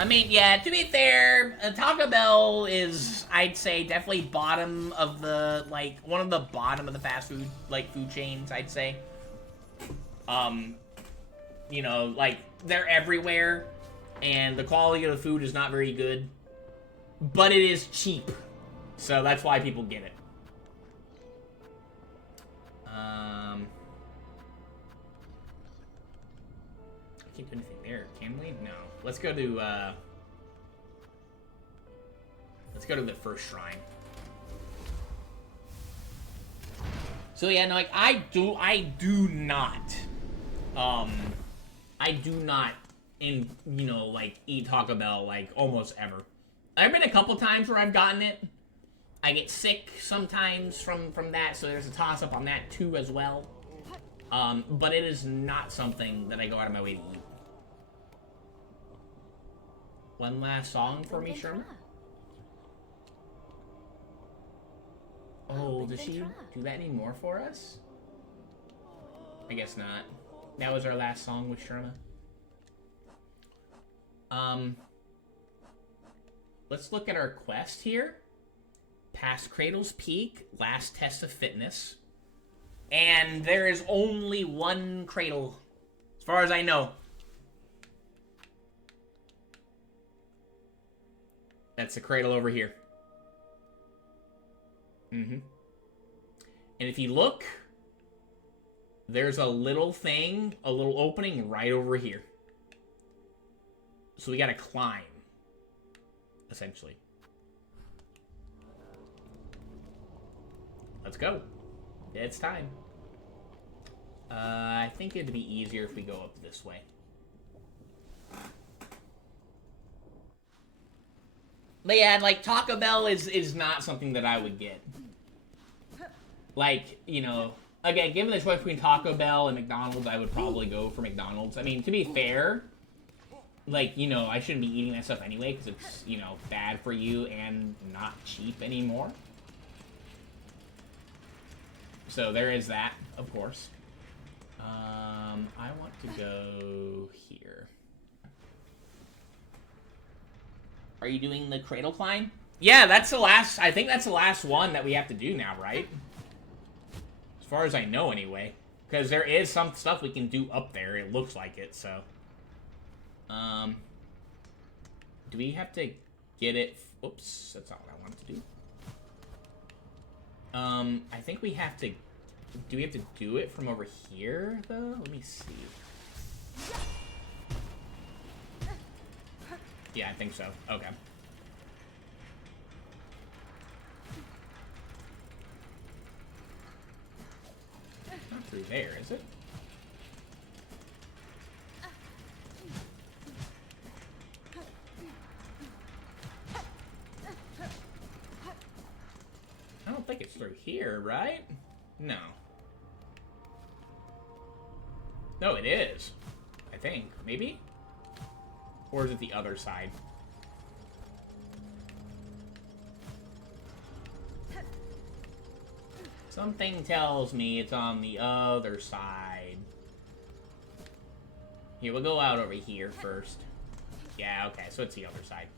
I mean, yeah, to be fair, Taco Bell is, I'd say, definitely bottom of the, like, one of the bottom of the fast food, like, food chains, I'd say. You know, like, they're everywhere, and the quality of the food is not very good, but it is cheap, so that's why people get it. I can't do anything there, can we? No. Let's go to the first shrine. So yeah, no, like I do not eat Taco Bell like almost ever. I've been a couple times where I've gotten it. I get sick sometimes from that, so there's a toss up on that too as well. But it is not something that I go out of my way to eat. One last song for me, Sherman? Oh, does she do that anymore for us? I guess not. That was our last song with Sherma. Let's look at our quest here. Past Cradle's Peak, last test of fitness. And there is only one cradle, as far as I know. That's the cradle over here. And if you look, there's a little thing, a little opening right over here. So we gotta climb, essentially. Let's go. It's time. I think it'd be easier if we go up this way. But yeah, like, Taco Bell is not something that I would get. Like, you know, again, given the choice between Taco Bell and McDonald's, I would probably go for McDonald's. I mean, to be fair, like, you know, I shouldn't be eating that stuff anyway, because it's, you know, bad for you and not cheap anymore. So there is that, of course. I want to go here. Are you doing the cradle climb? Yeah, that's the last, I think that's the last one that we have to do now, right? As far as I know, anyway. Because there is some stuff we can do up there, it looks like it, so. Do we have to get it? Oops, that's not what I wanted to do. I think we have to, do we have to do it from over here, though? Let me see. Yeah, I think so. Okay. Not through there, is it? I don't think it's through here, right? No. No, it is. I think. Maybe? Or is it the other side? Something tells me it's on the other side. Here, we'll go out over here first. Yeah, okay, so it's the other side.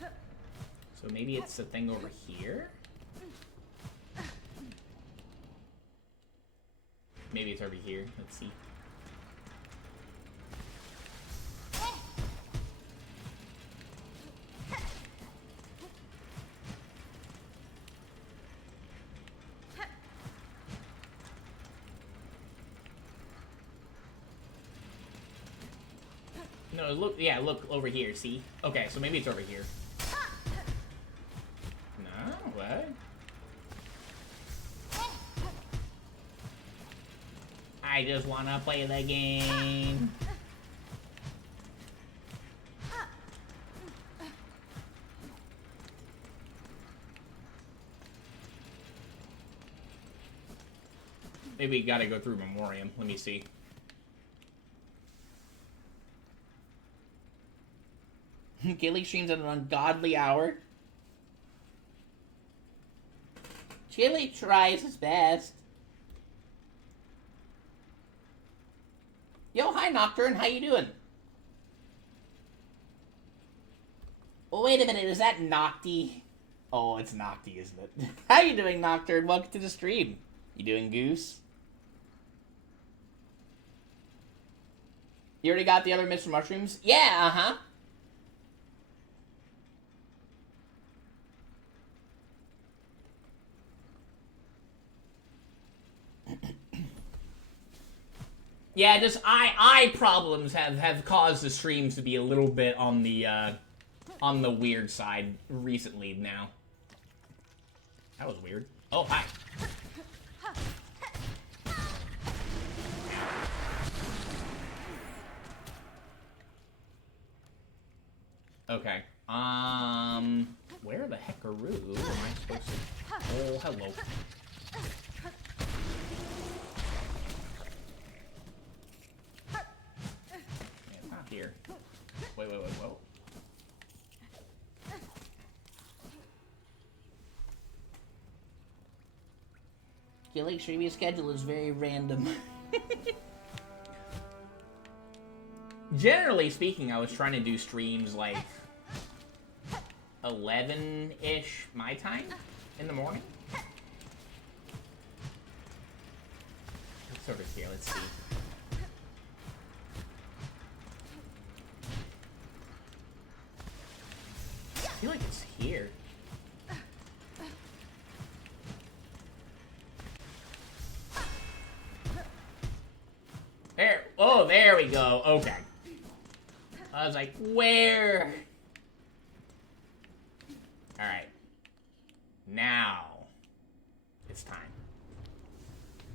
So maybe it's the thing over here? Maybe it's over here. Let's see. No, look, yeah, look over here, see? Okay, so maybe it's over here. No, what? I just wanna play the game. Maybe we gotta go through Memoriam. Let me see. Gilly streams at an ungodly hour. Chili tries his best. Yo, hi Nocturne, how you doing? Oh, wait a minute, is that Nocty? Oh, it's Nocty, isn't it? How you doing, Nocturne? Welcome to the stream. You doing, Goose? You already got the other Mr. Mushrooms? Yeah, uh-huh. Yeah, just eye problems have caused the streams to be a little bit on the weird side recently now. That was weird. Oh, hi. Okay. Where the heckaroo am I supposed to? Oh, hello. Here. Wait, whoa. Gilly's streaming schedule is very random. Generally speaking, I was trying to do streams like 11-ish my time in the morning. What's over here? Let's see. I feel like it's here. There. Oh, there we go. Okay. I was like, where? Alright. Now. It's time.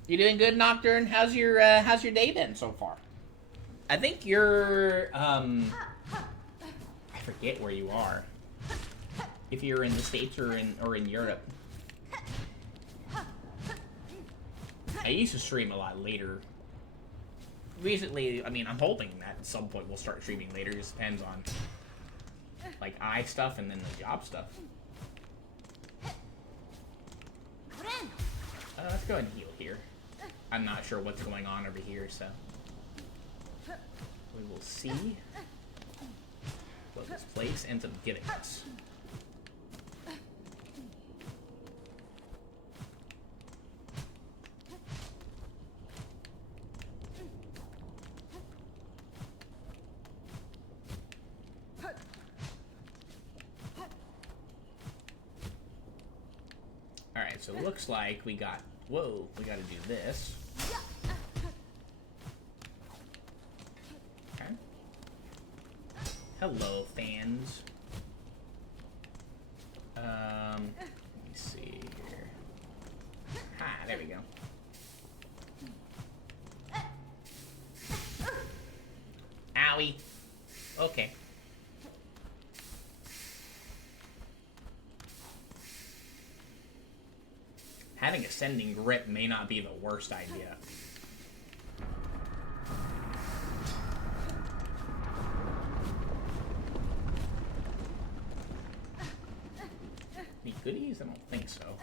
You doing good, Nocturne? How's your day been so far? I think you're, I forget where you are. If you're in the States or in Europe. I used to stream a lot later. Recently, I mean, I'm hoping that at some point we'll start streaming later. It just depends on, like, eye stuff and then the job stuff. Let's go ahead and heal here. I'm not sure what's going on over here, so we will see what this place ends up giving us. Alright, so it looks like we got... Whoa, we gotta do this. Okay. Hello, fans. Let me see here. Ah, there we go. Owie. Okay. Having ascending grip may not be the worst idea. Any goodies? I don't think so.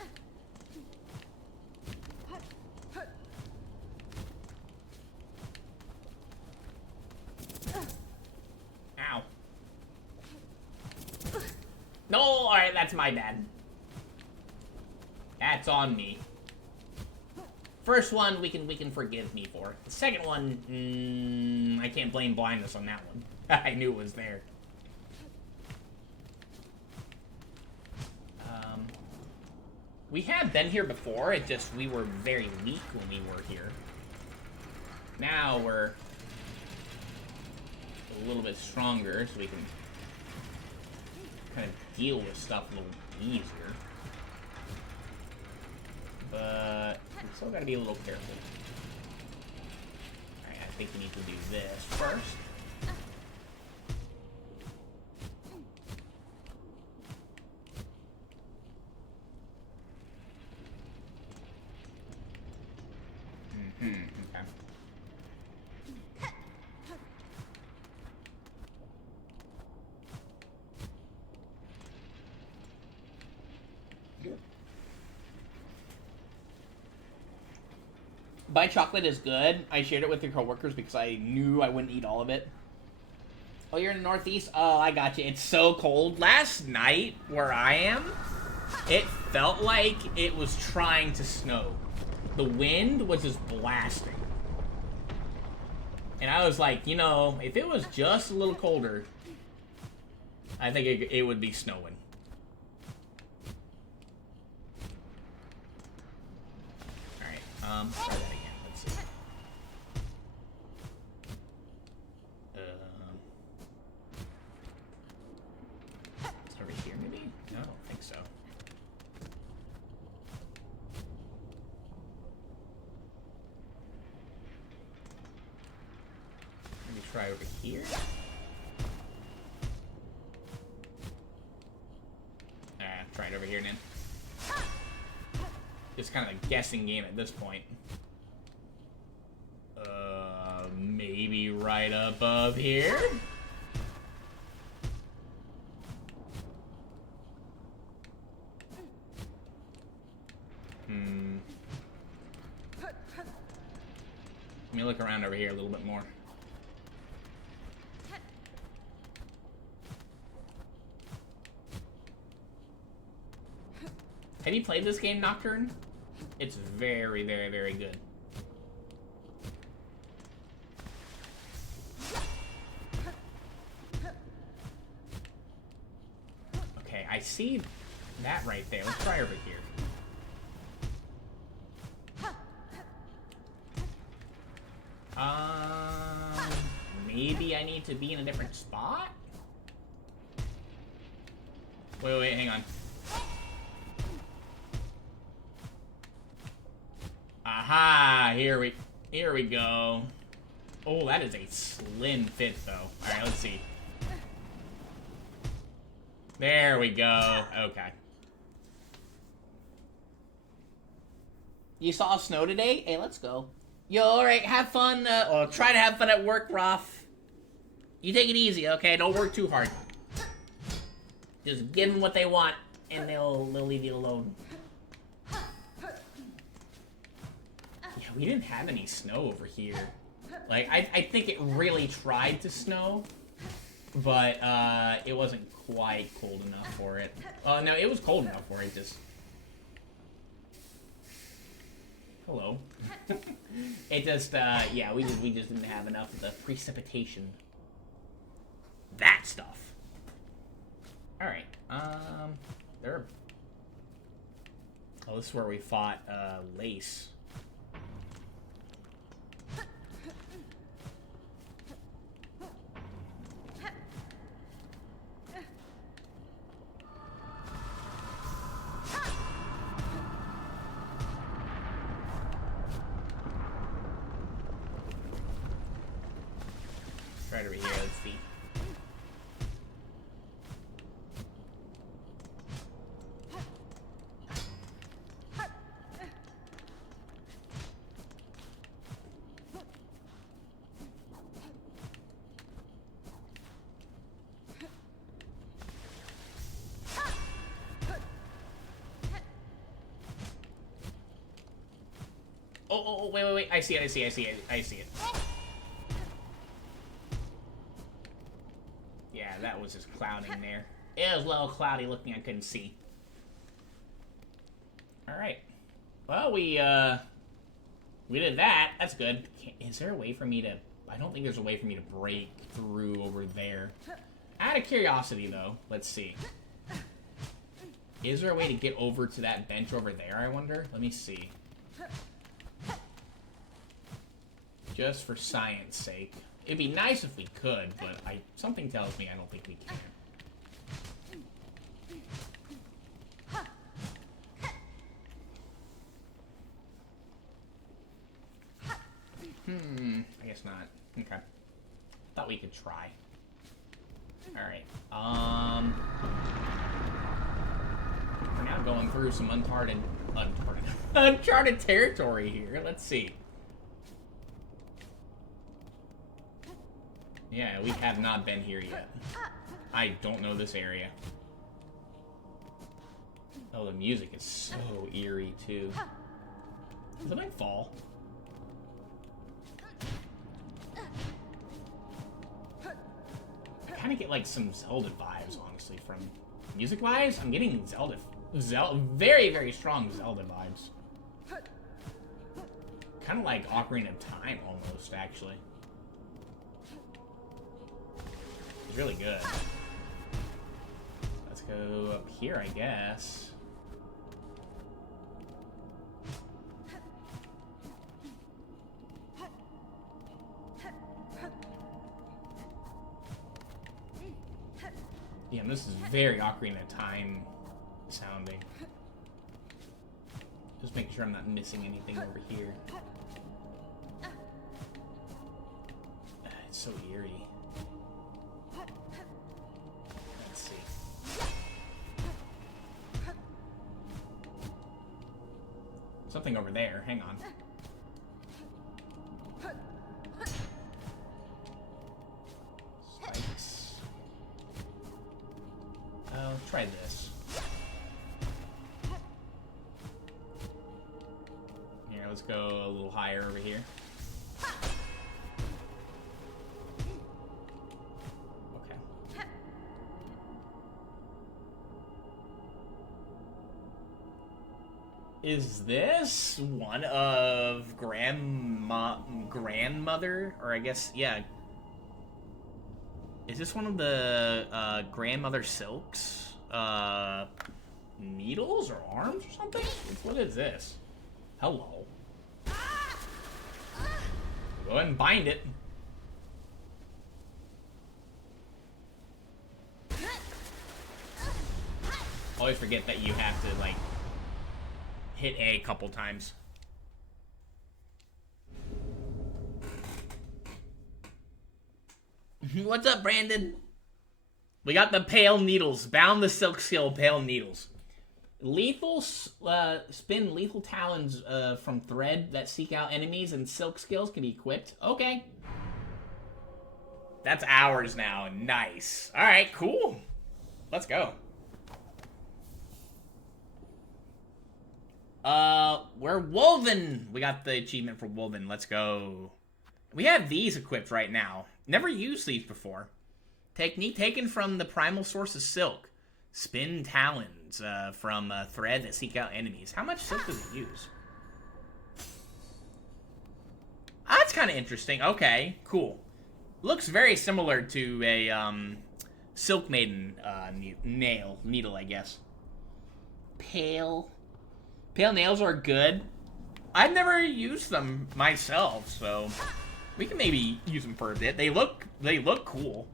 Ow. No, alright, that's my bad. That's on me. First one, we can forgive me for. The second one, I can't blame blindness on that one. I knew it was there. We had been here before, it just, we were very weak when we were here. Now we're a little bit stronger, so we can kind of deal with stuff a little easier. But we still gotta be a little careful. Alright, I think we need to do this first. Okay. Buy chocolate is good. I shared it with your coworkers because I knew I wouldn't eat all of it. Oh, you're in the Northeast? Oh, I got you. It's so cold. Last night, where I am, it felt like it was trying to snow. The wind was just blasting. And I was like, you know, if it was just a little colder, I think it would be snowing. Alright, try that again. Let's see. It's over here, maybe? No, I don't think so. Maybe try over here. Try it over here then. It's kind of a guessing game at this point. Maybe right above here? Let me look around over here a little bit more. Have you played this game, Nocturne? It's very, very, very good. Okay, I see that right there. Let's try over here. Maybe I need to be in a different spot? Wait, hang on. Aha! Here we go. Oh, that is a slim fit, though. All right, let's see. There we go. Okay. You saw snow today? Hey, let's go. Yo, alright, have fun, or try to have fun at work, Roth. You take it easy, okay? Don't work too hard. Just give them what they want, and they'll leave you alone. Yeah, we didn't have any snow over here. Like, I think it really tried to snow, but, it wasn't quite cold enough for it. No, it was cold enough for it, just... Hello. It just, yeah, we just didn't have enough of the precipitation. That stuff. Alright, there... Oh, this is where we fought, Lace. Right over here, let's see. Oh, wait, I see it. Yeah, that was just clouding there. It was a little cloudy looking, I couldn't see. Alright. Well, we did that. That's good. Is there a way for me to... I don't think there's a way for me to break through over there. Out of curiosity, though, let's see. Is there a way to get over to that bench over there, I wonder? Let me see. Just for science sake. It'd be nice if we could, but something tells me I don't think we can. I guess not. Okay. Thought we could try. Alright. We're now going through some uncharted territory here. Let's see. Yeah, we have not been here yet. I don't know this area. Oh, the music is so eerie, too. Does it, like, fall? I kind of get, like, some Zelda vibes, honestly, from... Music-wise, I'm getting Zelda... very, very strong Zelda vibes. Kind of like Ocarina of Time, almost, actually. It's really good. Let's go up here, I guess. Damn, this is very Ocarina of Time sounding. Just making sure I'm not missing anything over here. It's so eerie. Let's see. Something over there. Hang on. Spikes. Let's try this. Here, let's go a little higher over here. Is this? One of grandmother, or I guess, yeah. Is this one of the grandmother silks? Needles or arms or something? What is this? Hello. Go ahead and bind it. Always forget that you have to, like, hit A a couple times. What's up, Brandon? We got the pale needles. Bound the silk skill, pale needles. Lethal, spin lethal talons from thread that seek out enemies, and silk skills can be equipped. Okay. That's ours now. Nice. Alright, cool. Let's go. We're woven. We got the achievement for woven. Let's go. We have these equipped right now. Never used these before. Technique taken from the primal source of silk. Spin talons from thread that seek out enemies. How much silk does it use? That's kind of interesting. Okay, cool. Looks very similar to a Silk Maiden needle, I guess. Pale nails are good. I've never used them myself, so we can maybe use them for a bit. They look cool.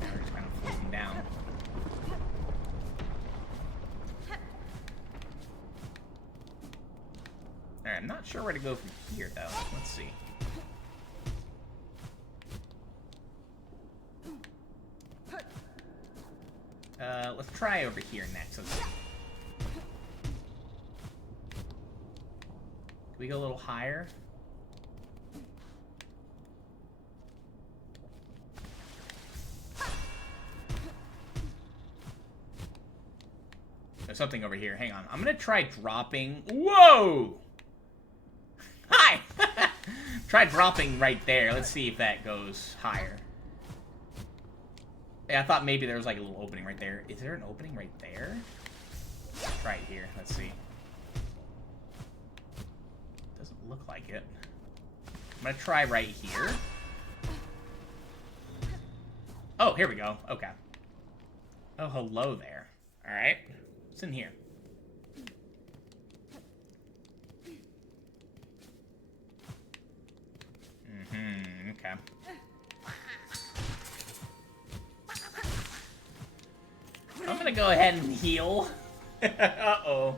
They're just kind of floating down. Alright, I'm not sure where to go from here, though. Let's see. Let's try over here next. Let's see. Can we go a little higher? There's something over here. Hang on. I'm gonna try dropping. Whoa! Hi! Try dropping right there. Let's see if that goes higher. Yeah, I thought maybe there was like a little opening right there. Is there an opening right there? Right here. Let's see. Doesn't look like it. I'm gonna try right here. Oh, here we go. Okay. Oh, hello there. Alright. What's in here? Okay. I'm gonna go ahead and heal. Uh-oh.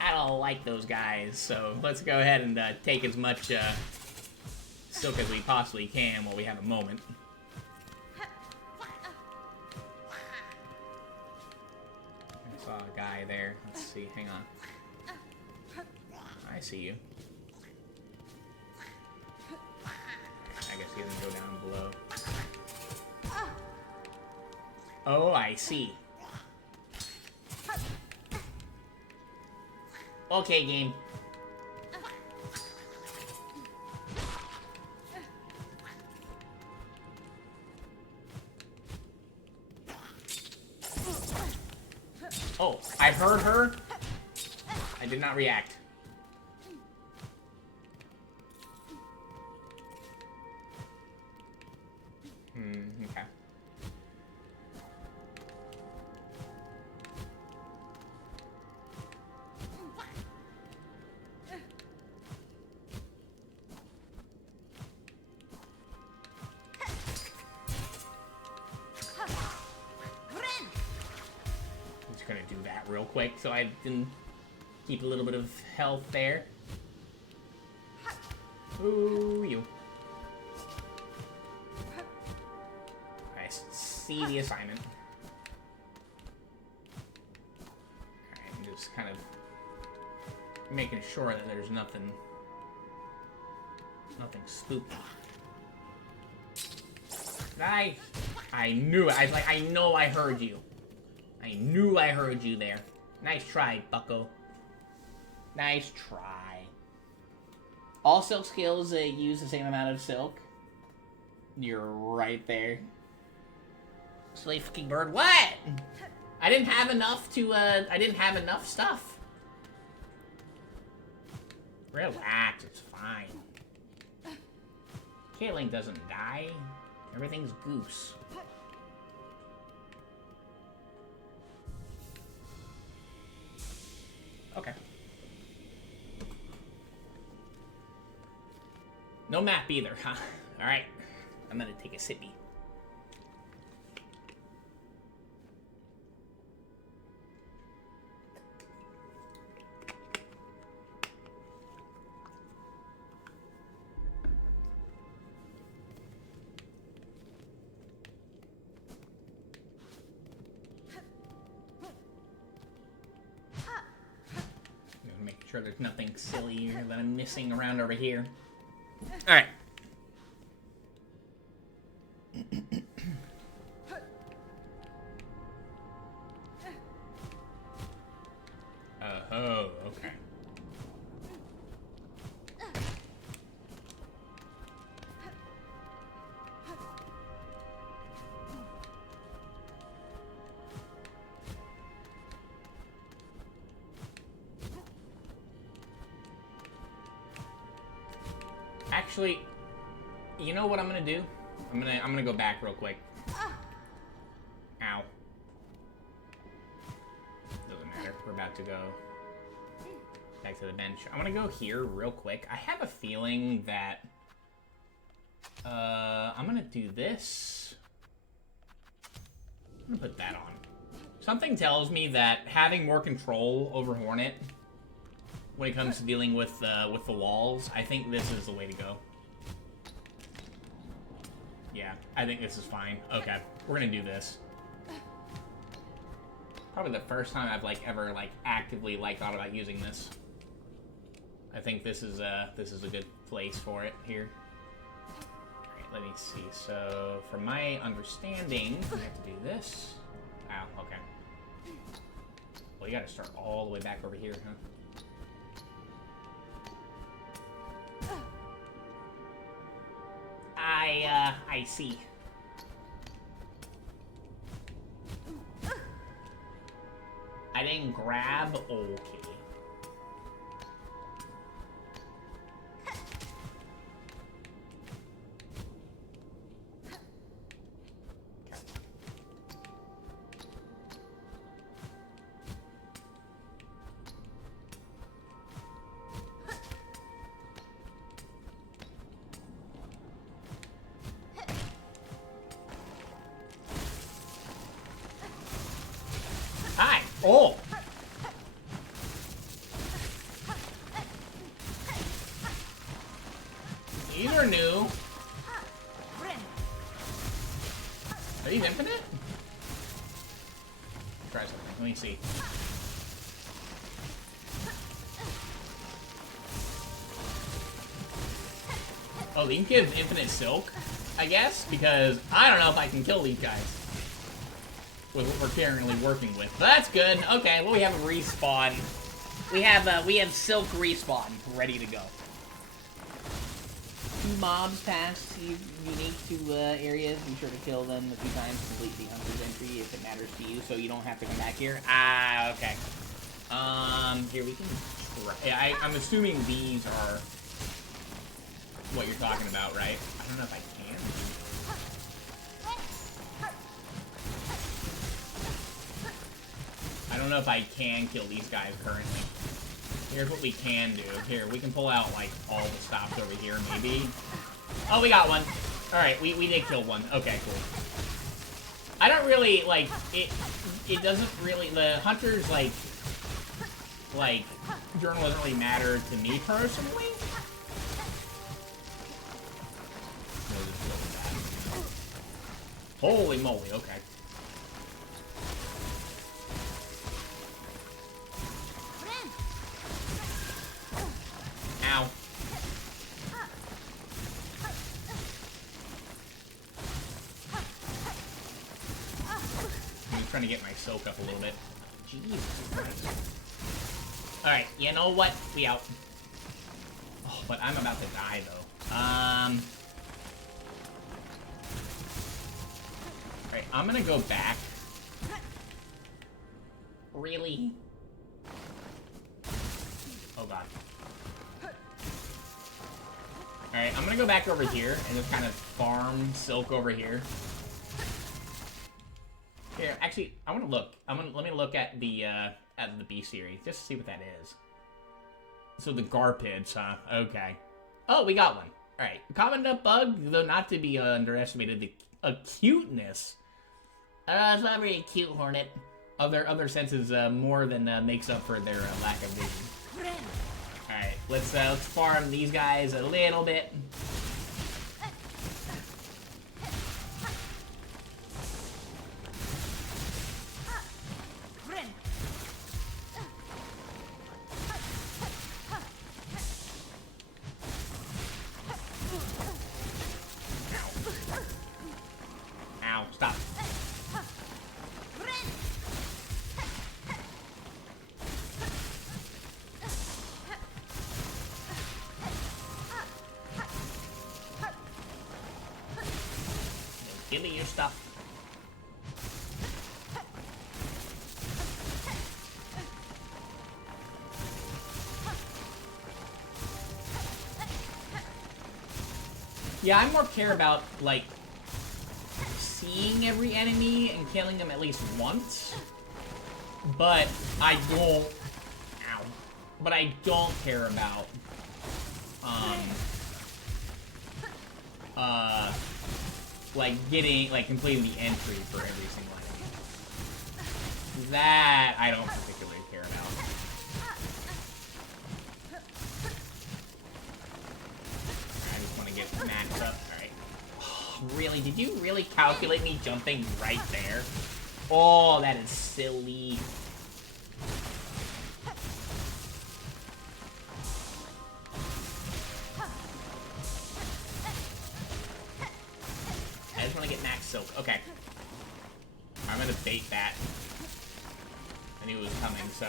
I don't like those guys, so let's go ahead and take as much silk as we possibly can while we have a moment. I saw a guy there. Let's see, hang on. I see you. I guess he doesn't go down below. Oh, I see. Okay, game. Oh, I heard her. I did not react. Okay. I'm just gonna do that real quick so I can keep a little bit of health there. Ooh, you. I see the assignment. Alright, I'm just kind of making sure that there's nothing spooky. I knew it. I was like, I know I heard you. I knew I heard you there. Nice try, bucko. Nice try. All silk skills use the same amount of silk. You're right there. Silly fucking bird. What? I didn't have enough to, I didn't have enough stuff. Relax, it's fine. Caitlin doesn't die. Everything's goose. Okay. No map either, huh? Alright. I'm gonna take a sippy. Make sure there's nothing silly that I'm missing around over here. Alright. Oh, okay. Actually, you know what I'm gonna do? I'm gonna go back real quick. Ow. Doesn't matter. We're about to go back to the bench. I'm gonna go here real quick. I have a feeling that I'm gonna do this. I'm gonna put that on. Something tells me that having more control over Hornet when it comes to dealing with the walls, I think this is the way to go. Yeah, I think this is fine. Okay, we're gonna do this. Probably the first time I've ever actively thought about using this. I think this is a good place for it here. All right, let me see. So, from my understanding, we have to do this. Ow, okay. Well, you gotta start all the way back over here, huh? I see. I didn't grab. Okay. Hi. Oh. These are new. Are these infinite? Try something. Let me see. Oh, they can give infinite silk, I guess, because I don't know if I can kill these guys with what we're currently working with. But that's good. Okay, well we have a respawn. We have silk respawn ready to go. Mobs pass unique to areas. Be sure to kill them a few times to complete the hunter's entry if it matters to you, so you don't have to come back here. Ah, okay. Here we can try. I'm assuming these are what you're talking about, right? I don't know if I can. I don't know if I can kill these guys currently. Here's what we can do. Here, we can pull out, all the stops over here, maybe. Oh, we got one. Alright, we did kill one. Okay, cool. I don't really, it doesn't really, the hunters, journal doesn't really matter to me personally. Holy moly, okay. Ow. I'm trying to get my silk up a little bit. Jesus Christ. Alright, you know what? We out. Oh, but I'm about to die, though. Alright, I'm gonna go back. Really? Oh god. Alright, I'm gonna go back over here and just kind of farm Silk over here. Here, actually, I want to look. Let me look at the B series just to see what that is. So the Garpids, huh? Okay. Oh, we got one. All right. Common enough bug, though not to be underestimated. The acuteness. It's not very cute, Hornet. Other senses more than makes up for their lack of vision. All right. Let's farm these guys a little bit. Ow, stop. Give me your stuff. Yeah, I more care about, like, seeing every enemy and killing them at least once. But I don't... Ow. But I don't care about... like, completing the entry for every single enemy. That I don't particularly care about. I just want to get maxed up. Alright. Really? Did you really calculate me jumping right there? Oh, that is silly. I just want to get max Silk. Okay. I'm gonna bait that. I knew it was coming, so...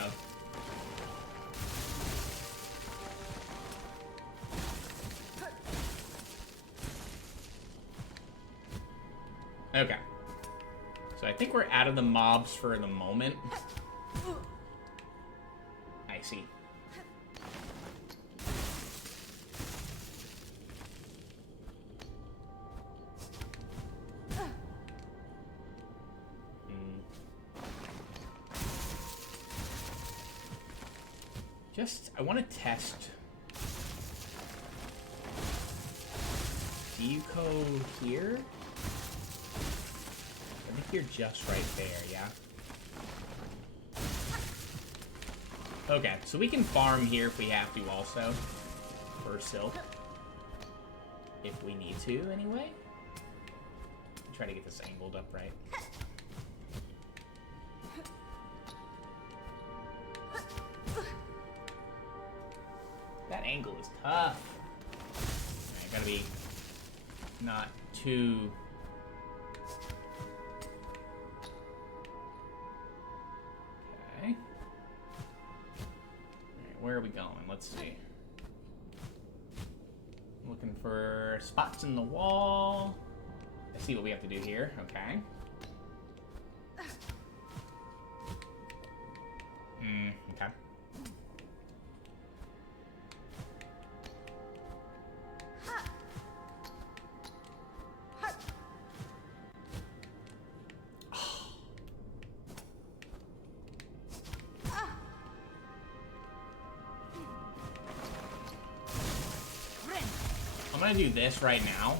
Okay. So I think we're out of the mobs for the moment. I see. I want to test. Do you go here? I think you're just right there, yeah? Okay, so we can farm here if we have to also. For Silk. If we need to, anyway. Try to get this angled up right. That angle is tough. I gotta be not too... Okay. Alright, where are we going? Let's see. Looking for spots in the wall. I see what we have to do here. Okay. Okay. I'm gonna do this right now.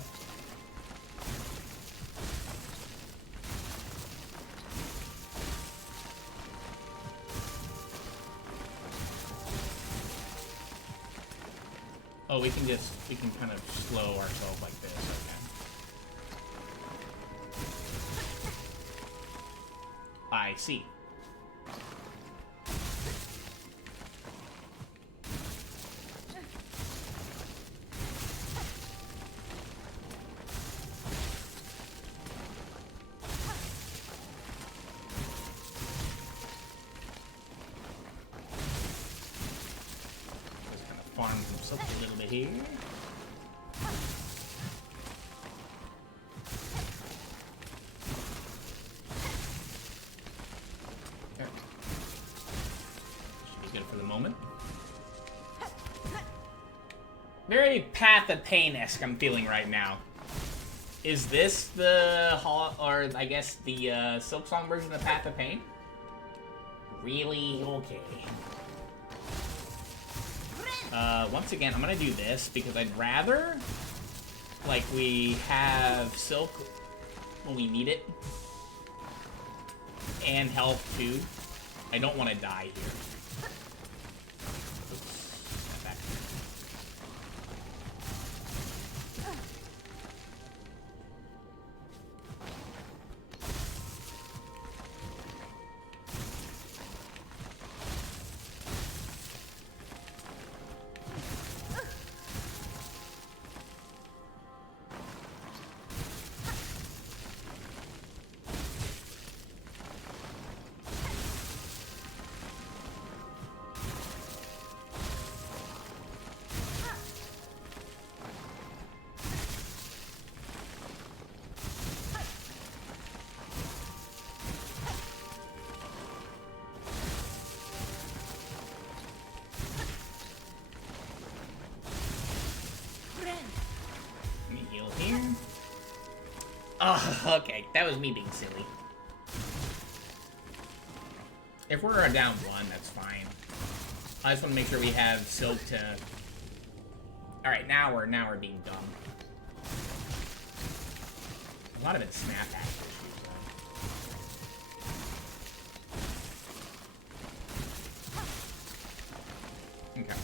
Oh, we can kind of slow ourselves like this, okay. I see. Farm himself a little bit here. Very Path of Pain-esque I'm feeling right now. Is this the or I guess the Silksong version of Path of Pain? Really? Okay. Once again, I'm gonna do this because I'd rather, like, we have Silk when we need it. And health, too. I don't want to die here. Oops. Back. Let me heal here. Oh, okay. That was me being silly. If we're down one, that's fine. I just want to make sure we have Silk to... Alright, now we're being dumb. A lot of it's snap hack issues, though. Okay.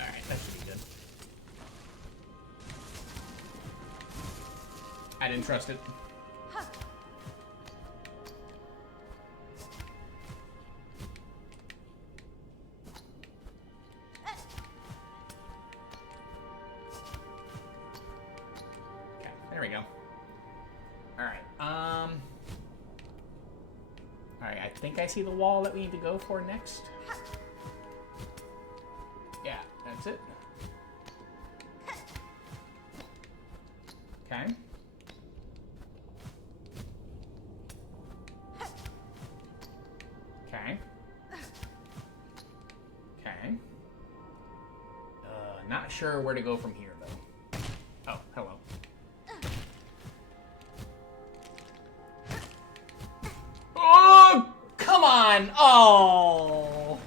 Alright, that should be good. I didn't trust it. Okay, there we go. Alright, Alright, I think I see the wall that we need to go for next. Yeah, that's it. Okay. Okay. Okay. Not sure where to go from here, though. Oh, hello. Oh, come on! Oh!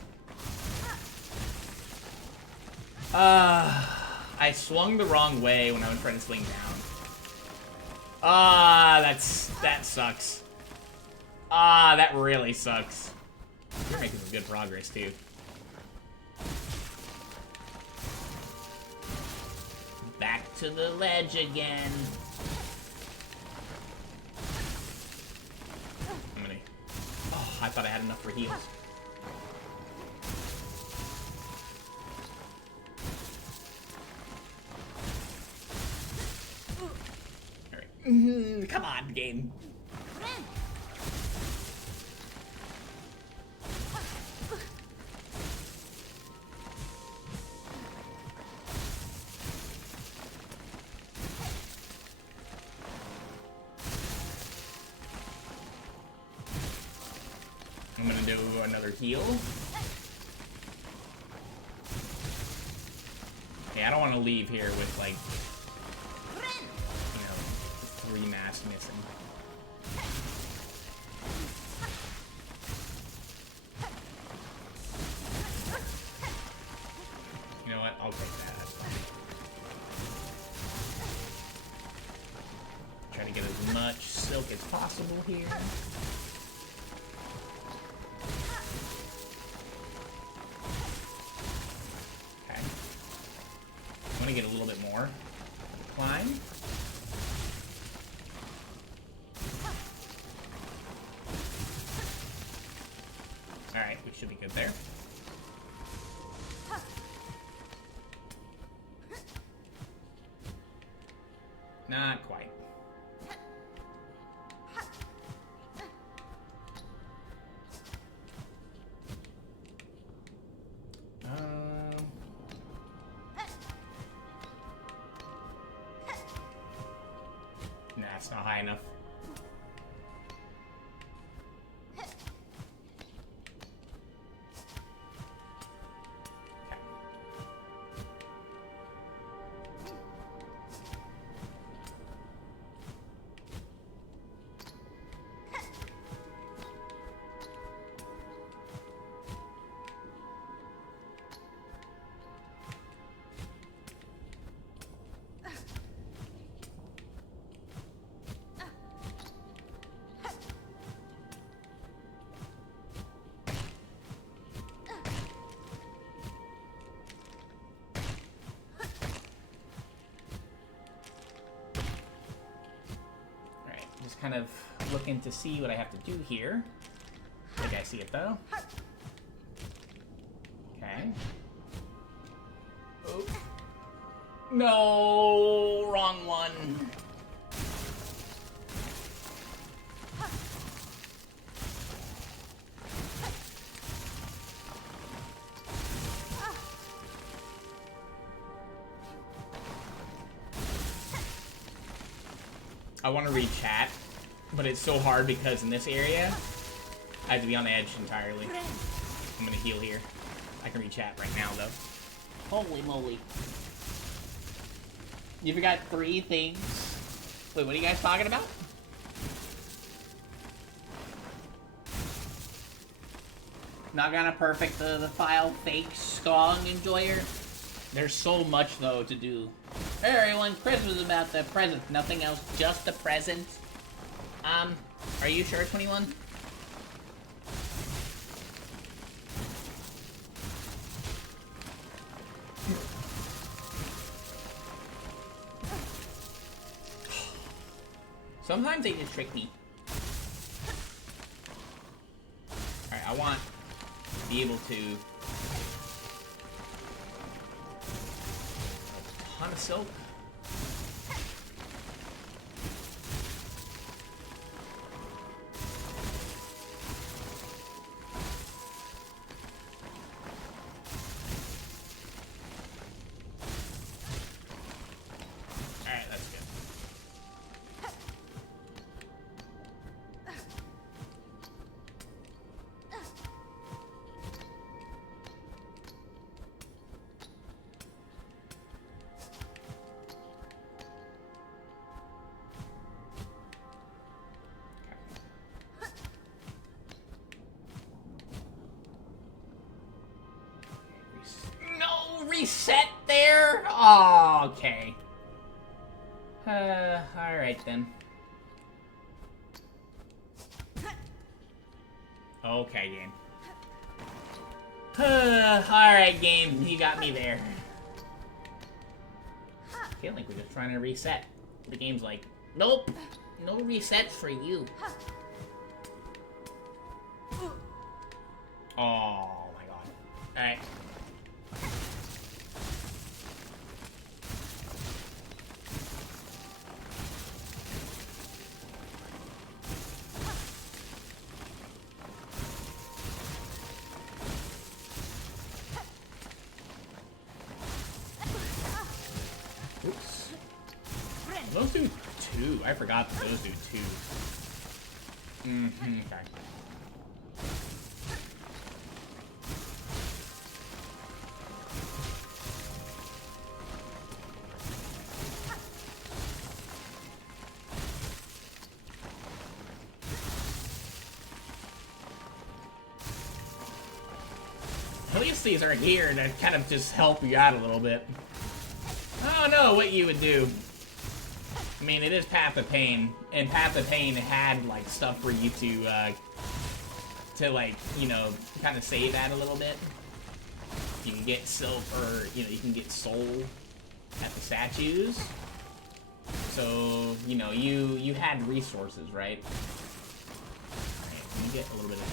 I swung the wrong way when I was trying to swing down. That sucks. That really sucks. You're making some good progress, too. Back to the ledge again. How many? Oh, I thought I had enough for heals. Alright. Come on, game. I'm gonna do another heal. Okay, I don't want to leave here with, like, you know, 3 masks missing. You know what? I'll take that. That's fine. Try to get as much silk as possible here. I'm gonna get a little bit more. Climb. Alright, we should be good there. Not quite. Nah, it's not high enough. kind of looking to see what I have to do here. I think I see it though. Okay. Oh. No, wrong one. I want to read chat, but it's so hard because in this area, I have to be on the edge entirely. I'm gonna heal here. I can read chat right now, though. Holy moly. You forgot 3 things. Wait, what are you guys talking about? Not gonna perfect the file fake Skong enjoyer. There's so much, though, to do. Hey everyone, Chris was about the present. Nothing else, just the present. Are you sure, 21? Sometimes they just trick me. Alright, I want to be able to... ton of silk. Alright, that's good. No reset there? Oh, okay. Alright then. Okay, game. Alright, game. You got me there. I feel like we're just trying to reset. The game's like, nope. No resets for you. Oh my god. Alright. Oops. Those do 2. I forgot that those do 2. Mm-hmm. Okay. At least these are here to kind of just help you out a little bit. I don't know what you would do. I mean, it is Path of Pain, and Path of Pain had, like, stuff for you to like, you know, kind of save at a little bit. You can get silver, you know, you can get soul at the statues. So, you know, you had resources, right? Alright, let me get a little bit of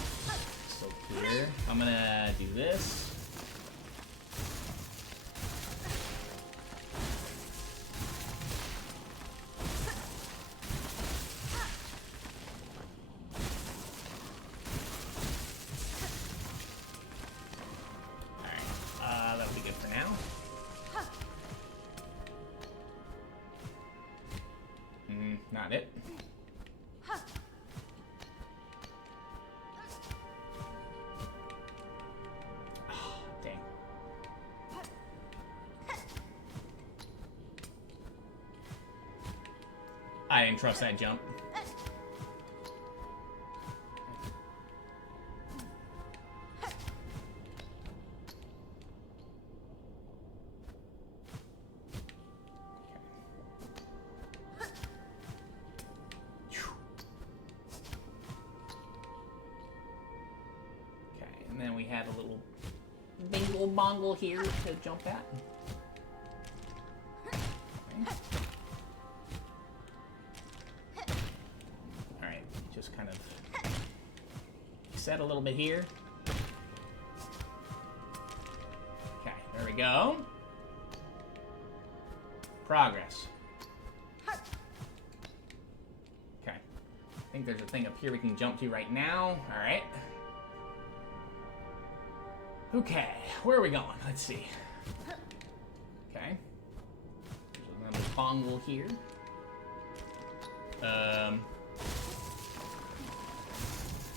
silk here. I'm gonna do this. That'll be good for now. Not it. Oh, dang. I didn't trust that jump. And then we had a little bingle bongle here to jump at. Okay. just kind of set a little bit here. Okay, there we go. Progress. Okay. I think there's a thing up here we can jump to right now. Alright. Okay, where are we going? Let's see. Okay. There's another bongle here.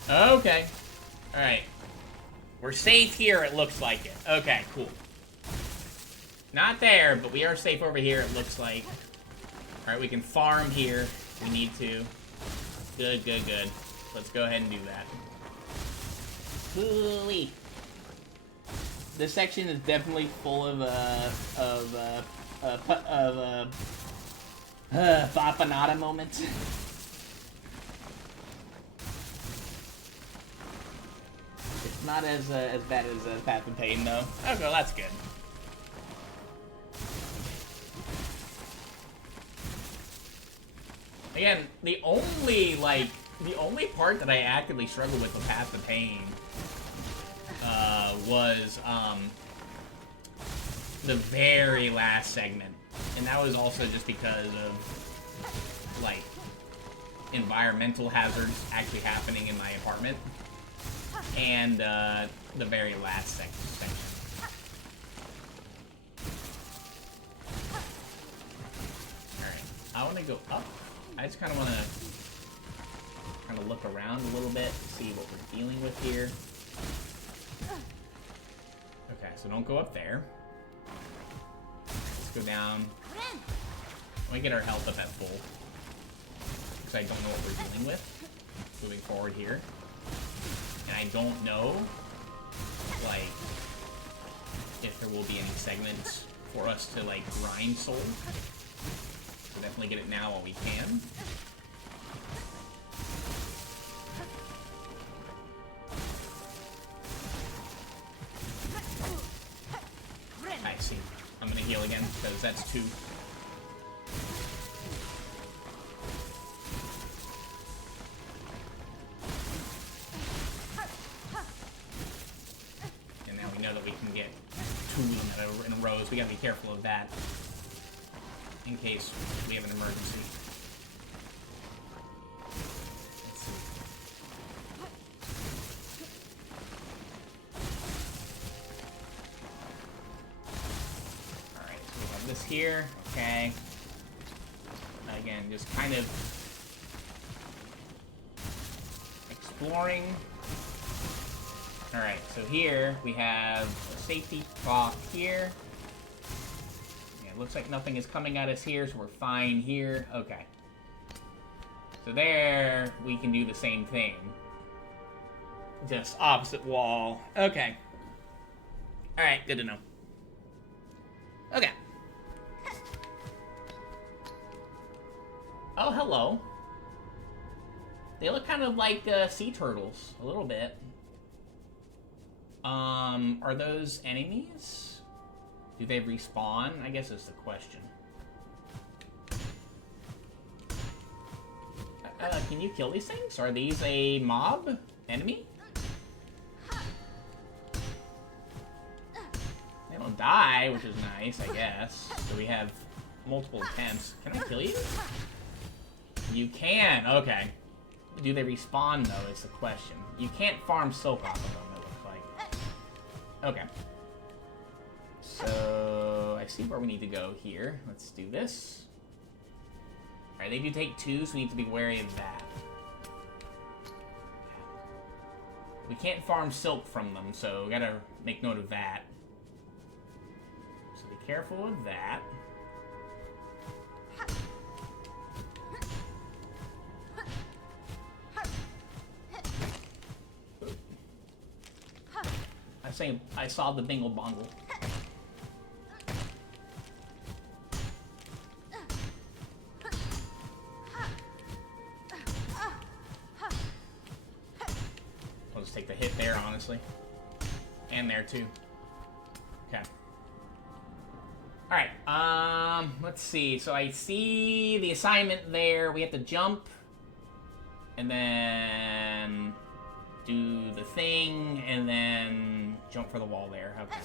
Okay. Alright. We're safe here, it looks like it. Okay, cool. Not there, but we are safe over here, it looks like. Alright, we can farm here if we need to. Good, good, good. Let's go ahead and do that. Holy. This section is definitely full of Fafanada moments. It's not as bad as Path of Pain, though. Okay, well, that's good. Again, the only part that I actively struggled with Path of Pain was the very last segment, and that was also just because of like environmental hazards actually happening in my apartment, and the very last section. All right, I want to go up. I just kind of want to look around a little bit, see what we're dealing with here. Okay, so don't go up there. Let's go down. Let me get our health up at full, because I don't know what we're dealing with moving forward here. And I don't know, like, if there will be any segments for us to, like, grind soul. So definitely get it now while we can. I see. I'm gonna heal again, because that's 2. And now we know that we can get 2 in a row, so we gotta be careful of that, in case we have an emergency. Let's see. Alright, so we have this here. Okay. Again, just kind of exploring. Alright, so here we have a safety block here. Looks like nothing is coming at us here, so we're fine here. Okay. So there, we can do the same thing. Just opposite wall. Okay. Alright, good to know. Okay. Oh, hello. They look kind of like sea turtles, a little bit. Are those enemies? Do they respawn? I guess is the question. Can you kill these things? Are these a mob? Enemy? They don't die, which is nice, I guess. So we have multiple attempts. Can I kill you? You can, okay. Do they respawn, though, is the question. You can't farm silk off of them, it looks like. Okay. So, I see where we need to go here. Let's do this. Alright, they do take 2, so we need to be wary of that. We can't farm silk from them, so we gotta make note of that. So be careful of that. I saw the bingle bongle. I'll just take the hit there, honestly. And there, too. Okay. Alright, let's see. So I see the assignment there. We have to jump And then do the thing, and then jump for the wall there. Okay.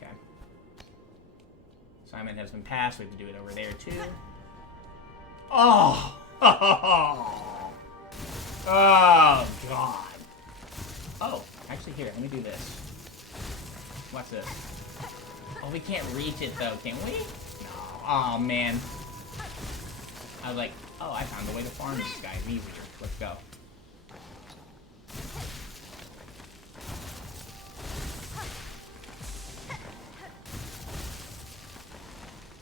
Okay. Simon has been passed. We have to do it over there, too. Oh! Oh, God. Oh, actually, here, let me do this. Watch this. Oh, we can't reach it, though, can we? No. Oh, man. I was like, oh, I found the way to farm these guys easier. Let's go.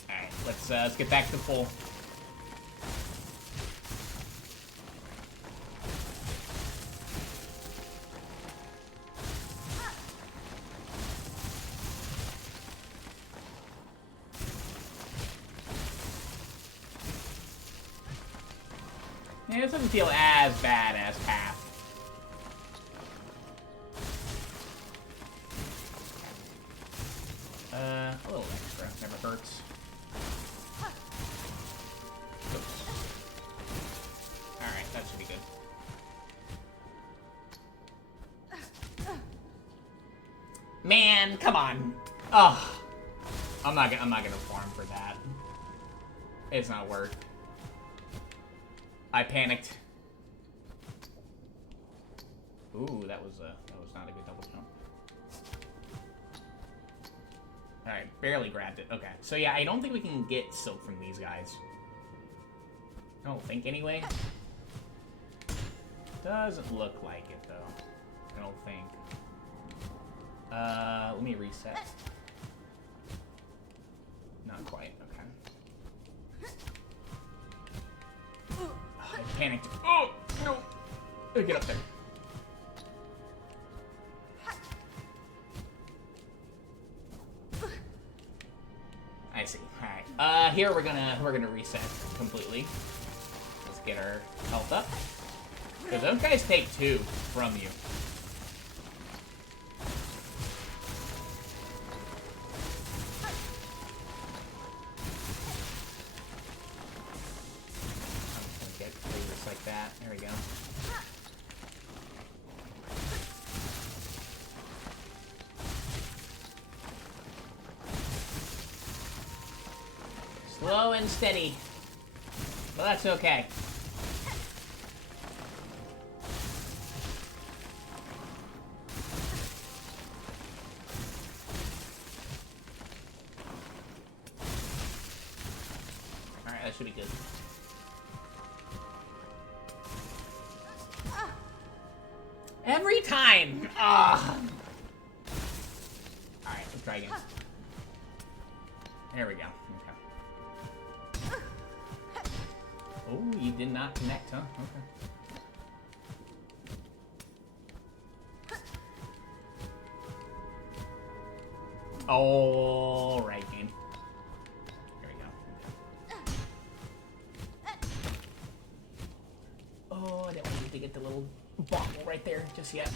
Alright, let's get back to full. Yeah, this doesn't feel as bad as Path. A little extra, never hurts. Oops. Alright, that should be good. Man, come on. Ugh. I'm not gonna farm for that. It's not worth. I panicked. Ooh, that was not a good double jump. Alright, barely grabbed it. Okay, so yeah, I don't think we can get silk from these guys. I don't think anyway. Doesn't look like it though. I don't think. Let me reset. Not quite, okay. I panicked. Oh, no. Get up there. I see. Alright. Here we're gonna reset completely. Let's get our health up. Because those guys take 2 from you. That. There we go. Slow and steady. But that's okay. Alright, that should be good. Every time! Alright, let's try again. There we go. Okay. Oh, you did not connect, huh? Okay. Alright, game. Here we go. Oh, I didn't want you to get the little bottle right there just yet.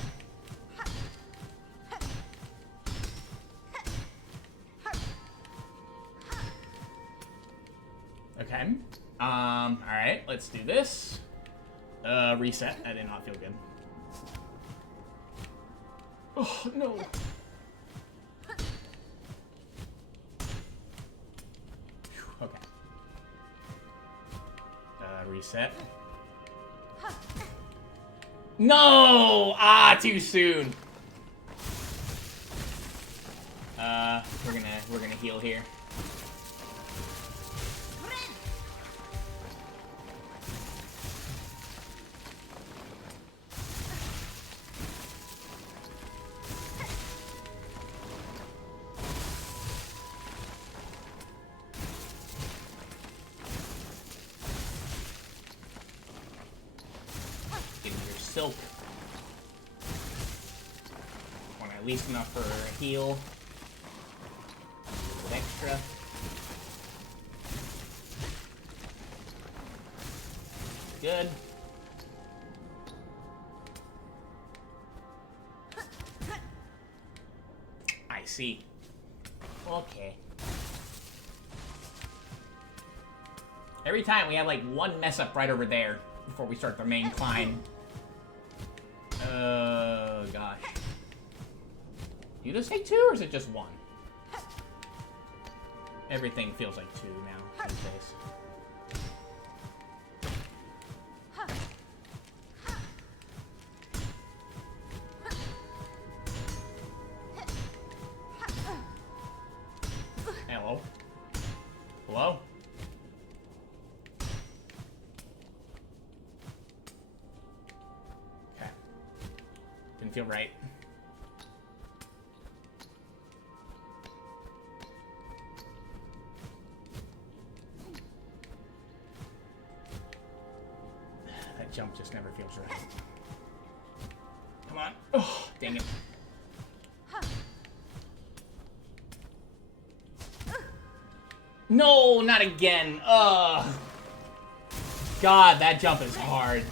Okay. Alright, let's do this. Reset. That did not feel good. Oh, no. Okay. Reset. No! Ah, too soon. We're gonna heal here. Give me your silk. Want at least enough for a heal. A little extra. Good. I see. Okay. Every time we have like one mess up right over there. before we start the main climb. Oh, gosh. Do this take 2, or is it just 1? Everything feels like 2 now these days. Hello? Hello? Okay. Didn't feel right. That jump just never feels right. Come on. Oh, dang it. No, not again. Ugh. God, that jump is hard.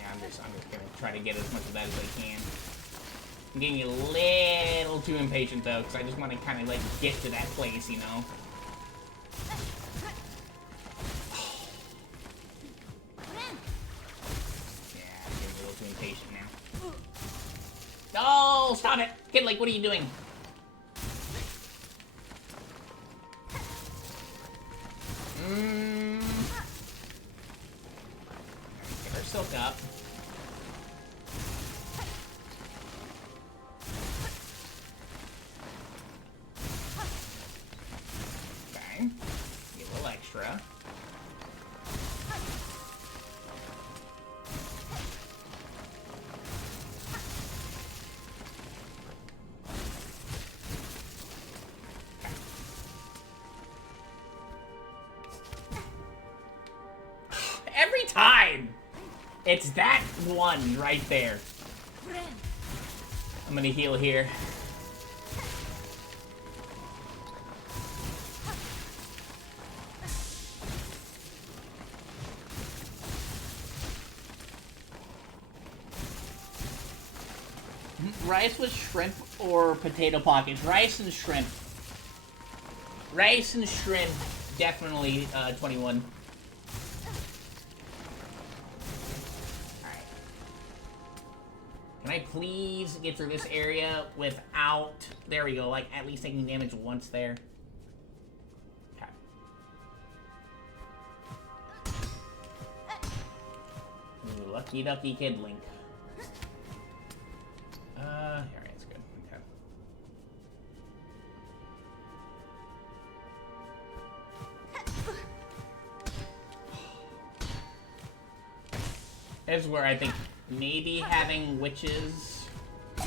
Yeah, I'm just gonna try to get as much of that as I can. I'm getting a little too impatient though, because I just want to kind of like get to that place, you know. No, stop it! Kid, like, what are you doing? Get our silk up. Okay. Get a little extra. Every time! It's that one right there. I'm gonna heal here. Rice with shrimp or potato pockets? Rice and shrimp. Rice and shrimp, definitely 21. Can I please get through this area without... There we go, like, at least taking damage once there. Okay. Ooh, lucky ducky kid Link. Alright, that's good. Okay. This is where I think... Maybe having witches. Oh,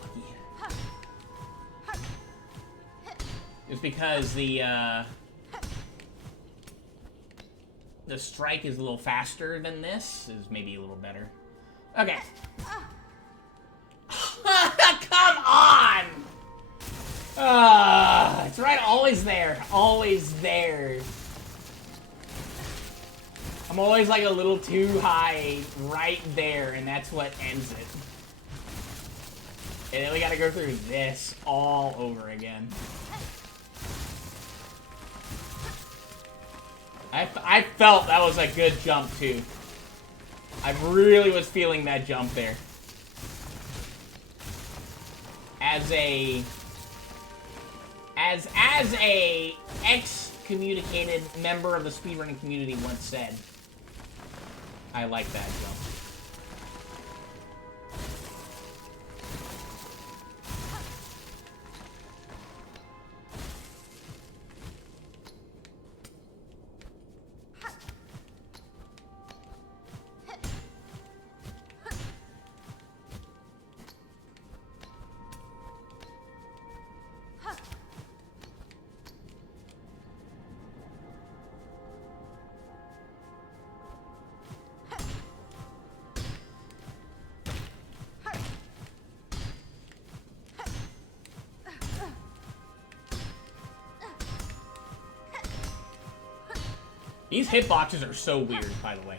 lucky. It's because the strike is a little faster than this. Is maybe a little better. Okay. Come on! It's right, always there. Always there. I'm always like a little too high right there, and that's what ends it. And then we gotta go through this all over again. I felt that was a good jump too. I really was feeling that jump there. As a excommunicated member of the speedrunning community once said, I like that jump. These hitboxes are so weird, by the way.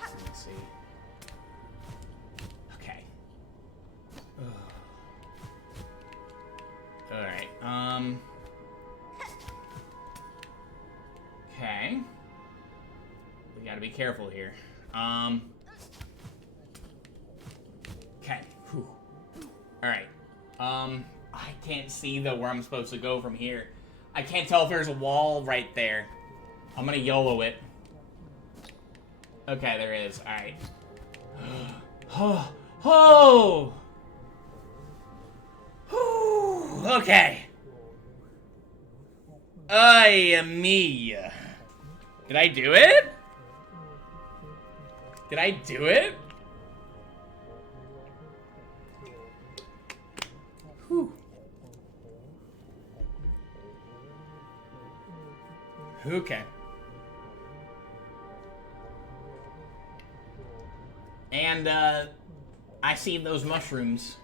Let me see. Okay. Alright, okay. We gotta be careful here. Okay. Alright. I can't see, though, where I'm supposed to go from here. I can't tell if there's a wall right there. I'm gonna YOLO it. Okay, there is. Alright. Oh! Okay. Ay, me. Did I do it? Did I do it? Whew. Okay. And, I see those mushrooms.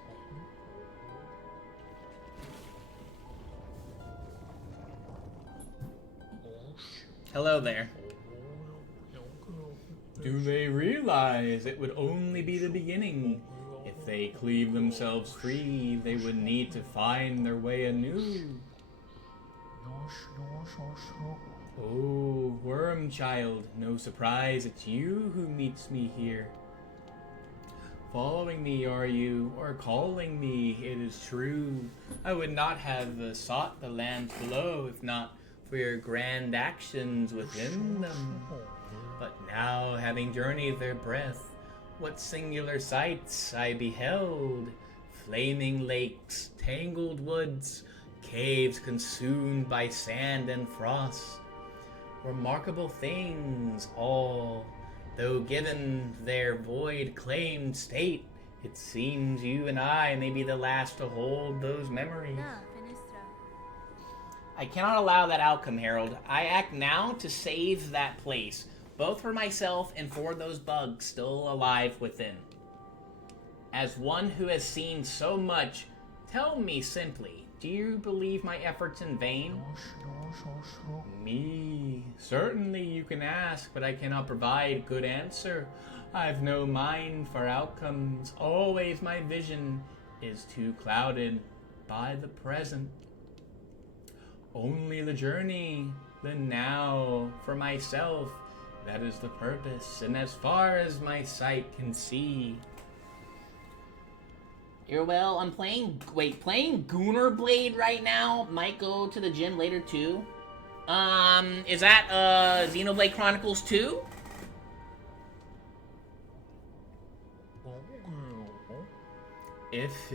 Hello there. Do they realize it would only be the beginning? If they cleave themselves free, they would need to find their way anew. Oh, worm child, no surprise it's you who meets me here. Following me, are you, or calling me, it is true. I would not have sought the lands below if not for your grand actions within them. But now, having journeyed their breath, what singular sights I beheld! Flaming lakes, tangled woods, caves consumed by sand and frost. Remarkable things all, though given their void-claimed state, it seems you and I may be the last to hold those memories. I cannot allow that outcome, Harold. I act now to save that place, both for myself and for those bugs still alive within. As one who has seen so much, tell me simply, do you believe my efforts in vain? Me? Certainly you can ask, but I cannot provide good answer. I've no mind for outcomes. Always my vision is too clouded by the present. Only the journey, the now, for myself, that is the purpose, and as far as my sight can see. Well, I'm playing Gooner Blade right now. Might go to the gym later too. Is that Xenoblade Chronicles 2? If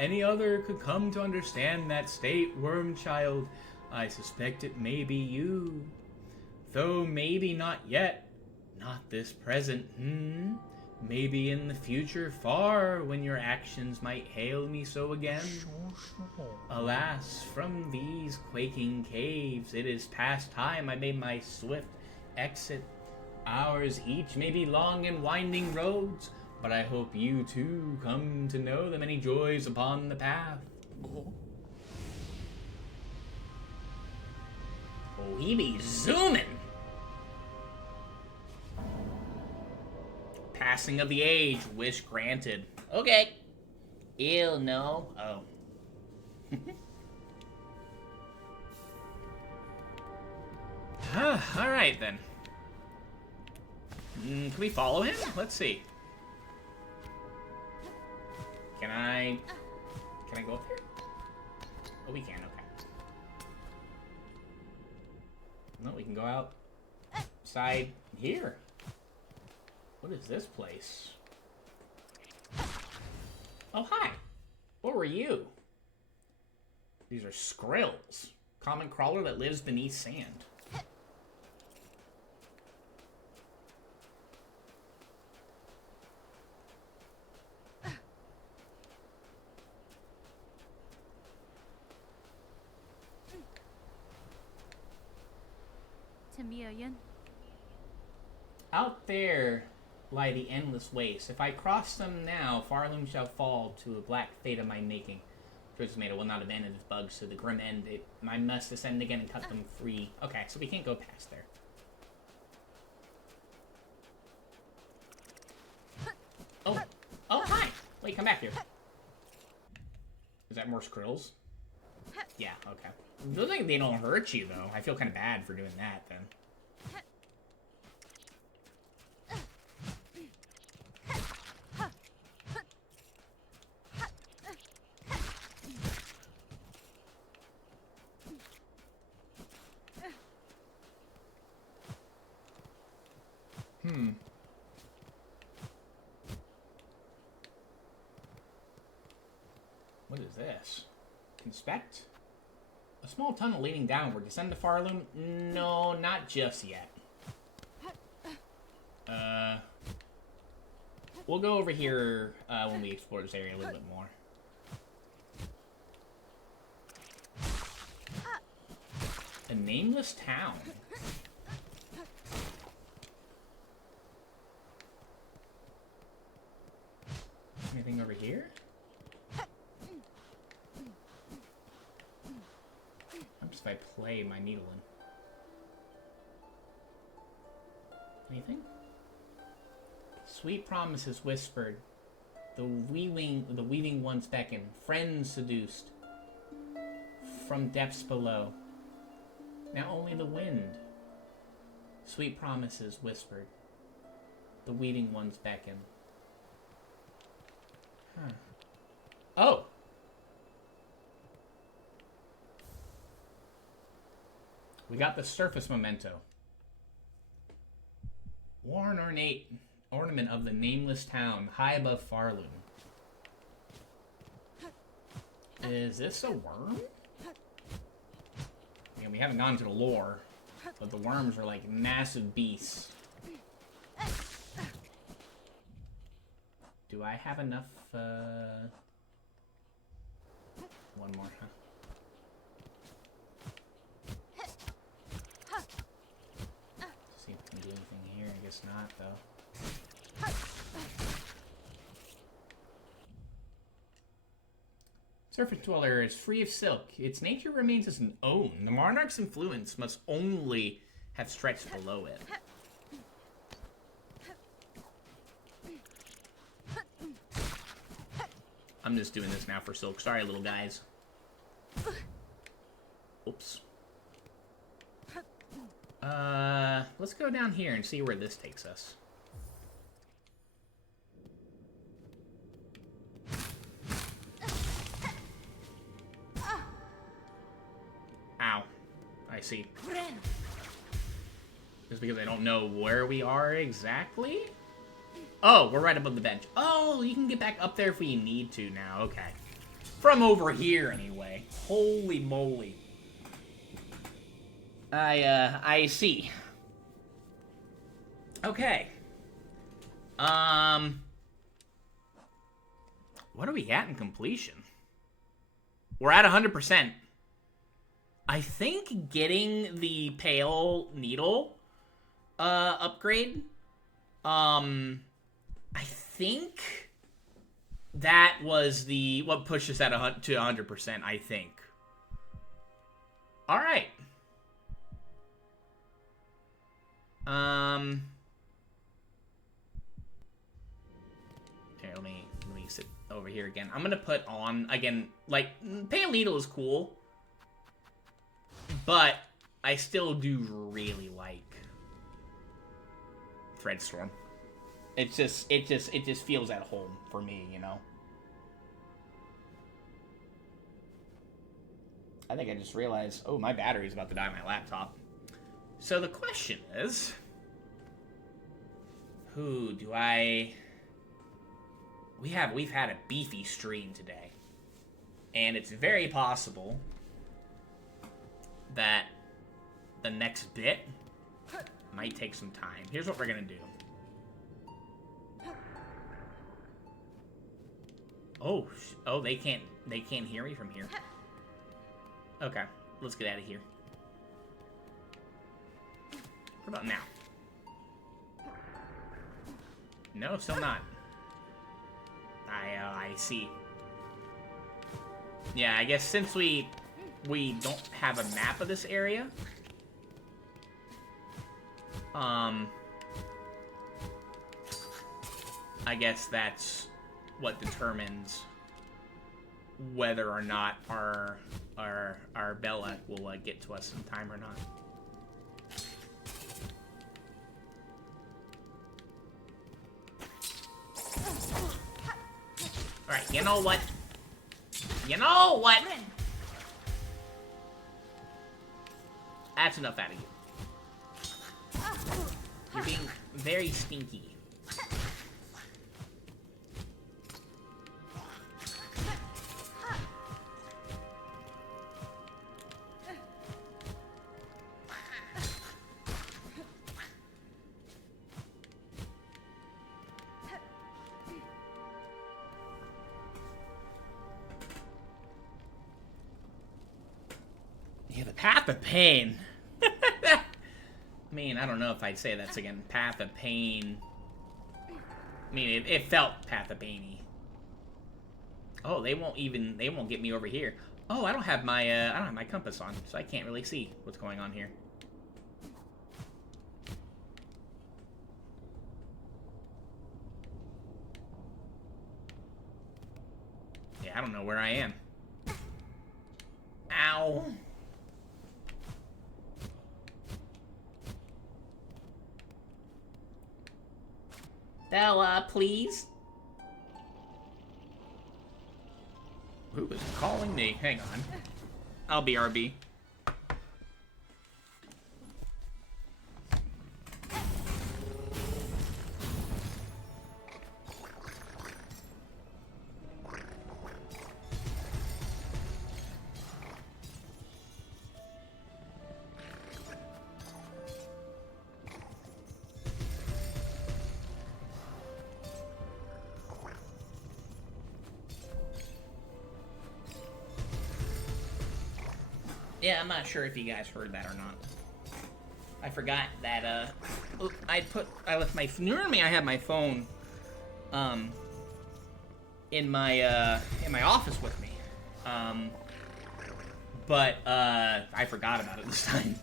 any other could come to understand that state, worm child, I suspect it may be you. Though maybe not yet, not this present, Maybe in the future far, when your actions might hail me so again. Alas, from these quaking caves, it is past time I made my swift exit. Hours each may be long and winding roads, but I hope you too come to know the many joys upon the path. Oh, he be zooming! Passing of the age, wish granted. Okay. Ew, no. Oh. Alright then. Can we follow him? Let's see. Can I go up here? Oh, we can, okay. No, we can go outside here. What is this place? Oh, hi. What were you? These are skrills. Common crawler that lives beneath sand. Out there lie the endless wastes. If I cross them now, Farloom shall fall to a black fate of my making. Tomato will not abandon its bugs to the grim end. I must ascend again and cut them free. Okay, so we can't go past there. come back here. Is that more skrills? Yeah, okay. Good thing they don't hurt you, though. I feel kind of bad for doing that, then. What is this? Inspect? A small tunnel leading downward. Descend to Farloom? No, not just yet. We'll go over here when we explore this area a little bit more. A nameless town. Anything over here? If I play my needle in. Anything? Sweet promises whispered. The weaving ones beckon. Friends seduced. From depths below. Now only the wind. Sweet promises whispered. The weaving ones beckon. Huh. Oh! We got the surface memento. Worn ornate ornament of the nameless town, high above Farloom. Is this a worm? Yeah, we haven't gone to the lore, but the worms are like massive beasts. Do I have enough, one more, huh? See if we can do anything here. I guess not, though. Surface Dweller is free of silk. Its nature remains as an own. The monarch's influence must only have stretched below it. I'm just doing this now for silk. Sorry, little guys. Oops. Let's go down here and see where this takes us. Ow. I see. Just because I don't know where we are exactly? Oh, we're right above the bench. Oh, you can get back up there if we need to now. Okay. From over here, anyway. Holy moly. I see. Okay. What are we at in completion? We're at 100%. I think getting the pale needle upgrade, I think that was what pushed us at to 100%, I think. All right. Here, let me sit over here again. I'm gonna put on again, like, pale needle is cool, but I still do really like Threadstorm. It just feels at home for me, you know. I think I just realized, oh, my battery's about to die on my laptop. So the question is, who do I... We've had a beefy stream today. And it's very possible that the next bit might take some time. Here's what we're gonna do. Oh, they can't hear me from here. Okay, let's get out of here. What about now? No, still not. I see. Yeah, I guess since we don't have a map of this area, I guess that's what determines whether or not our Bella will get to us in time or not. Alright, you know what? You know what? That's enough out of you. You're being very stinky. Yeah, the path of pain. I mean, I don't know if I'd say that's again path of pain. I mean, it felt path of painy. Oh, they won't get me over here. Oh, I don't have my compass on, so I can't really see what's going on here. Yeah, I don't know where I am. Ow. Bella, please. Who is calling me? Hang on. I'll be RB. Yeah, I'm not sure if you guys heard that or not. I forgot that, I left my, normally I have my phone, in my office with me. But I forgot about it this time.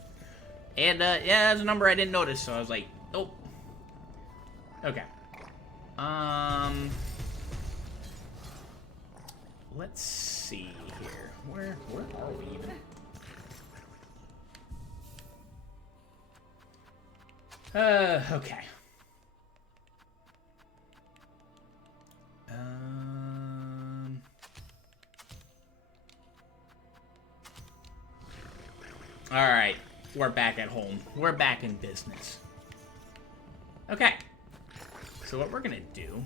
And, yeah, that's a number I didn't notice, so I was like, oh. Okay. Let's see here. Where are we even? Okay. Alright. We're back at home. We're back in business. Okay. So what we're gonna do...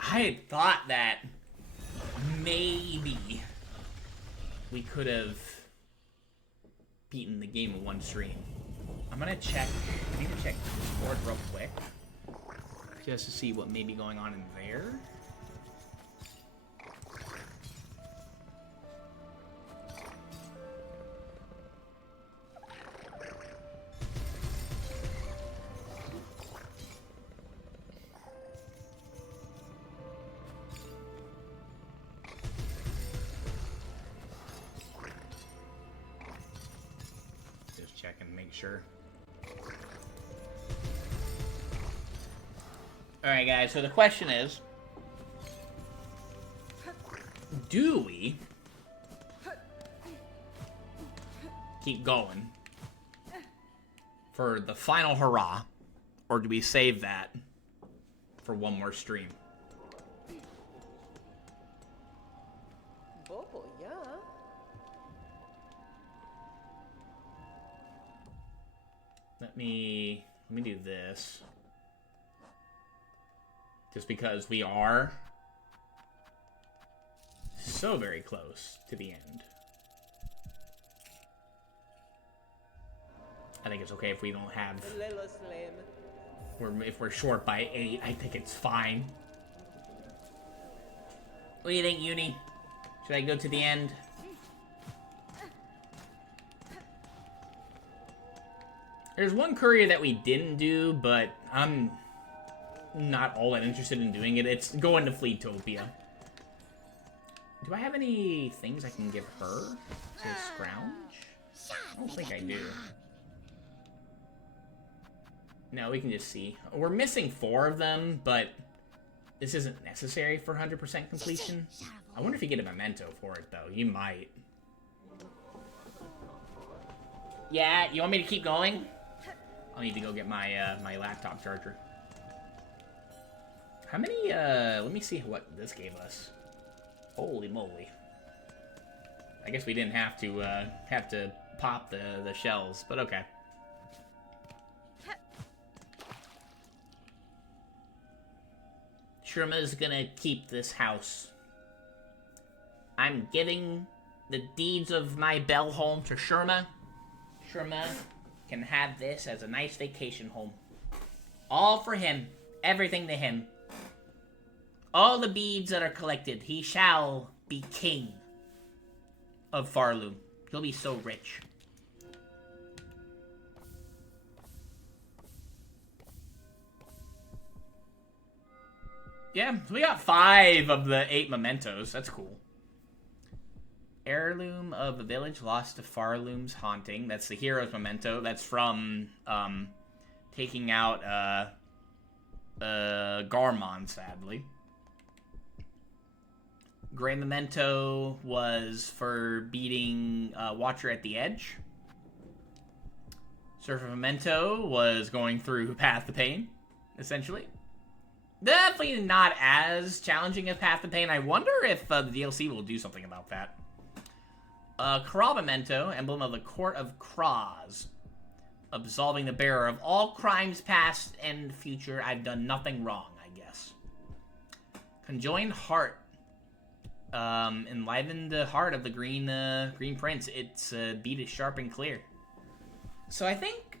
I had thought that maybe we could have beaten the game in one stream. I'm gonna check. I need to check Discord real quick, just to see what may be going on in there. Just checking to make sure. Alright guys, so the question is, do we keep going for the final hurrah, or do we save that for one more stream? Bobo, yeah. Let me do this. Just because we are so very close to the end. I think it's okay if we don't have... if we're short by 8, I think it's fine. What do you think, Uni? Should I go to the end? There's one courier that we didn't do, but I'm not all that interested in doing it. It's going to Fleetopia. Do I have any things I can give her to scrounge? I don't think I do. No, we can just see. We're missing 4 of them, but this isn't necessary for 100% completion. I wonder if you get a memento for it, though. You might. Yeah, you want me to keep going? I'll need to go get my my laptop charger. How many, let me see what this gave us. Holy moly. I guess we didn't have to pop the shells, but okay. Sherma's gonna keep this house. I'm giving the deeds of my bell home to Sherma. Sherma can have this as a nice vacation home. All for him. Everything to him. All the beads that are collected, he shall be king of Farloom. He'll be so rich. Yeah, so we got 5 of the 8 mementos. That's cool. Heirloom of the village lost to Farloom's haunting. That's the hero's memento. That's from taking out Garmon, sadly. Gray memento was for beating Watcher at the Edge. Surfer memento was going through Path to Pain, essentially. Definitely not as challenging as Path to Pain. I wonder if the DLC will do something about that. Kra memento, emblem of the Court of Kraz. Absolving the bearer of all crimes past and future. I've done nothing wrong, I guess. Conjoined heart. Enliven the heart of the Green Prince. Its beat is sharp and clear. So I think,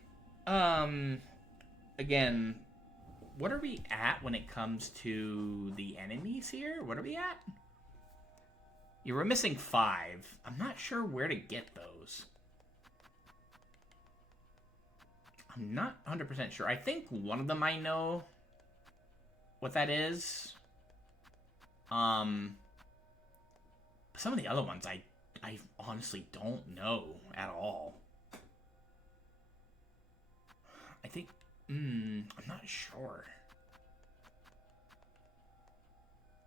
again, what are we at when it comes to the enemies here? What are we at? You were missing 5. I'm not sure where to get those. I'm not 100% sure. I think one of them I know what that is. Some of the other ones I honestly don't know at all. I think, I'm not sure.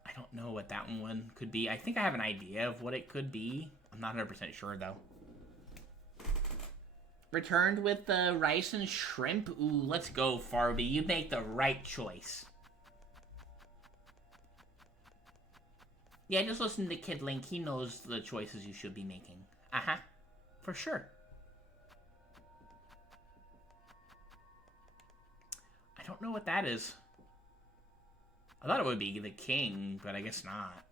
I don't know what that one could be. I think I have an idea of what it could be. I'm not 100% sure, though. Returned with the rice and shrimp. Ooh, let's go, Farby. You make the right choice. Yeah, just listen to Kid Link. He knows the choices you should be making. Uh-huh. For sure. I don't know what that is. I thought it would be the king, but I guess not.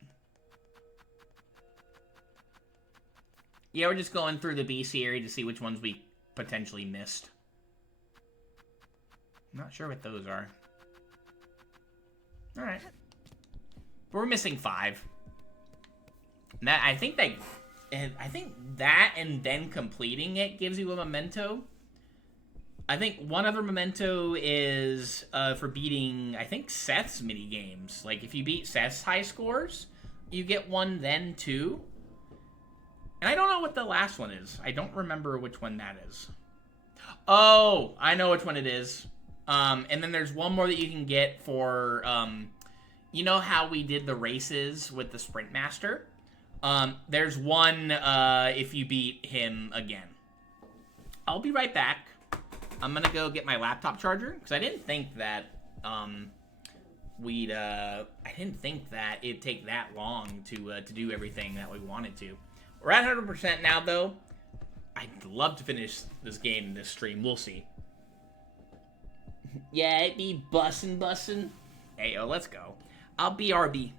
Yeah, we're just going through the BC area to see which ones we potentially missed. I'm not sure what those are. Alright. But we're missing 5. That I think that and then completing it gives you a memento. I think one other memento is for beating, I think, Seth's mini games. Like, if you beat Seth's high scores, you get one then, too. And I don't know what the last one is. I don't remember which one that is. Oh, I know which one it is. And then there's one more that you can get for, you know how we did the races with the Sprint Master? There's one if you beat him again. I'll be right back. I'm gonna go get my laptop charger because I didn't think that I didn't think that it'd take that long to do everything that we wanted to. We're at 100% now, though. I'd love to finish this game in this stream. We'll see. Yeah, it be bussin'. Hey, yo, let's go. I'll BRB.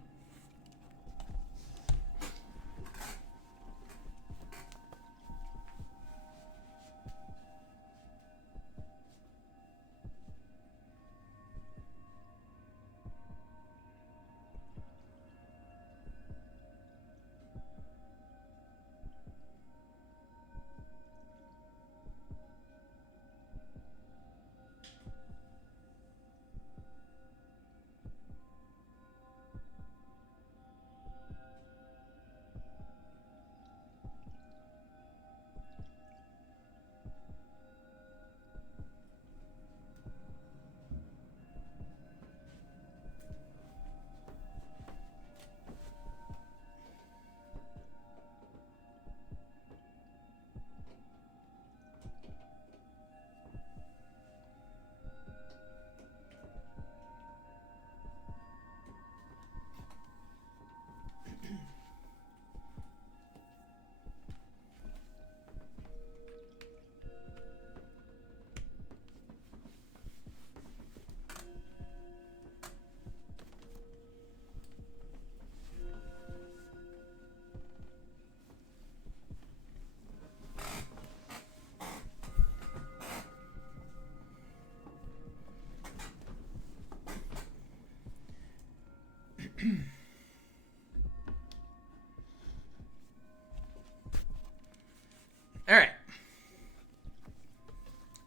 Alright.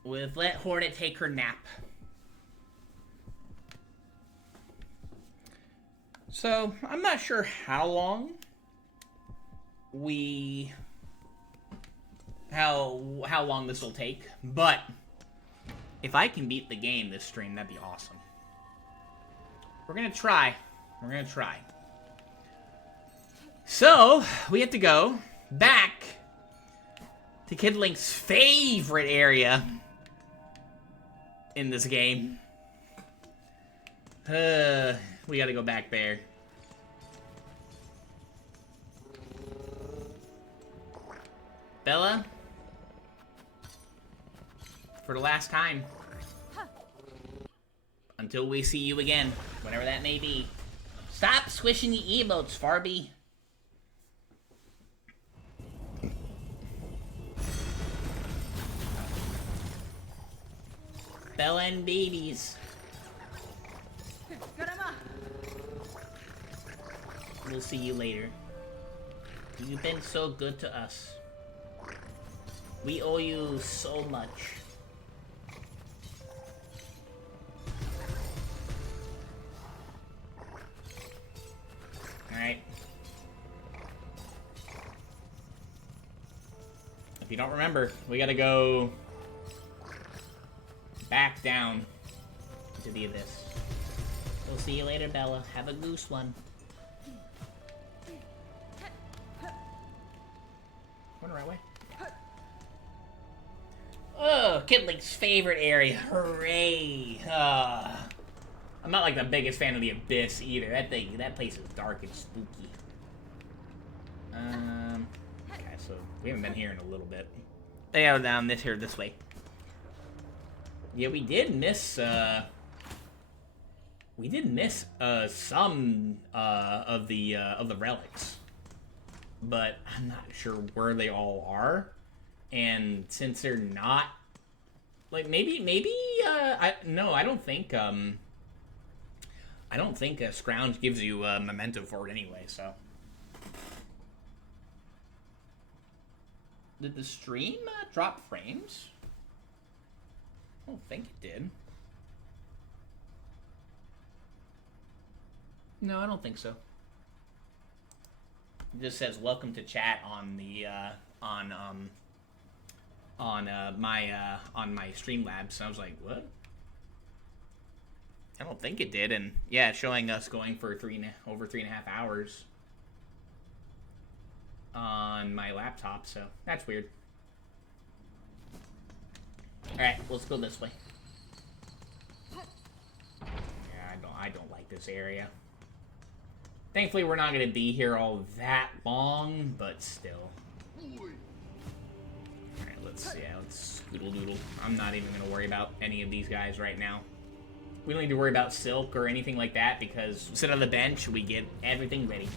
We've let Hornet take her nap. So, I'm not sure how long how long this will take, but if I can beat the game this stream, that'd be awesome. We're gonna try. We're gonna try. So, we have to go back to Kid Link's favorite area in this game. We gotta go back there. Bella? For the last time. Until we see you again, whatever that may be. Stop swishing the emotes, Farby. Bella and babies. We'll see you later. You've been so good to us. We owe you so much. Alright. If you don't remember, we gotta go back down into the abyss. We'll see you later, Bella. Have a goose one. Going the right way. Oh, Kid Link's favorite area. Hooray! I'm not like the biggest fan of the abyss either. That place is dark and spooky. Okay, so we haven't been here in a little bit. They go down this way. Yeah, we did miss some of the relics, but I'm not sure where they all are. And since they're not, like, maybe I don't think Scrounge gives you memento for it anyway. So, did the stream drop frames? I don't think it did. No, I don't think so. It just says welcome to chat on the on my Streamlabs. So I was like, what? I don't think it did, and yeah, it's showing us going for over 3.5 hours on my laptop. So that's weird. All right, let's go this way. Yeah, I don't like this area. Thankfully, we're not gonna be here all that long, but still. Alright, let's scoodle doodle. I'm not even gonna worry about any of these guys right now. We don't need to worry about Silk or anything like that because sit on the bench, we get everything ready.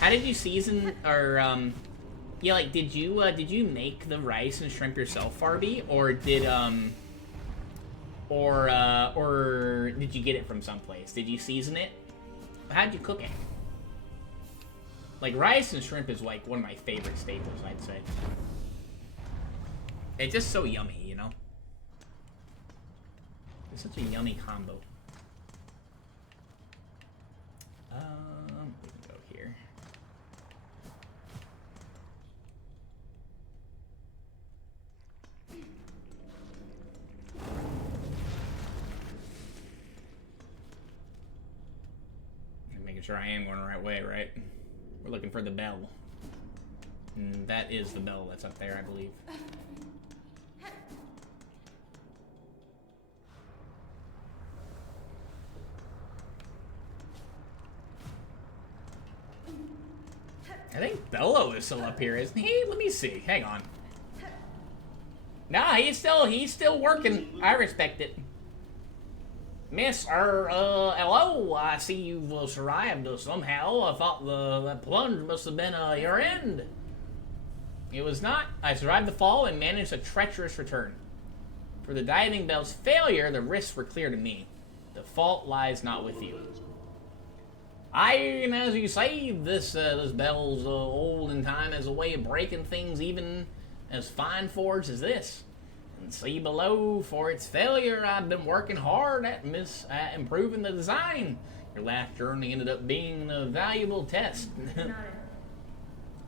How did you season or yeah, like did you make the rice and shrimp yourself, Farby, or did or did you get it from someplace? Did you season it? How'd you cook it? Like, rice and shrimp is, like, one of my favorite staples, I'd say. It's just so yummy, you know? It's such a yummy combo. We can go here. I'm making sure I am going the right way, right? We're looking for the bell. And that is the bell that's up there, I believe. I think Bello is still up here, isn't he? Let me see. Hang on. Nah, he's still working. I respect it. Miss, hello, I see you've arrived somehow. I thought that plunge must have been, your end. It was not. I survived the fall and managed a treacherous return. For the diving bell's failure, the risks were clear to me. The fault lies not with you. And as you say, this bell's old in time as a way of breaking things even as fine forged as this. And see below, for its failure, I've been working hard at improving the design. Your last journey ended up being a valuable test.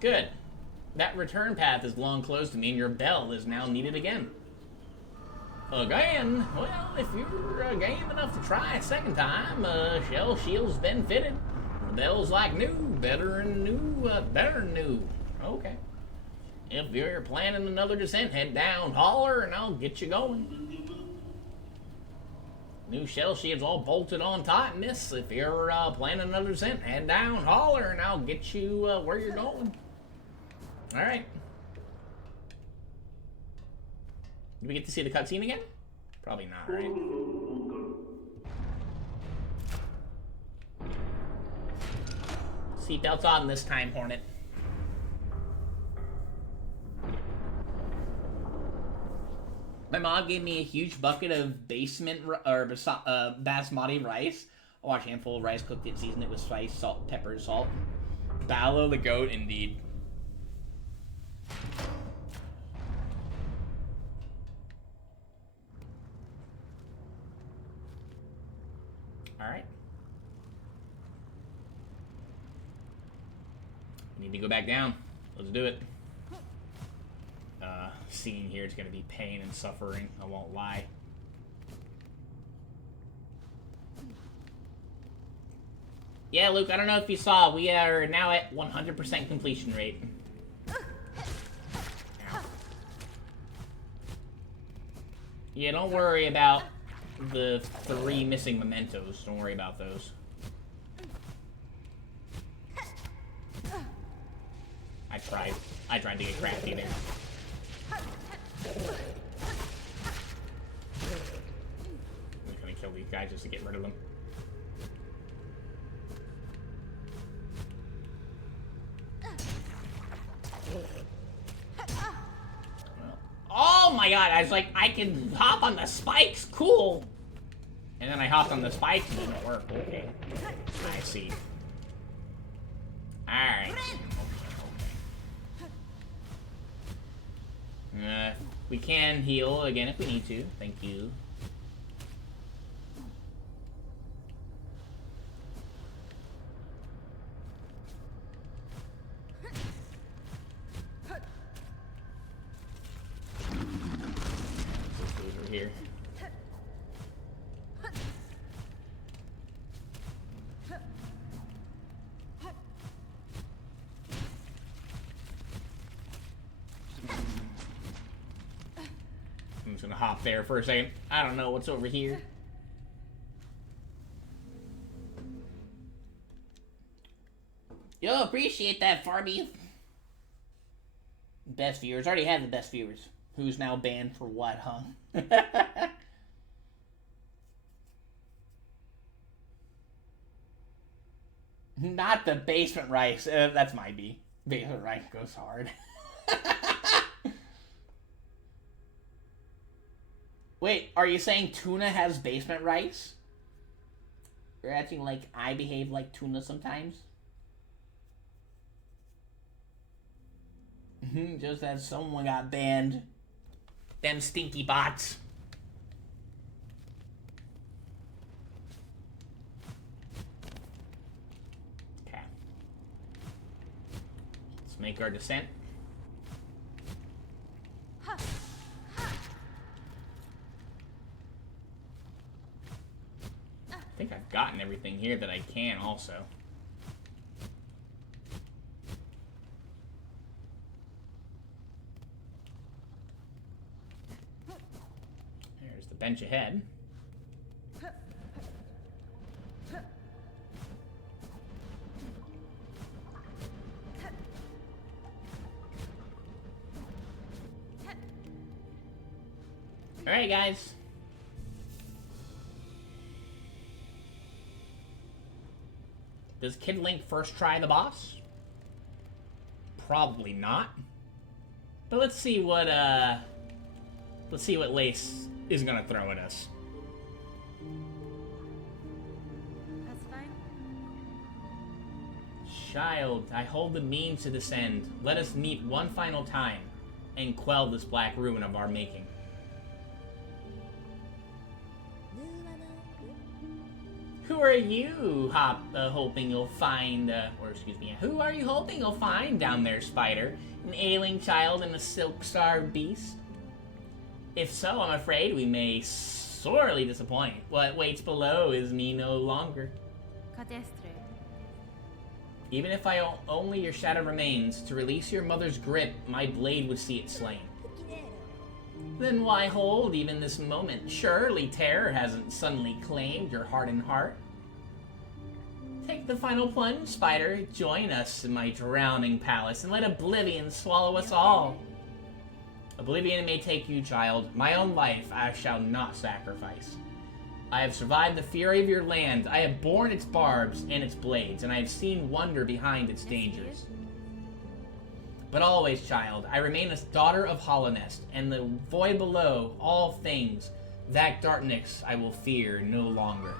Good. That return path is long closed to me, and your bell is now needed again. Again? Well, if you're game enough to try a second time, shell shield's been fitted. The bell's like new, better than new. Okay. If you're planning another descent, head down, holler, and I'll get you going. New shell shield's all bolted on tight, miss. If you're planning another descent, head down, holler, and I'll get you where you're going. Alright. Did we get to see the cutscene again? Probably not, right? Seatbelts on this time, Hornet. My mom gave me a huge bucket of basmati rice. I watched a handful of rice, cooked it, seasoned it with spice, salt, pepper, salt. Ballo the goat, indeed. Alright. Need to go back down. Let's do it. Seeing here, it's going to be pain and suffering. I won't lie. Yeah, Luke, I don't know if you saw. We are now at 100% completion rate. Yeah, don't worry about the 3 missing mementos. Don't worry about those. I tried to get crafty there. I'm just gonna kill these guys just to get rid of them. Oh my god, I was like, I can hop on the spikes, cool! And then I hopped on the spikes and it didn't work, okay. I see. Alright. We can heal again if we need to. Thank you. Over here. I'm just gonna hop there for a second. I don't know what's over here. Yo, appreciate that, Farby. Best viewers. Already had the best viewers. Who's now banned for what, huh? Not the basement rice. That's my B. Basement rice goes hard. Wait, are you saying tuna has basement rice? You're acting like I behave like tuna sometimes? Just as someone got banned. Them stinky bots. Okay. Let's make our descent. I think I've gotten everything here that I can also. There's the bench ahead. Alright, guys. Does Kid Link first try the boss? Probably not. But let's see what Lace is gonna throw at us. That's fine. child, I hold the means to descend. Let us meet one final time and quell this black ruin of our making. Who are you hoping you'll find, who are you hoping you'll find down there, Spider? An ailing child and a silk-starved beast? If so, I'm afraid we may sorely disappoint. What waits below is me no longer. Even if I only your shadow remains, to release your mother's grip, my blade would see it slain. Then why hold even this moment? Surely terror hasn't suddenly claimed your heart and heart. Take the final plunge, Spider. Join us in my drowning palace, and let oblivion swallow us all. Oblivion may take you, child. My own life I shall not sacrifice. I have survived the fury of your land. I have borne its barbs and its blades, and I have seen wonder behind its dangers. But always, child, I remain a daughter of Hollownest, and the void below, all things, that darkness I will fear no longer.